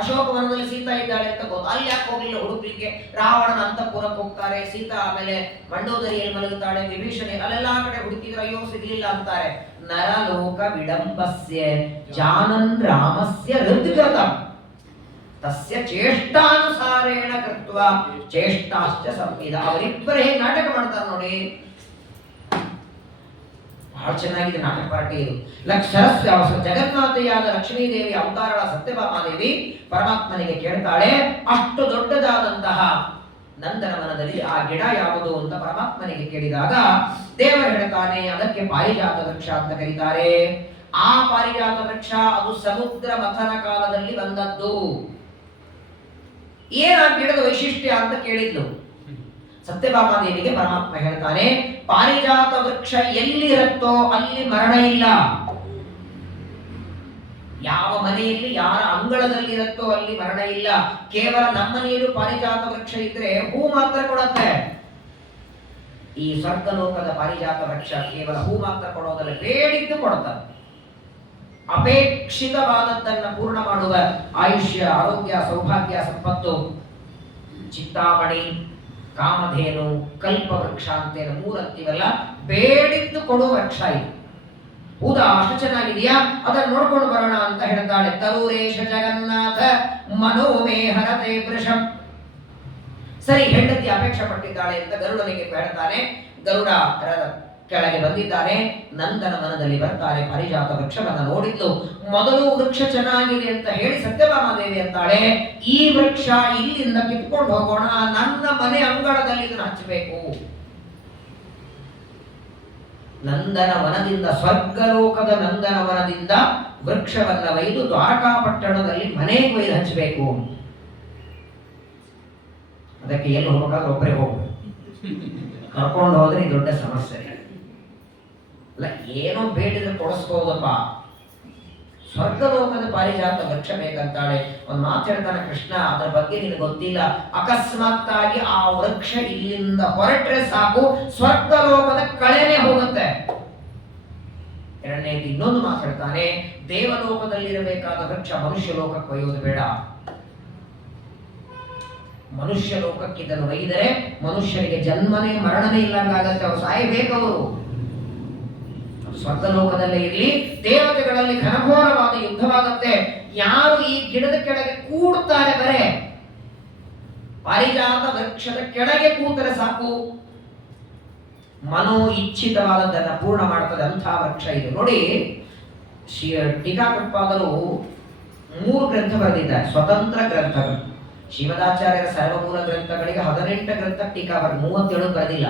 ಅಶೋಕವನದಲ್ಲಿ ಸೀತಾ ಇದ್ದಾಳೆ ಅಂತ ಗೊತ್ತು. ಅಲ್ಲಿ ಯಾಕೆ ಹೋಗ್ಲಿಲ್ಲ ಹುಡುಕ್ಲಿಕ್ಕೆ? ರಾವಣನ ಅಂತಃಪುರಕ್ಕೆ ಹೋಗ್ತಾರೆ, ಸೀತಾ ಆಮೇಲೆ ಮಂಡೋದರಿಯಲ್ಲಿ ಮಲಗುತ್ತಾಳೆ, ವಿಭೀಷಣ ಅಲ್ಲೆಲ್ಲಾ ಕಡೆ ಹುಡುಕಿದ್ರು, ಅಯ್ಯೋ ಸಿಗ್ಲಿಲ್ಲ ಅಂತಾರೆ. ನರಲೋಕ ವಿಡಂಬಸ್ಯ ಜಾನನ್ ರಾಮಸ್ಯ ಹೃದ್ಗತಂ ತಸ್ಯ ಚೇಷ್ಟಾನುಸಾರೇಣ ಕೃತ್ವ ಚೇಷ್ಟಾಶ್ಚ ಸಂವಿಧ. ಅವರಿಬ್ಬರು ಹೇಗೆ ನಾಟಕ ಮಾಡ್ತಾರೆ ನೋಡಿ, ಬಹಳ ಚೆನ್ನಾಗಿದೆ ನಾಟಕ ಪಾರ್ಟಿ ಇದು. ಜಗನ್ಮಾತೆಯಾದ ಲಕ್ಷ್ಮೀದೇವಿ ಅವತಾರಳ ಸತ್ಯಭಾಮಾದೇವಿ ಪರಮಾತ್ಮನಿಗೆ ಕೇಳ್ತಾಳೆ, ಅಷ್ಟು ದೊಡ್ಡದಾದಂತಹ ನಂದನವನದಲ್ಲಿ ಆ ಗಿಡ ಯಾವುದು ಅಂತ ಪರಮಾತ್ಮನಿಗೆ ಕೇಳಿದಾಗ ದೇವರು ಹೇಳ್ತಾನೆ, ಅದಕ್ಕೆ ಪಾರಿಜಾತ ವೃಕ್ಷ ಅಂತ ಕರೀತಾರೆ. ಆ ಪಾರಿಜಾತ ವೃಕ್ಷ ಅದು ಸಮುದ್ರ ಮಥನ ಕಾಲದಲ್ಲಿ ಬಂದದ್ದು. ಏನ ಗಿಡದ ವೈಶಿಷ್ಟ್ಯ ಅಂತ ಕೇಳಿದ್ಲು. ಸತ್ಯಭಾಮಾದೇವಿಗೆ ಪರಮಾತ್ಮ ಹೇಳ್ತಾನೆ, ಪಾರಿಜಾತ ವೃಕ್ಷ ಎಲ್ಲಿರುತ್ತೋ ಅಲ್ಲಿ ಮರಣ ಇಲ್ಲ. ಯಾವ ಮನೆಯಲ್ಲಿ ಯಾರ ಅಂಗಳದಲ್ಲಿರುತ್ತೋ ಅಲ್ಲಿ ಮರಣ ಇಲ್ಲ. ಕೇವಲ ನಮ್ಮ ಮನೆಯಲ್ಲೂ ಪಾರಿಜಾತ ವೃಕ್ಷ ಇದ್ರೆ ಹೂ ಮಾತ್ರ ಕೊಡುತ್ತೆ. ಈ ಸ್ವರ್ಗಲೋಕದ ಪಾರಿಜಾತ ವೃಕ್ಷ ಕೇವಲ ಹೂ ಮಾತ್ರ ಕೊಡೋದಲ್ಲ, ಬೇಡಿದ್ದು ಕೊಡುತ್ತದೆ. ಅಪೇಕ್ಷಿತವಾದದ್ದನ್ನು ಪೂರ್ಣ ಮಾಡುವ ಆಯುಷ್ಯ, ಆರೋಗ್ಯ, ಸೌಭಾಗ್ಯ, ಸಂಪತ್ತು, ಚಿಂತಾಮಣಿ, ಕಾಮಧೇನು, ಕಲ್ಪವೃಕ್ಷ ಅಂತೇನು ಮೂರಂತೀವಲ್ಲ, ಬೇಡಿದ್ದು ಕೊಡುವ ವೃಕ್ಷ ಇದು. ಹೌದಾ, ಅಷ್ಟು ಚೆನ್ನಾಗಿದೆಯಾ, ಅದನ್ನು ನೋಡ್ಕೊಂಡು ಬರೋಣ ಅಂತ ಹೇಳ್ತಾಳೆ. ತರುರೇಶ ಜಗನ್ನಾಥ ಮನೋಮೇ ಹರತೆ ವೃಷಂ. ಸರಿ, ಹೆಂಡತಿ ಅಪೇಕ್ಷೆ ಪಟ್ಟಿದ್ದಾಳೆ ಅಂತ ಗರುಡನಿಗೆ ಹೇಳ್ತಾನೆ. ಗರುಡ ಕೆಳಗೆ ಬಂದಿದ್ದಾನೆ. ನಂದನ ಮನದಲ್ಲಿ ಬರ್ತಾರೆ. ಪಾರಿಜಾತ ವೃಕ್ಷವನ್ನು ನೋಡಿದ್ದು ಮೊದಲು ವೃಕ್ಷ ಚೆನ್ನಾಗಿದೆ ಅಂತ ಹೇಳಿ ಸತ್ಯಭಾಮಾದೇವಿ ಅಂತಾಳೆ, ಈ ವೃಕ್ಷ ಇಲ್ಲಿಂದ ಕಿತ್ಕೊಂಡು ಹೋಗೋಣ, ನನ್ನ ಮನೆ ಅಂಗಳದಲ್ಲಿ ಇದನ್ನು ಹಚ್ಚಬೇಕು. ನಂದನ ವನದಿಂದ, ಸ್ವರ್ಗಲೋಕದ ನಂದನ ವನದಿಂದ ವೃಕ್ಷವನ್ನ ಒಯ್ದು ದ್ವಾರಕಾಪಟ್ಟಣದಲ್ಲಿ ಮನೆಗೆ ಒಯ್ದು ಹಚ್ಚಬೇಕು. ಅದಕ್ಕೆ ಎಲ್ಲಿ ಹೋಗ್ಬೇಕಾದ್ರೆ ಒಬ್ಬರೇ ಹೋಗ್ಬೇಕು, ಕರ್ಕೊಂಡು ಹೋದ್ರೆ ದೊಡ್ಡ ಸಮಸ್ಯೆ ಅಲ್ಲ. ಏನೋ ಬೇಡಿದ್ರೆ ಕೊಡಿಸ್ಬೋದಪ್ಪ. ಸ್ವರ್ಗಲೋಕದ ಪಾರಿಜಾತ ವೃಕ್ಷ ಬೇಕಂತಾಳೆ. ಒಂದು ಮಾತು ಹೇಳ್ತಾನೆ ಕೃಷ್ಣ, ಅದರ ಬಗ್ಗೆ ನಿನಗೆ ಗೊತ್ತಿಲ್ಲ. ಅಕಸ್ಮಾತ್ತಾಗಿ ಆ ವೃಕ್ಷ ಇಲ್ಲಿಂದ ಹೊರಟ್ರೆ ಸಾಕು, ಸ್ವರ್ಗಲೋಕದ ಕಳೆನೇ ಹೋಗುತ್ತೆ. ಎರಡನೇದು ಇನ್ನೊಂದು ಮಾತು ಹೇಳ್ತಾನೆ, ದೇವಲೋಕದಲ್ಲಿರಬೇಕಾದ ವೃಕ್ಷ ಮನುಷ್ಯ ಲೋಕಕ್ಕೆ ಒಯ್ಯೋದು ಬೇಡ. ಮನುಷ್ಯ ಲೋಕಕ್ಕೆ ಇದನ್ನು ಒಯ್ದರೆ ಮನುಷ್ಯರಿಗೆ ಜನ್ಮನೇ ಮರಣನೇ ಇಲ್ಲಂಗಾಗತ್ತೆ, ಅವ್ರು ಸಾಯಬೇಕವರು. ಸ್ವರ್ಗಲೋಕದಲ್ಲೇ ಇರಲಿ, ದೇವತೆಗಳಲ್ಲಿ ಘನಘೋರವಾದ ಯುದ್ಧವಾಗುತ್ತೆ. ಯಾರು ಈ ಗಿಡದ ಕೆಳಗೆ ಕೂಡ್ತಾರೆ, ಬರೇ ಪಾರಿಜಾತ ವೃಕ್ಷದ ಕೆಳಗೆ ಕೂತರೆ ಸಾಕು, ಮನೋ ಇಚ್ಛಿತವಾದದ್ದನ್ನ ಪೂರ್ಣ ಮಾಡ್ತದೆ. ಅಂಥ ವೃಕ್ಷ ಇದು. ನೋಡಿ, ಟೀಕಾಕೃತ್ಪಾದರು 3 ಗ್ರಂಥ ಬರೆದಿದ್ದಾರೆ, ಸ್ವತಂತ್ರ ಗ್ರಂಥಗಳು. ಶ್ರೀಮದಾಚಾರ್ಯರ ಸರ್ವಮೂಲ ಗ್ರಂಥಗಳಿಗೆ 18 ಗ್ರಂಥ ಟೀಕಾ 37 ಬರೆದಿಲ್ಲ,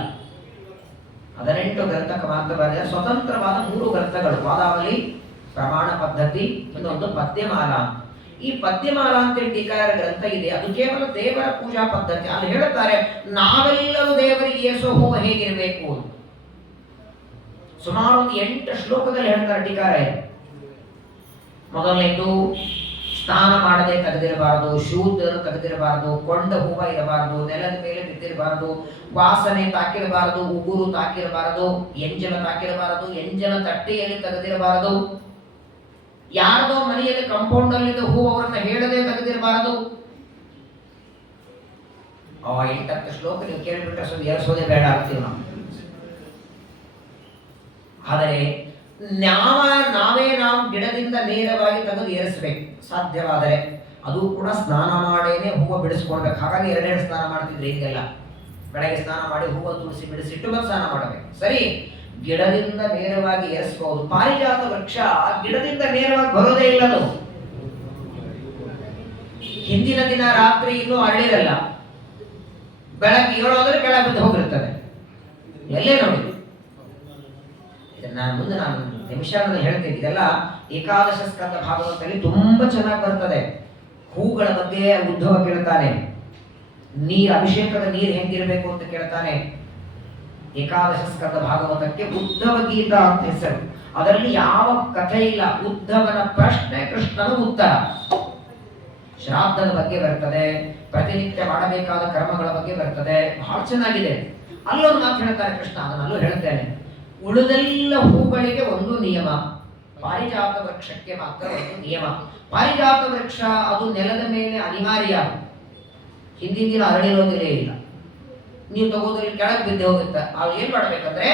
18 ಗ್ರಂಥಕ್ಕೆ ಮಾತ್ರ ಬರೆದ ಸ್ವತಂತ್ರವಾದ 3 ಗ್ರಂಥಗಳು. ವಾದಾವಲಿ, ಪ್ರಮಾಣ ಪದ್ಧತಿ, ಇನ್ನೊಂದು ಪದ್ಯಮಾಲಾ. ಈ ಪದ್ಯಮಾಲಾ ಅಂತೇಳಿ ಟೀಕಾರ ಗ್ರಂಥ ಇದೆ, ಅದು ಕೇವಲ ದೇವರ ಪೂಜಾ ಪದ್ಧತಿ. ಅಲ್ಲಿ ಹೇಳುತ್ತಾರೆ, ನಾವೆಲ್ಲರೂ ದೇವರಿಗೆ ಏಸೋ ಹೂವು ಹೇಗಿರಬೇಕು. ಸುಮಾರು ಒಂದು 8 ಶ್ಲೋಕದಲ್ಲಿ ಹೇಳ್ತಾರೆ ಟೀಕಾರ. ಮೊದಲನೇದು, ಸ್ನಾನ ಮಾಡದೆ ತೆಗೆದಿರಬಾರದು, ಶೂದ್ರನು ತೆಗೆದಿರಬಾರದು, ಕೊಂಡ ಹೂವ ಇರಬಾರದು, ನೆಲದ ಮೇಲೆ ಬಿದ್ದಿರಬಾರದು, ವಾಸನೆ ತಾಕಿರಬಾರದು, ಉಗುರು ತಾಕಿರಬಾರದು, ಎಂಜಲ ತಾಕಿರಬಾರದು, ಎಂಜಲ ತಟ್ಟೆಯಲ್ಲಿ ತೆಗೆದಿರಬಾರದು, ಯಾರದೋ ಮನೆಯಲ್ಲಿ ಕಾಂಪೌಂಡ್ ಅಲ್ಲಿದ್ದ ಹೂ ಅವರನ್ನ ಹೇಳದೆ ತೆಗೆದಿರಬಾರದು. 8 ಶ್ಲೋಕ ನೀವು ಕೇಳಿಬಿಟ್ರೆ ಸ್ವಲ್ಪ ಏರಿಸೋದೇ ಬೇಡ ಆಗ್ತೀವಿ ನಾವು. ಆದರೆ ನಾವೇ ನಾವು ಗಿಡದಿಂದ ನೇರವಾಗಿ ತೆಗೆದು ಏರಿಸಬೇಕು ಸಾಧ್ಯವಾದರೆ. ಅದು ಕೂಡ ಸ್ನಾನ ಮಾಡೇನೆ ಹೂವು ಬಿಡಿಸ್ಕೊಳ್ಬೇಕು. ಹಾಗಾಗಿ 2 ಸ್ನಾನ ಮಾಡ್ತಿದ್ರೆ ಈಗೆಲ್ಲ. ಬೆಳಗ್ಗೆ ಸ್ನಾನ ಮಾಡಿ ಹೂವು ತುಳಸಿ ಬಿಡಿಸಿಟ್ಟು ಮತ್ತೆ ಸ್ನಾನ ಮಾಡಬೇಕು. ಸರಿ, ಗಿಡದಿಂದ ನೇರವಾಗಿ ಏರಿಸಬಹುದು. ಪಾರಿಜಾತ ವೃಕ್ಷ ಗಿಡದಿಂದ ನೇರವಾಗಿ ಬರೋದೇ ಇಲ್ಲ. ಅದು ಹಿಂದಿನ ದಿನ ರಾತ್ರಿ ಇನ್ನೂ ಅರಳಿರಲ್ಲ, ಬೆಳಗ್ಗೆ ಏಳೋದ್ರೆ ಕೆಳಗೆ ಬಿದ್ದು ಹೋಗಿರ್ತದೆ. ಎಲ್ಲೇ ನೋಡಿ, ಮುಂದೆ ನಾನು ನಿಮಿಷದಲ್ಲಿ ಹೇಳ್ತೇನೆ. ಇದೆಲ್ಲ ಏಕಾದಶ ಸ್ಕಂದ ಭಾಗವತದಲ್ಲಿ ತುಂಬಾ ಚೆನ್ನಾಗಿ ಬರ್ತದೆ. ಹೂಗಳ ಬಗ್ಗೆ ಉದ್ಧವ ಕೇಳ್ತಾನೆ, ಅಭಿಷೇಕದ ನೀರು ಹೆಂಗಿರಬೇಕು ಅಂತ ಕೇಳ್ತಾನೆ. ಏಕಾದಶ ಸ್ಕಂದ ಭಾಗವತಕ್ಕೆ ಉದ್ಧವ ಗೀತಾ ಅಂತ ಹೆಸರು. ಅದರಲ್ಲಿ ಯಾವ ಕಥೆ ಇಲ್ಲ, ಉದ್ಧವನ ಪ್ರಶ್ನೆ ಕೃಷ್ಣನ ಉತ್ತರ. ಶ್ರಾದ್ದದ ಬಗ್ಗೆ ಬರ್ತದೆ, ಪ್ರತಿನಿತ್ಯ ಮಾಡಬೇಕಾದ ಕರ್ಮಗಳ ಬಗ್ಗೆ ಬರ್ತದೆ, ಬಹಳ ಚೆನ್ನಾಗಿದೆ. ಅಲ್ಲೊಂದು ಮಾತು ಹೇಳ್ತಾರೆ ಕೃಷ್ಣ, ಅದನ್ನಲ್ಲೂ ಹೇಳ್ತೇನೆ. ಉಳಿದೆಲ್ಲ ಹೂಗಳಿಗೆ ಒಂದು ನಿಯಮ, ಪಾರಿಜಾತ ವೃಕ್ಷಕ್ಕೆ ಮಾತ್ರ ಒಂದು ನಿಯಮ. ಪಾರಿಜಾತ ವೃಕ್ಷ ಅದು ನೆಲದ ಮೇಲೆ ಅನಿವಾರ್ಯ, ಹಿಂದಿನ ದಿನ ಅರಳಿರೋದಿಲ್ಲೇ ಇಲ್ಲ. ನೀವು ತಗೋದ್ರಲ್ಲಿ ಕೆಳಗೆ ಬಿದ್ದು ಹೋಗುತ್ತೆ. ಅದು ಏನ್ ಮಾಡ್ಬೇಕಂದ್ರೆ,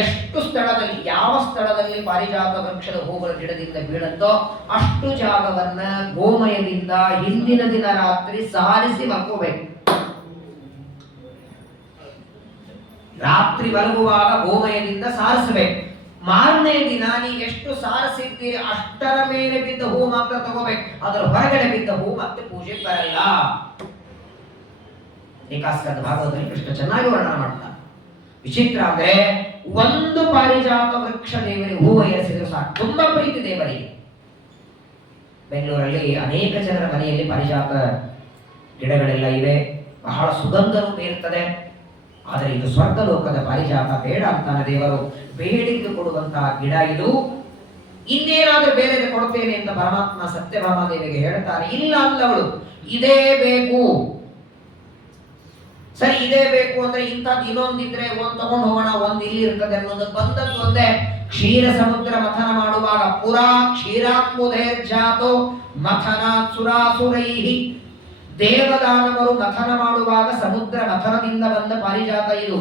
ಎಷ್ಟು ಸ್ಥಳದಲ್ಲಿ, ಯಾವ ಸ್ಥಳದಲ್ಲಿ ಪಾರಿಜಾತ ವೃಕ್ಷದ ಹೂಗಳ ಗಿಡದಿಂದ ಬೀಳುತ್ತೋ ಅಷ್ಟು ಜಾಗವನ್ನ ಗೋಮಯದಿಂದ ಹಿಂದಿನ ದಿನ ರಾತ್ರಿ ಸಾರಿಸಿ ಮಲ್ಕೋಬೇಕು. ರಾತ್ರಿ ಮಲಗುವಾಗ ಗೋಮಯದಿಂದ ಸಾರಿಸಬೇಕು. ಮಾರನೇ ದಿನ ನೀವು ಎಷ್ಟು ಸಾರಿಸಿದ್ದೀರಿ ಅಷ್ಟರ ಮೇಲೆ ಬಿದ್ದ ಹೂ ಮಾತ್ರ ತಗೋಬೇಕು. ಅದರ ಹೊರಗಡೆ ಬಿದ್ದ ಹೂ ಮತ್ತೆ ಪೂಜೆ ಬರಲ್ಲ. ಏಕಾಸ್ಕಂದ ಭಾಗವತದಲ್ಲಿ ಕೃಷ್ಣ ಚೆನ್ನಾಗಿ ವರ್ಣನ ಮಾಡ್ತಾನೆ. ವಿಚಿತ್ರ ಅಂದ್ರೆ, ಒಂದು ಪಾರಿಜಾತ ವೃಕ್ಷ ದೇವರಿಗೆ ಹೂವು ಏರಿಸಿದ್ರು ಸಾಕು, ತುಂಬಾ ಪ್ರೀತಿ ದೇವರಿಗೆ. ಬೆಂಗಳೂರಲ್ಲಿ ಅನೇಕ ಜನರ ಮನೆಯಲ್ಲಿ ಪಾರಿಜಾತ ಗಿಡಗಳೆಲ್ಲ ಇವೆ, ಬಹಳ ಸುಗಂಧವೂ ಬೀರ್ತದೆ. ಆದರೆ ಇದು ಸ್ವರ್ಗಲೋಕದ ಪಾರಿಜಾತ, ಬೇಡ ಅಂತಾನೆ ದೇವರು. ಬೇಡಿಕೆ ಕೊಡುವಂತಹ ಗಿಡ ಇದು. ಇನ್ನೇನಾದ್ರೂ ಬೇರೆ ಕೊಡ್ತೇನೆ ಅಂತ ಪರಮಾತ್ಮ ಸತ್ಯಭಾಮಾದೇವಿಗೆ ಹೇಳ್ತಾನೆ. ಇಲ್ಲ ಅಂದವಳು, ಇದೇ ಬೇಕು. ಸರಿ, ಇದೇ ಬೇಕು ಅಂದ್ರೆ ಇಂಥದ್ದು ಇನ್ನೊಂದಿದ್ರೆ ಒಂದ್ ತಗೊಂಡು ಹೋಗೋಣ, ಒಂದ್ ಇಲ್ಲಿ ಇರ್ತದೆ ಅನ್ನೋದು. ಬಂದದ್ದು ಒಂದೇ. ಕ್ಷೀರ ಸಮುದ್ರ ಮಥನ ಮಾಡುವಾಗ ಪುರಾ ಕ್ಷೀರಾತ್ಮುಧೇರ್ಜಾತೋ ಮಥನ ಸುರಾಸುರೈಹಿ, ದೇವದಾನವರು ಮಥನ ಮಾಡುವಾಗ ಸಮುದ್ರ ಮಥನದಿಂದ ಬಂದ ಪಾರಿಜಾತ ಇದು.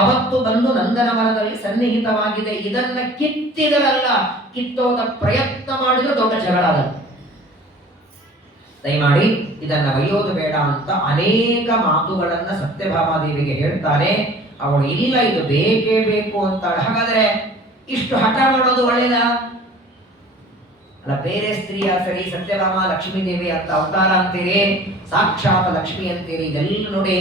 ಅವತ್ತು ಬಂದು ನಂದನವನದಲ್ಲಿ ಸನ್ನಿಹಿತವಾಗಿದೆ. ಇದನ್ನ ಕಿತ್ತಿದರಲ್ಲ, ಕಿತ್ತೋದ ಪ್ರಯತ್ನ ಮಾಡಿದ್ರೆ ದೊಡ್ಡ ಜಗಳ ಆಗುತ್ತೆ. ದಯಮಾಡಿ ಇದನ್ನ ಒಯ್ಯೋದು ಬೇಡ ಅಂತ ಅನೇಕ ಮಾತುಗಳನ್ನ ಸತ್ಯಭಾಮಾದೇವಿಗೆ ಹೇಳ್ತಾನೆ. ಅವಳು ಇಲ್ಲ, ಇದು ಬೇಕೇ ಬೇಕು ಅಂತಾಳೆ. ಹಾಗಾದ್ರೆ ಇಷ್ಟು ಹಠ ಮಾಡೋದು ಒಳ್ಳೇದ ಅಲ್ಲ? ಬೇರೆ ಸ್ತ್ರೀಯ ಸರಿ, ಸತ್ಯಭಾಮ ಲಕ್ಷ್ಮೀ ದೇವಿ ಅಂತ ಅವತಾರ ಅಂತೀರಿ, ಸಾಕ್ಷಾತ್ ಲಕ್ಷ್ಮಿ ಅಂತೀರಿ. ಇದೆಲ್ಲ ನೋಡಿ,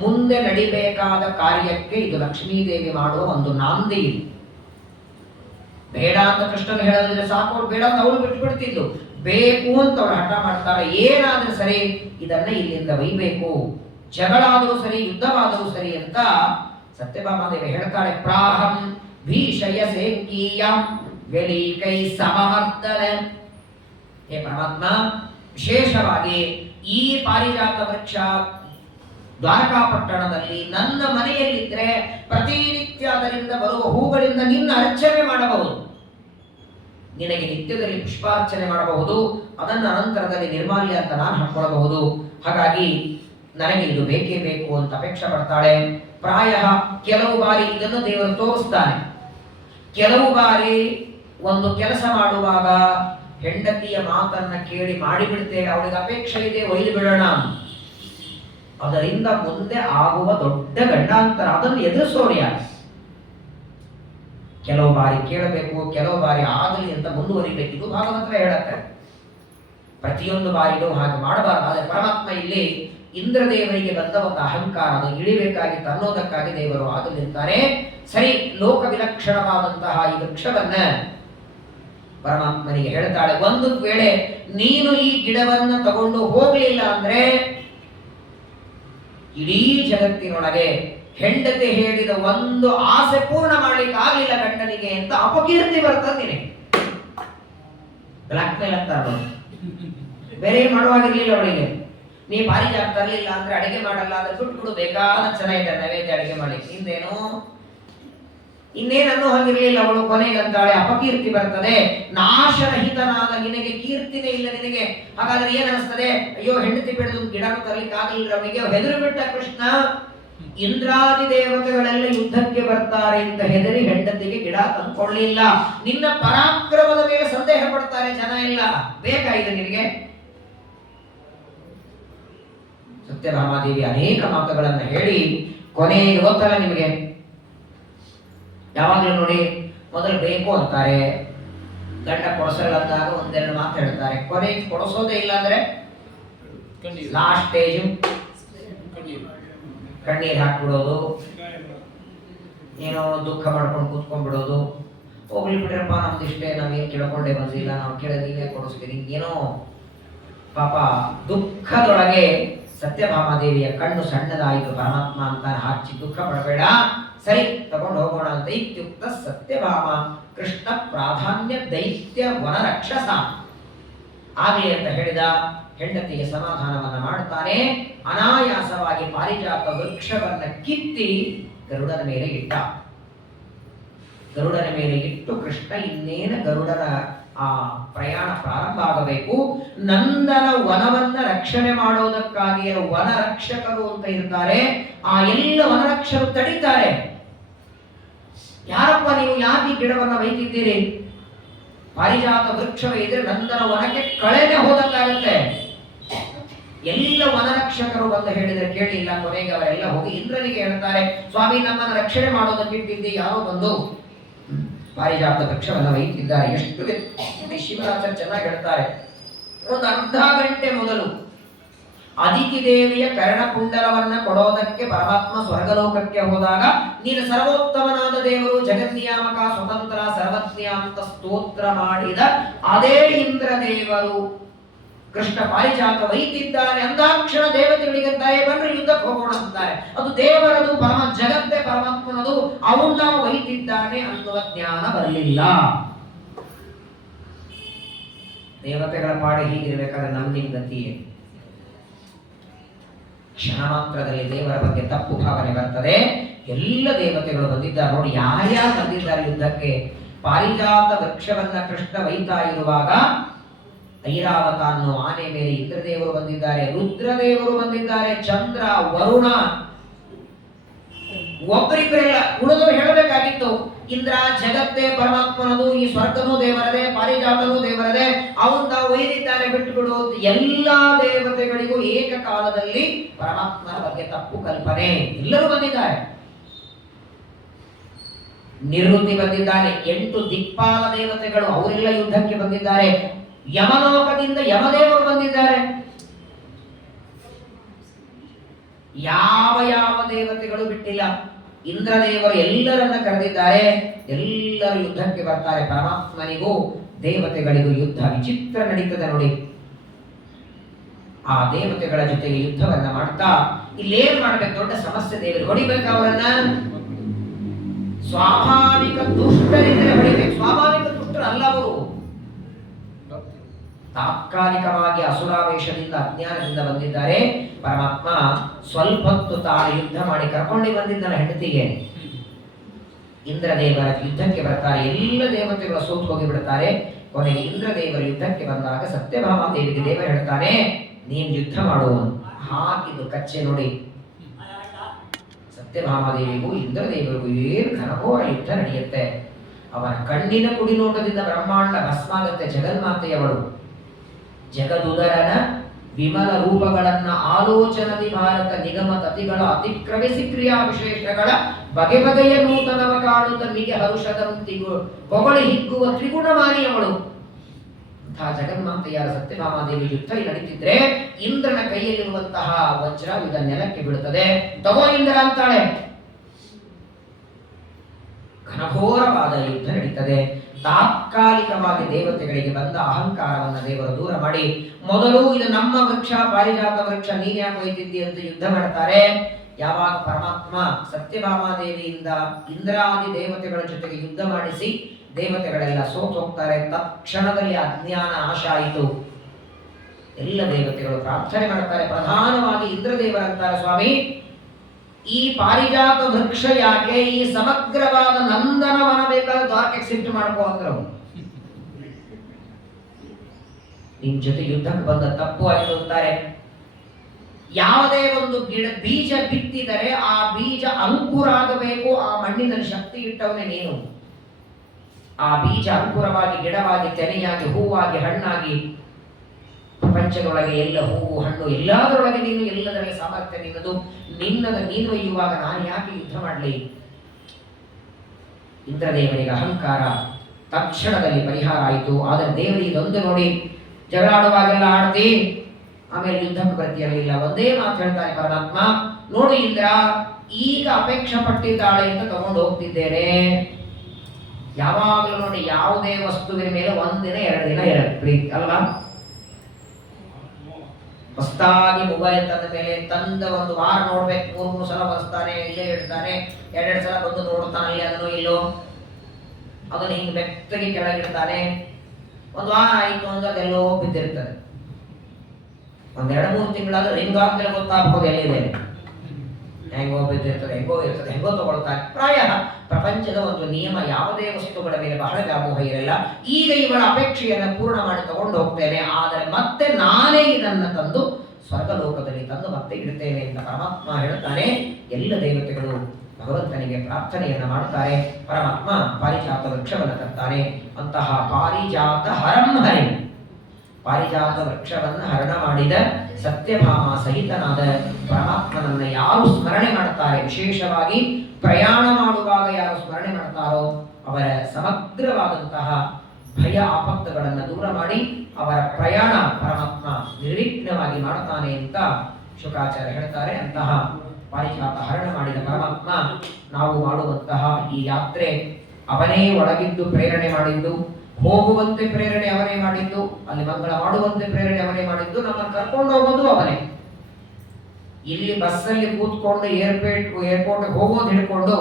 ಮುಂದೆ ನಡಿಬೇಕಾದ ಕಾರ್ಯಕ್ಕೆ ಇದು ಲಕ್ಷ್ಮೀದೇವಿ ಮಾಡುವ ಒಂದು ನಾಂದಿ. ಬೇಡ ಅಂತ ಕೃಷ್ಣನ್ ಹೇಳೋದಿದ್ರೆ ಸಾಕು, ಬೇಡ ಅಂತ ಅವಳು ಬಿಟ್ಟು ಬಿಡ್ತಿದ್ಲು. ಬೇಕು ಅಂತ ಅವಳು ಹಠ ಮಾಡ್ತಾಳೆ. ಏನಾದ್ರೂ ಸರಿ, ಇದನ್ನ ಇಲ್ಲಿಂದ ಒಯ್ಬೇಕು, ಜಗಳಾದರೂ ಸರಿ, ಯುದ್ಧವಾದರೂ ಸರಿ ಅಂತ ಸತ್ಯಭಾಮಾದೇವಿ ಹೇಳ್ತಾಳೆ. ಪ್ರಾಹಂ ಭೀಷಯ ಸೇಕೀಯಂ ವೆಲೀಕೈ ಸಮವರ್ತನ. ಹೇ ಪರಮಾತ್ಮ, ವಿಶೇಷವಾಗಿ ಈ ಪಾರಿಜಾತ ವೃಕ್ಷ ದ್ವಾರಕಾಪಟ್ಟಣದಲ್ಲಿ ನನ್ನ ಮನೆಯಲ್ಲಿದ್ರೆ ಪ್ರತಿನಿತ್ಯ ಅದರಿಂದ ಬರುವ ಹೂಗಳಿಂದ ನಿನ್ನ ಅರ್ಚನೆ ಮಾಡಬಹುದು. ನಿನಗೆ ನಿತ್ಯದಲ್ಲಿ ಪುಷ್ಪಾರ್ಚನೆ ಮಾಡಬಹುದು. ಅದನ್ನು ಅನಂತರದಲ್ಲಿ ನಿರ್ಮಾಲ್ಯ ಅಂತ ನಾನು ಹಾಕೊಳ್ಳಬಹುದು. ಹಾಗಾಗಿ ನನಗೆ ಇದು ಬೇಕೇ ಬೇಕು ಅಂತ ಅಪೇಕ್ಷೆ ಪಡ್ತಾಳೆ. ಪ್ರಾಯ ಕೆಲವು ಬಾರಿ ಇದನ್ನು ದೇವರು ತೋರಿಸ್ತಾನೆ. ಕೆಲವು ಬಾರಿ ಒಂದು ಕೆಲಸ ಮಾಡುವಾಗ ಹೆಂಡತಿಯ ಮಾತನ್ನ ಕೇಳಿ ಮಾಡಿಬಿಡ್ತೇವೆ, ಅವಳಿಗೆ ಅಪೇಕ್ಷೆ ಇದೆ, ಒಯ್ದು ಬಿಡೋಣ. ಅದರಿಂದ ಮುಂದೆ ಆಗುವ ದೊಡ್ಡ ಗಂಡಾಂತರ, ಅದನ್ನು ಎದುರಿಸೋರು ಯಾರು? ಕೆಲವು ಬಾರಿ ಕೇಳಬೇಕು, ಕೆಲವು ಬಾರಿ ಆಗಲಿ ಅಂತ ಮುಂದುವರಿಬೇಕು. ಇದು ಭಾಗವತ ಹೇಳುತ್ತೆ. ಪ್ರತಿಯೊಂದು ಬಾರಿನೂ ಹಾಗೆ ಮಾಡಬಾರದು. ಆದರೆ ಪರಮಾತ್ಮ ಇಲ್ಲಿ ಇಂದ್ರದೇವರಿಗೆ ಬಂದ ಒಂದು ಅಹಂಕಾರ, ಅದು ಇಳಿಬೇಕಾಗಿತ್ತು ಅನ್ನೋದಕ್ಕಾಗಿ ದೇವರು ಆಗಲಿರ್ತಾರೆ. ಸರಿ, ಲೋಕ ವಿಲಕ್ಷಣವಾದಂತಹ ಈ ವೃಕ್ಷವನ್ನ ಪರಮಾತ್ಮನಿಗೆ ಹೇಳ್ತಾಳೆ, ಒಂದು ವೇಳೆ ನೀನು ಈ ಗಿಡವನ್ನ ತಗೊಂಡು ಹೋಗ್ಲಿಲ್ಲ ಅಂದ್ರೆ ಇಡೀ ಜಗತ್ತಿನೊಳಗೆ ಹೆಂಡತಿ ಹೇಳಿದ ಒಂದು ಆಸೆ ಪೂರ್ಣ ಮಾಡ್ಲಿಕ್ಕೆ ಆಗ್ಲಿಲ್ಲ ಗಂಡನಿಗೆ ಅಂತ ಅಪಕೀರ್ತಿ ಬರ್ತದೆ ನಿನಗೆ. ಬ್ಲಾಕ್ ಮೇಲ್ ಅಂತ ಬೇರೆ ಮಾಡುವಾಗಿರ್ಲಿಲ್ಲ ಅವಳಿಗೆ. ನೀ ಪಾರಿಜಾತ ತರಲಿಲ್ಲ ಅಂದ್ರೆ ಅಡಿಗೆ ಮಾಡಲ್ಲ ಅಂದ್ರೆ ಬಿಟ್ಬಿಡು, ಬೇಕಾದ ಚೆನ್ನಾಗಿದೆ ನೈವೇದ್ಯ ಅಡಿಗೆ ಮಾಡ್ಲಿಕ್ಕೆ, ಇನ್ನೇನನ್ನೂ ಹಾಗಿರ್ಲಿಲ್ಲ ಅವಳು. ಕೊನೆಗಂತಾಳೆ, ಅಪಕೀರ್ತಿ ಬರ್ತದೆ, ನಾಶರಹಿತನಾದ ನಿನಗೆ ಕೀರ್ತಿನೇ ಇಲ್ಲ ನಿನಗೆ. ಹಾಗಾದ್ರೆ ಏನ್ ಅನಿಸ್ತದೆ? ಅಯ್ಯೋ, ಹೆಂಡತಿ ಬೆಳೆದು ಗಿಡನು ತರಲಿಕ್ಕೆ ಆಗಲಿಲ್ಲ ಅವನಿಗೆ. ಹೆದರು ಬಿಟ್ಟ ಕೃಷ್ಣ. ಇಂದ್ರಾದಿ ದೇವತೆಗಳೆಲ್ಲ ಯುದ್ಧಕ್ಕೆ ಬರ್ತಾರೆ ಅಂತ ಹೆದರಿ ಹೆಂಡತಿಗೆ ಗಿಡ ತಂದ್ಕೊಳ್ಳಿಲ್ಲ. ನಿನ್ನ ಪರಾಕ್ರಮದ ಮೇಲೆ ಸಂದೇಹ ಪಡ್ತಾರೆ ಜನ ಎಲ್ಲ. ಬೇಕಾಗಿದೆ ನಿನಗೆ? ಸತ್ಯಭಾಮಾದೇವಿ ಅನೇಕ ಮಾತುಗಳನ್ನು ಹೇಳಿ ಕೊನೆಗೆ ಗೊತ್ತಲ್ಲ ನಿಮಗೆ, ಯಾವಾಗಲೂ ನೋಡಿ, ಮೊದಲು ಬೇಕು ಅಂತಾರೆ, ಗಂಡ ಕೊಡಿಸಲ್ಲ ಅಂದಾಗ ಒಂದೆರಡು ಮಾತು ಹೇಳ್ತಾರೆ, ಕೊನೆಗೆ ಕೊಡಿಸೋದೇ ಇಲ್ಲ ಅಂದ್ರೆ ಲಾಸ್ಟ್ ಸ್ಟೇಜು ಕಣ್ಣೀರು ಹಾಕ್ಬಿಡೋದು, ಏನೋ ದುಃಖ ಮಾಡ್ಕೊಂಡು ಕೂತ್ಕೊಂಡ್ಬಿಡೋದು. ಹೋಗ್ಲಿ ಬಿಡ್ರಪ್ಪ, ನಮ್ದು ಇಷ್ಟೇ, ನಾವೇನು ಕೇಳ್ಕೊಂಡೇ ಬಂದಿಲ್ಲ, ನಾವು ಕೇಳೋದು ನೀವೇ ಕೊಡಿಸ್ತೀರಿ, ಏನೋ ಪಾಪ ದುಃಖದೊಳಗೆ ಸತ್ಯಭಾಮಾದೇವಿಯ ಕಣ್ಣು ಸಣ್ಣದಾಯಿತು. ಪರಮಾತ್ಮ ಅಂತ ಹಾಕಿ ದುಃಖ ಪಡಬೇಡ, ಸರಿ ತಗೊಂಡು ಹೋಗೋಣ ಅಂತ ಇತ್ಯುಕ್ತ ಸತ್ಯಭಾಮ ಕೃಷ್ಣ ಪ್ರಾಧಾನ್ಯ ದೈತ್ಯ ವನರಕ್ಷಸ ಆಗಲಿ ಅಂತ ಹೇಳಿದ. ಹೆಂಡತಿಗೆ ಸಮಾಧಾನವನ್ನ ಮಾಡ್ತಾನೆ. ಅನಾಯಾಸವಾಗಿ ಪಾರಿಜಾತ ವೃಕ್ಷವನ್ನ ಕಿತ್ತಿ ಗರುಡನ ಮೇಲೆ ಇಟ್ಟ. ಗರುಡನ ಮೇಲೆ ಇಟ್ಟು ಕೃಷ್ಣ ಇನ್ನೇನ ಗರುಡನ ಆ ಪ್ರಯಾಣ ಪ್ರಾರಂಭ ಆಗಬೇಕು. ನಂದನ ವನವನ್ನ ರಕ್ಷಣೆ ಮಾಡೋದಕ್ಕಾಗಿ ವನರಕ್ಷಕರು ಅಂತ ಇರ್ತಾರೆ. ಆ ಎಲ್ಲ ವನರಕ್ಷಕರು ತಡೀತಾರೆ. ಯಾರಪ್ಪ ನೀವು, ಯಾಕೆ ಗಿಡವನ್ನ ಒಯ್ತಿದ್ದೀರಿ? ಪಾರಿಜಾತ ವೃಕ್ಷವೇ ಇದ್ರೆ ನಂದನ ವನಕ್ಕೆ ಕಳೆನೆ ಹೋದಂತಾಗತ್ತೆ. ಎಲ್ಲ ವನರಕ್ಷಕರು ಬಂದು ಹೇಳಿದ್ರೆ ಕೇಳಿಲ್ಲ. ಕೊನೆಗೆ ಅವರೆಲ್ಲ ಹೋಗಿ ಇಂದ್ರನಿಗೆ ಹೇಳ್ತಾರೆ, ಸ್ವಾಮಿ ನಮ್ಮನ್ನು ರಕ್ಷಣೆ ಮಾಡೋದಕ್ಕೆ ಇಟ್ಟಿದ್ದೆ, ಯಾರೋ ಬಂದು ಪಾರಿಜಾತ ವೃಕ್ಷವನ್ನು ಒಯ್ತಿದ್ದಾರೆ. ಎಷ್ಟು ಶಿವರಾಜರು ಚೆನ್ನಾಗಿ ಹೇಳ್ತಾರೆ. ಒಂದು ಅರ್ಧ ಗಂಟೆ ಮೊದಲು ಅದಿತಿ ದೇವಿಯ ಕರ್ಣಕುಂಡಲವನ್ನ ಕೊಡೋದಕ್ಕೆ ಪರಮಾತ್ಮ ಸ್ವರ್ಗಲೋಕಕ್ಕೆ ಹೋದಾಗ, ನೀನು ಸರ್ವೋತ್ತಮನಾದ ದೇವರು, ಜಗನ್ನಿಯಾಮಕ, ಸ್ವತಂತ್ರ, ಸರ್ವಜ್ಞ ಅಂತ ಸ್ತೋತ್ರ ಮಾಡಿದ ಅದೇ ಇಂದ್ರ ದೇವರು ಕೃಷ್ಣ ಪಾರಿಜಾತ ಒಯ್ತಿದ್ದಾನೆ ಅಂದಾಕ್ಷಣ ದೇವತೆಗಳಿಗಂತಾರೆ ಬನ್ರಿ ಯುದ್ಧಕ್ಕೆ ಹೋಗೋಣ ಅಂತಾರೆ. ಅದು ದೇವರದು, ಪರಮ ಜಗತ್ತೇ ಪರಮಾತ್ಮನದು, ಅವನ್ನ ಒಯ್ತಿದ್ದಾನೆ ಅನ್ನುವ ಜ್ಞಾನ ಬರಲಿಲ್ಲ. ದೇವತೆಗಳ ಪಾಡೆ ಹೀಗಿರ್ಬೇಕಾದ್ರೆ ನಮ್ಮ ಗತಿಯೇ. ಕ್ಷಣ ಮಾತ್ರದಲ್ಲಿ ದೇವರ ಬಗ್ಗೆ ತಪ್ಪು ಭಾವನೆ ಬರ್ತದೆ. ಎಲ್ಲ ದೇವತೆಗಳು ಬಂದಿದ್ದಾರೆ ನೋಡಿ, ಯಾರ್ಯಾರು ಬಂದಿದ್ದಾರೆ ಯುದ್ಧಕ್ಕೆ. ಪಾರಿಜಾತ ವೃಕ್ಷವನ್ನ ಕೃಷ್ಣ ಒಯ್ತಾ ಇರುವಾಗ ಐರಾವತ ಅನ್ನೋ ಆನೆ ಮೇಲೆ ಇಂದ್ರದೇವರು ಬಂದಿದ್ದಾರೆ, ರುದ್ರದೇವರು ಬಂದಿದ್ದಾರೆ, ಚಂದ್ರ, ವರುಣ, ಒಬ್ಬರಿಬ್ಬರೆಲ್ಲ. ಉಳಿದವರು ಹೇಳಬೇಕಾಗಿತ್ತು, ಇಂದ್ರ ಜಗತ್ತೇ ಪರಮಾತ್ಮನದು, ಈ ಸ್ವರ್ಗನೂ ದೇವರದೇ, ಪಾರಿಜಾತನೂ ದೇವರದೇ, ಅವನ್ನ ಒಯ್ದಿದ್ದಾನೆ ಬಿಟ್ಟು ಬಿಡು. ಎಲ್ಲಾ ದೇವತೆಗಳಿಗೂ ಏಕಕಾಲದಲ್ಲಿ ಪರಮಾತ್ಮನ ಬಗ್ಗೆ ತಪ್ಪು ಕಲ್ಪನೆ. ಎಲ್ಲರೂ ಬಂದಿದ್ದಾರೆ. ನಿವೃತ್ತಿ ಬಂದಿದ್ದಾನೆ, 8 ದಿಕ್ಪಾಲ ದೇವತೆಗಳು ಅವರೆಲ್ಲ ಯುದ್ಧಕ್ಕೆ ಬಂದಿದ್ದಾರೆ. ಯಮಲೋಕದಿಂದ ಯಮದೇವರು ಬಂದಿದ್ದಾರೆ. ಯಾವ ಯಾವ ದೇವತೆಗಳು ಬಿಟ್ಟಿಲ್ಲ. ಇಂದ್ರದೇವರು ಎಲ್ಲರನ್ನ ಕರೆದಿದ್ದಾರೆ. ಎಲ್ಲರೂ ಯುದ್ಧಕ್ಕೆ ಬರ್ತಾರೆ. ಪರಮಾತ್ಮನಿಗೂ ದೇವತೆಗಳಿಗೂ ಯುದ್ಧ ವಿಚಿತ್ರ ನಡೀತದೆ ನೋಡಿ. ಆ ದೇವತೆಗಳ ಜೊತೆಗೆ ಯುದ್ಧವನ್ನ ಮಾಡ್ತಾ ಇಲ್ಲೇನ್ ಮಾಡ್ಬೇಕು, ದೊಡ್ಡ ಸಮಸ್ಯೆ. ದೇವರು ಹೊಡಿಬೇಕು ಅವರನ್ನ. ಸ್ವಾಭಾವಿಕ ದುಷ್ಟರಿಂದಲೇ ಹೊಡಿಬೇಕು. ಸ್ವಾಭಾವಿಕ ದುಷ್ಟರು ಅಲ್ಲ ಅವರು. ತಾತ್ಕಾಲಿಕವಾಗಿ ಅಸುರಾವೇಶದಿಂದ ಅಜ್ಞಾನದಿಂದ ಬಂದಿದ್ದಾರೆ. ಪರಮಾತ್ಮ ಸ್ವಲ್ಪ ಹೊತ್ತು ತಾನು ಯುದ್ಧ ಮಾಡಿ ಕರ್ಕೊಂಡು ಬಂದಿದ್ದನ ಹೆಂಡತಿಗೆ. ಇಂದ್ರದೇವರ ಯುದ್ಧಕ್ಕೆ ಬರ್ತಾರೆ. ಎಲ್ಲ ದೇವತೆಗಳು ಸೋತು ಹೋಗಿ ಬಿಡುತ್ತಾರೆ. ಕೊನೆಗೆ ಇಂದ್ರದೇವರ ಯುದ್ಧಕ್ಕೆ ಬಂದಾಗ ಸತ್ಯಭಾಮ ದೇವಿಗೆ ದೇವ ಹೇಳ್ತಾನೆ, ನೀನ್ ಯುದ್ಧ ಮಾಡು. ಹಾಕಿದ್ದು ಕಚ್ಚೆ ನೋಡಿ. ಸತ್ಯಭಾಮಾದೇವಿಗೂ ಇಂದ್ರದೇವರಿಗೂ ಏನು ಘನಘೋರ ಯುದ್ಧ ನಡೆಯುತ್ತೆ. ಅವರ ಕಣ್ಣಿನ ಕುಡಿನೋಟದಿಂದ ಬ್ರಹ್ಮಾಂಡ ಭಸ್ಮಾಗತ್ತೆ. ಜಗನ್ಮಾತೆಯವಳು ಜಗದುದರನ ವಿಮಲ ರೂಪಗಳನ್ನ ಆಲೋಚನದಿ ಭಾರತ ನಿಗಮ ತತಿಗಳ ಅತಿಕ್ರಮಿಸಿ ಕ್ರಿಯಾ ವಿಶೇಷಗಳ ಬಗೆ ಬಗೆಯ ನೂತನವ ಕಾಣುತ್ತ ಮಿಗೆ ಹರುಷದಂತಿಗೂ ಹೊಗಳಿ ಹಿಗ್ಗುವ ತ್ರಿಗುಣಮಾನಿಯವಳು. ಅಂತಹ ಜಗನ್ಮಾತೆಯಾದ ಸತ್ಯಭಾಮಾದೇವಿ ಯುದ್ಧ ನಡೀತಿದ್ರೆ ಇಂದ್ರನ ಕೈಯಲ್ಲಿರುವಂತಹ ವಜ್ರ ಇದ ನೆಲಕ್ಕೆ ಬೀಳುತ್ತದೆ. ತಗೋ ಇಂದ್ರ ಅಂತಾಳೆ. ಘನಘೋರವಾದ ಯುದ್ಧ ನಡೀತದೆ. ತಾತ್ಕಾಲಿಕವಾಗಿ ದೇವತೆಗಳಿಗೆ ಬಂದ ಅಹಂಕಾರವನ್ನ ದೇವರು ದೂರ ಮಾಡಿ, ಮೊದಲು ಇದು ನಮ್ಮ ವೃಕ್ಷ, ಪಾರಿಜಾತ ವೃಕ್ಷ, ನೀನ್ ಯಾಕೆ ಒಯ್ತಿದ್ದಿ ಅಂತ ಯುದ್ಧ ಮಾಡ್ತಾರೆ. ಯಾವಾಗ ಪರಮಾತ್ಮ ಸತ್ಯಭಾಮಾದೇವಿಯಿಂದ ಇಂದ್ರಾದಿ ದೇವತೆಗಳ ಜೊತೆಗೆ ಯುದ್ಧ ಮಾಡಿಸಿ ದೇವತೆಗಳೆಲ್ಲ ಸೋತು ಹೋಗ್ತಾರೆ. ತಕ್ಷಣದಲ್ಲಿ ಅಜ್ಞಾನ ನಾಶ ಆಯಿತು. ಎಲ್ಲ ದೇವತೆಗಳು ಪ್ರಾರ್ಥನೆ ಮಾಡ್ತಾರೆ. ಪ್ರಧಾನವಾಗಿ ಇಂದ್ರದೇವರಂತಾರೆ, ಸ್ವಾಮಿ ಈ ಪಾರಿಜಾತ ವೃಕ್ಷ ಯಾಕೆ ಈ ಸಮಗ್ರವಾದ ನಂದನವನ ಬೇಕಾದ ದ್ವಾರಕ್ಕೆ ಶಿಫ್ಟ್ ಮಾಡ್ಕೋ ಅಂದ್ರು. ನಿಮ್ ಜೊತೆ ಯುದ್ಧಕ್ಕೆ ಬಂದ ತಪ್ಪು ಆಯ್ತು ಅಂತಾರೆ. ಯಾವುದೇ ಒಂದು ಬೀಜ ಬಿತ್ತಿದರೆ ಆ ಬೀಜ ಅಂಕುರ ಆಗಬೇಕು. ಆ ಮಣ್ಣಿನಲ್ಲಿ ಶಕ್ತಿ ಇಟ್ಟವನೇ ನೀನು. ಆ ಬೀಜ ಅಂಕುರವಾಗಿ ಗಿಡವಾಗಿ ತೆನೆಯಾಗಿ ಹೂವಾಗಿ ಹಣ್ಣಾಗಿ ಪ್ರಪಂಚದೊಳಗೆ ಎಲ್ಲ ಹೂವು ಹಣ್ಣು ಎಲ್ಲದರೊಳಗೆ ನೀನು, ಎಲ್ಲದರೊಳಗೆ ಸಾಮರ್ಥ್ಯ ನಿನ್ನದು. ನೀನು ಒಯ್ಯುವಾಗ ನಾನು ಯಾಕೆ ಯುದ್ಧ ಮಾಡಲಿ. ಇಂದ್ರದೇವರಿಗೆ ಅಹಂಕಾರ ತಕ್ಷಣದಲ್ಲಿ ಪರಿಹಾರ ಆಯಿತು. ಆದರೆ ದೇವರಿಗೆ ಇದೊಂದು ನೋಡಿ, ಜಗಳಾಡುವಾಗೆಲ್ಲ ಆಡ್ತಿ, ಆಮೇಲೆ ಯುದ್ಧಕ್ಕೆ ಬರ್ತಿರಲಿಲ್ಲ. ಒಂದೇ ಮಾತು ಹೇಳ್ತಾರೆ ಪರಮಾತ್ಮ, ನೋಡು ಇಂದ್ರ, ಈಗ ಅಪೇಕ್ಷೆ ಪಟ್ಟಿದ್ದಾಳೆ ಅಂತ ತಗೊಂಡು ಹೋಗ್ತಿದ್ದೇನೆ. ಯಾವಾಗಲೂ ನೋಡಿ, ಯಾವುದೇ ವಸ್ತುವಿನ ಮೇಲೆ ಒಂದಿನ 2 ದಿನ ಪ್ರೀತಿ ಅಲ್ವಾ. ಹೊಸದಾಗಿ ಮೊಬೈಲ್ ತಂದ ಮೇಲೆ ತಂದ 1 ವಾರ ನೋಡ್ಬೇಕು, 3 ಸಲ ಬರ್ಸ್ತಾನೆ, ಇಲ್ಲೇ ಇಡ್ತಾನೆ, 2 ಸಲ ಬಂದು ನೋಡ್ತಾನೆ, ಅಲ್ಲಿ ಅದನ್ನು ಇಲ್ಲೋ, ಅದನ್ನು ಹಿಂಗೆ ಮೆತ್ತಗೆ ಕೆಳಗಿಡ್ತಾನೆ. 1 ವಾರ ಆಯಿತು ಅಂದ್ರೆ ಅದೆಲ್ಲೋ ಬಿದ್ದಿರ್ತದೆ. 1-2-3 ತಿಂಗಳಾದ್ರೂ ರಿಂಗ್ ಆದ್ಮೇಲೆ ಗೊತ್ತಾಗ್ಬೋದು ಎಲ್ಲಿದೆ, ಹೆಂಗೋ ಬಿದ್ದಿರ್ತದೆ, ಹೆಂಗೋ ಇರ್ತದೆ, ಹೆಂಗೋ ತಗೊಳ್ತಾರೆ. ಪ್ರಾಯ ಪ್ರಪಂಚದ ಒಂದು ನಿಯಮ, ಯಾವುದೇ ವಸ್ತುಗಳ ಮೇಲೆ ಬಹಳ ವ್ಯಾಮೋಹ ಇರಲ್ಲ. ಈಗ ಇವಳ ಅಪೇಕ್ಷೆಯನ್ನು ಪೂರ್ಣ ಮಾಡಿ ತಗೊಂಡು ಹೋಗ್ತೇನೆ, ಆದರೆ ಮತ್ತೆ ನಾನೇ ಇದನ್ನು ತಂದು ಸ್ವರ್ಗಲೋಕದಲ್ಲಿ ತಂದು ಮತ್ತೆ ಇಡ್ತೇನೆ ಅಂತ ಪರಮಾತ್ಮ ಹೇಳ್ತಾನೆ. ಎಲ್ಲ ದೇವತೆಗಳು ಭಗವಂತನಿಗೆ ಪ್ರಾರ್ಥನೆಯನ್ನ ಮಾಡ್ತಾರೆ. ಪರಮಾತ್ಮ ಪಾರಿಜಾತ ವೃಕ್ಷವನ್ನು ತರ್ತಾನೆ. ಅಂತಹ ಪಾರಿಜಾತ ಹರಂಹರಿ, ಪಾರಿಜಾತ ವೃಕ್ಷವನ್ನು ಹರಣ ಮಾಡಿದ ಸತ್ಯಭಾಮ ಸಹಿತನಾದ ಪರಮಾತ್ಮನನ್ನ ಯಾರು ಸ್ಮರಣೆ ಮಾಡ್ತಾರೆ, ವಿಶೇಷವಾಗಿ ಪ್ರಯಾಣ ಮಾಡುವಾಗ ಯಾರು ಸ್ಮರಣೆ ಮಾಡ್ತಾರೋ ಅವರ ಸಮಗ್ರವಾದಂತಹ ಭಯ ಆಪತ್ತುಗಳನ್ನು ದೂರ ಮಾಡಿ ಅವರ ಪ್ರಯಾಣ ಪರಮಾತ್ಮ ನಿರ್ವಿಘ್ನವಾಗಿ ಮಾಡ್ತಾನೆ ಅಂತ ಶುಕಾಚಾರ್ಯ ಹೇಳ್ತಾರೆ. ಅಂತಹ ಪಾರಿಜಾತ ಹರಣ ಮಾಡಿದ ಪರಮಾತ್ಮ ನಾವು ಮಾಡುವಂತಹ ಈ ಯಾತ್ರೆ ಅವನೇ ಒಳಗಿದ್ದು ಪ್ರೇರಣೆ ಮಾಡಿದ್ದು. ಹೋಗುವಂತೆ ಪ್ರೇರಣೆ ಅವನೇ ಮಾಡಿದ್ದು, ಅಲ್ಲಿ ಮಂಗಳ ಮಾಡುವಂತೆ ಪ್ರೇರಣೆ ಅವನೇ ಮಾಡಿದ್ದು, ನಮ್ಮನ್ನು ಕರ್ಕೊಂಡು ಹೋಗೋದು ಅವನೇ. ಇಲ್ಲಿ ಬಸ್ಸಲ್ಲಿ ಕೂತ್ಕೊಂಡು ಏರ್ಪೋರ್ಟ್ ಹೋಗೋದು ಹಿಡ್ಕೊಂಡು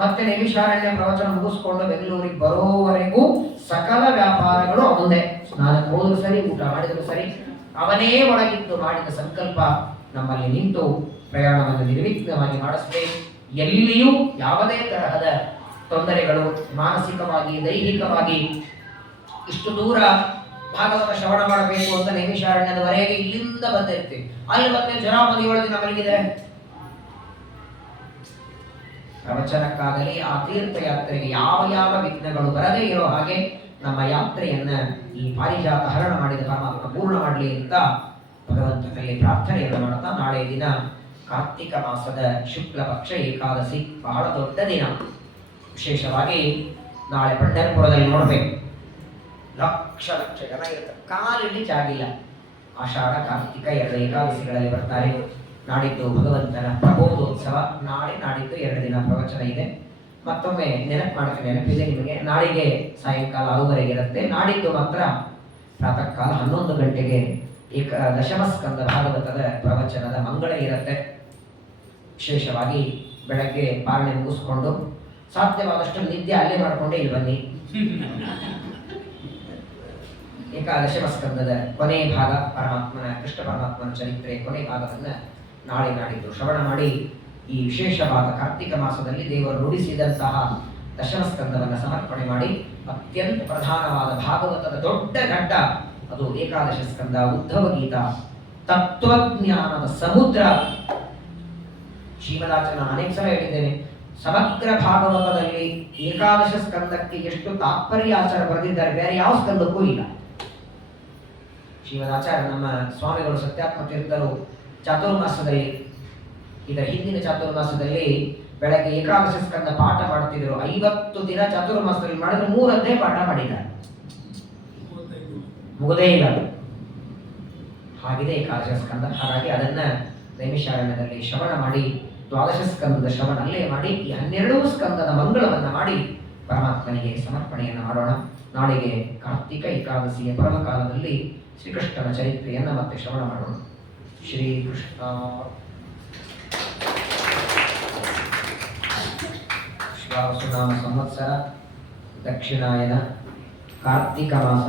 ಮತ್ತೆ ನೈಮಿಷಾರಣ್ಯ ಪ್ರವಚನ ಮುಗಿಸ್ಕೊಂಡು ಬೆಂಗಳೂರಿಗೆ ಬರೋವರೆಗೂ ಸಕಲ ವ್ಯಾಪಾರಗಳು ಅವನೇ. ಸ್ನಾನಕ್ಕೆ ಹೋದ್ರು ಸರಿ, ಊಟ ಮಾಡಿದ್ರು ಸರಿ, ಅವನೇ ಒಳಗಿದ್ದು ಮಾಡಿದ ಸಂಕಲ್ಪ ನಮ್ಮಲ್ಲಿ ನಿಂತು ಪ್ರಯಾಣವನ್ನು ನಿರ್ವಿಘ್ನವಾಗಿ ಮಾಡಿಸಬೇಕು. ಎಲ್ಲಿಯೂ ಯಾವುದೇ ತರಹದ ತೊಂದರೆಗಳು ಮಾನಸಿಕವಾಗಿ ದೈಹಿಕವಾಗಿ ಇಷ್ಟು ದೂರ ಭಾಗವತ ಶ್ರವಣ ಮಾಡಬೇಕು ಅಂತ ನೈಮಿಷಾರಣ್ಯದವರೆಗೆ ಇಲ್ಲಿಂದ ಬಂದಿರ್ತೀವಿ. ಅಲ್ಲಿ ಬಂದೆ ಜರಾಮದಿಯೊಳಗೆ ನಮಗಿದೆ ಪ್ರವಚನಕ್ಕಾಗಲಿ ಆ ತೀರ್ಥಯಾತ್ರೆಗೆ ಯಾವ ವಿಘ್ನಗಳು ಬರದೇ ಇರೋ ಹಾಗೆ ನಮ್ಮ ಯಾತ್ರೆಯನ್ನ ಈ ಪಾರಿಜಾತ ಹರಣ ಮಾಡಿದ ಪರಮಾತ್ಮ ಪೂರ್ಣ ಮಾಡಲಿ ಅಂತ ಭಗವಂತನಲ್ಲಿ ಪ್ರಾರ್ಥನೆಯನ್ನು ಮಾಡ್ತಾ, ನಾಳೆ ದಿನ ಕಾರ್ತಿಕ ಮಾಸದ ಶುಕ್ಲ ಪಕ್ಷ ಏಕಾದಶಿ, ಬಹಳ ದೊಡ್ಡ ದಿನ. ವಿಶೇಷವಾಗಿ ನಾಳೆ ಪಂಢರಪುರದಲ್ಲಿ ನೋಡಬೇಕು, ಲಕ್ಷ ಜನ ಇರ್ತಾರೆ, ಕಾಲಿಲ್ಲಿ ಜಾಗಿಲ್ಲ. ಆಷಾಢ ಕಾರ್ತಿಕ 2 ಏಕಾದಶಿಗಳಲ್ಲಿ ಬರ್ತಾರೆ. ನಾಡಿದ್ದು ಭಗವಂತನ ಪ್ರಬೋಧೋತ್ಸವ, ನಾಡಿದ್ದು 2 ದಿನ ಪ್ರವಚನ ಇದೆ. ಮತ್ತೊಮ್ಮೆ ನೆನಪಿದೆ ನಿಮಗೆ, ನಾಳಿಗೆ ಸಾಯಂಕಾಲ 6:30 ಇರುತ್ತೆ. ನಾಡಿದ್ದು ಮಾತ್ರ ಪ್ರಾತಃ ಕಾಲ 11 ಗಂಟೆಗೆ ದಶಮ ಸ್ಕಂದ ಭಾಗವತದ ಪ್ರವಚನದ ಮಂಗಳ ಇರುತ್ತೆ. ವಿಶೇಷವಾಗಿ ಬೆಳಗ್ಗೆ ಪಾಲನೆ ಮುಗಿಸ್ಕೊಂಡು ಸಾಧ್ಯವಾದಷ್ಟು ನಿದ್ದೆ ಅಲ್ಲೇ ಮಾಡಿಕೊಂಡೇ ಇಲ್ಲಿ ಬನ್ನಿ. ಏಕಾದಶಮ ಸ್ಕಂದದ ಕೊನೆ ಭಾಗ ಕೃಷ್ಣ ಪರಮಾತ್ಮನ ಚರಿತ್ರೆ ಕೊನೆ ಭಾಗವನ್ನು ನಾಡಿದ್ದು ಶ್ರವಣ ಮಾಡಿ, ಈ ವಿಶೇಷವಾದ ಕಾರ್ತಿಕ ಮಾಸದಲ್ಲಿ ದೇವರು ನುಡಿಸಿದಂತಹ ದಶಮ ಸ್ಕಂದವನ್ನು ಸಮರ್ಪಣೆ ಮಾಡಿ, ಅತ್ಯಂತ ಪ್ರಧಾನವಾದ ಭಾಗವತದ ದೊಡ್ಡ ಘಟ್ಟ ಅದು ಏಕಾದಶ ಸ್ಕಂದ, ಉದ್ಧವ ಗೀತಾ, ತತ್ವಜ್ಞಾನದ ಸಮುದ್ರ. ಶ್ರೀಮದಾಚಾರ್ಯ ನಾನು ಅನೇಕ ಸಲ ಹೇಳಿದ್ದೇನೆ, ಸಮಗ್ರ ಭಾಗವತದಲ್ಲಿ ಏಕಾದಶ ಸ್ಕಂದಕ್ಕೆ ಎಷ್ಟು ತಾತ್ಪರ್ಯ ಆಚಾರ ಬರೆದಿದ್ದಾರೆ, ಬೇರೆ ಯಾವ ಸ್ಕಂದಕ್ಕೂ ಇಲ್ಲ. ಶ್ರೀಮದಾಚಾರ್ಯ ನಮ್ಮ ಸ್ವಾಮಿಗಳು ಸತ್ಯಾತ್ಮ ತೀರ್ಥರು ಚಾತುರ್ಮಾಸದಲ್ಲಿ, ಇದರ ಹಿಂದಿನ ಚಾತುರ್ಮಾಸದಲ್ಲಿ ಬೆಳಗ್ಗೆ ಏಕಾದಶ ಸ್ಕಂದ ಪಾಠ ಮಾಡ್ತಿದ್ರು. 50 ದಿನ ಚಾತುರ್ಮಾಸದಲ್ಲಿ ಮಾಡಿದ್ರೆ 3 ಅಧ್ಯಾಯ ಪಾಠ ಮಾಡಿದ್ದಾರೆ, ಮುಗದೇ ಇಲ್ಲ. ಹಾಗಿದೆ ಏಕಾದಶ ಸ್ಕಂದ. ಹಾಗಾಗಿ ಅದನ್ನ ನೈಮಿಷಾರಣ್ಯದಲ್ಲಿ ಶ್ರವಣ ಮಾಡಿ, ದ್ವಾದಶ ಸ್ಕಂದದ ಶ್ರವಣ ಅಲ್ಲೇ ಮಾಡಿ, ಈ 12 ಸ್ಕಂದದ ಮಂಗಳವನ್ನ ಮಾಡಿ ಪರಮಾತ್ಮನಿಗೆ ಸಮರ್ಪಣೆಯನ್ನು ಮಾಡೋಣ. ನಾಳೆಗೆ ಕಾರ್ತಿಕ ಏಕಾದಶಿಯ ಪರಮಕಾಲದಲ್ಲಿ ಶ್ರೀಕೃಷ್ಣನ ಚರಿತ್ರೆಯನ್ನು ಮತ್ತೆ ಶ್ರವಣ ಮಾಡೋಣ. ಶ್ರೀಕೃಷ್ಣ ಶ್ರೀವಾಸುನಾಮ ಸಂವತ್ಸರ, ದಕ್ಷಿಣಾಯನ, ಕಾರ್ತಿಕ ಮಾಸ,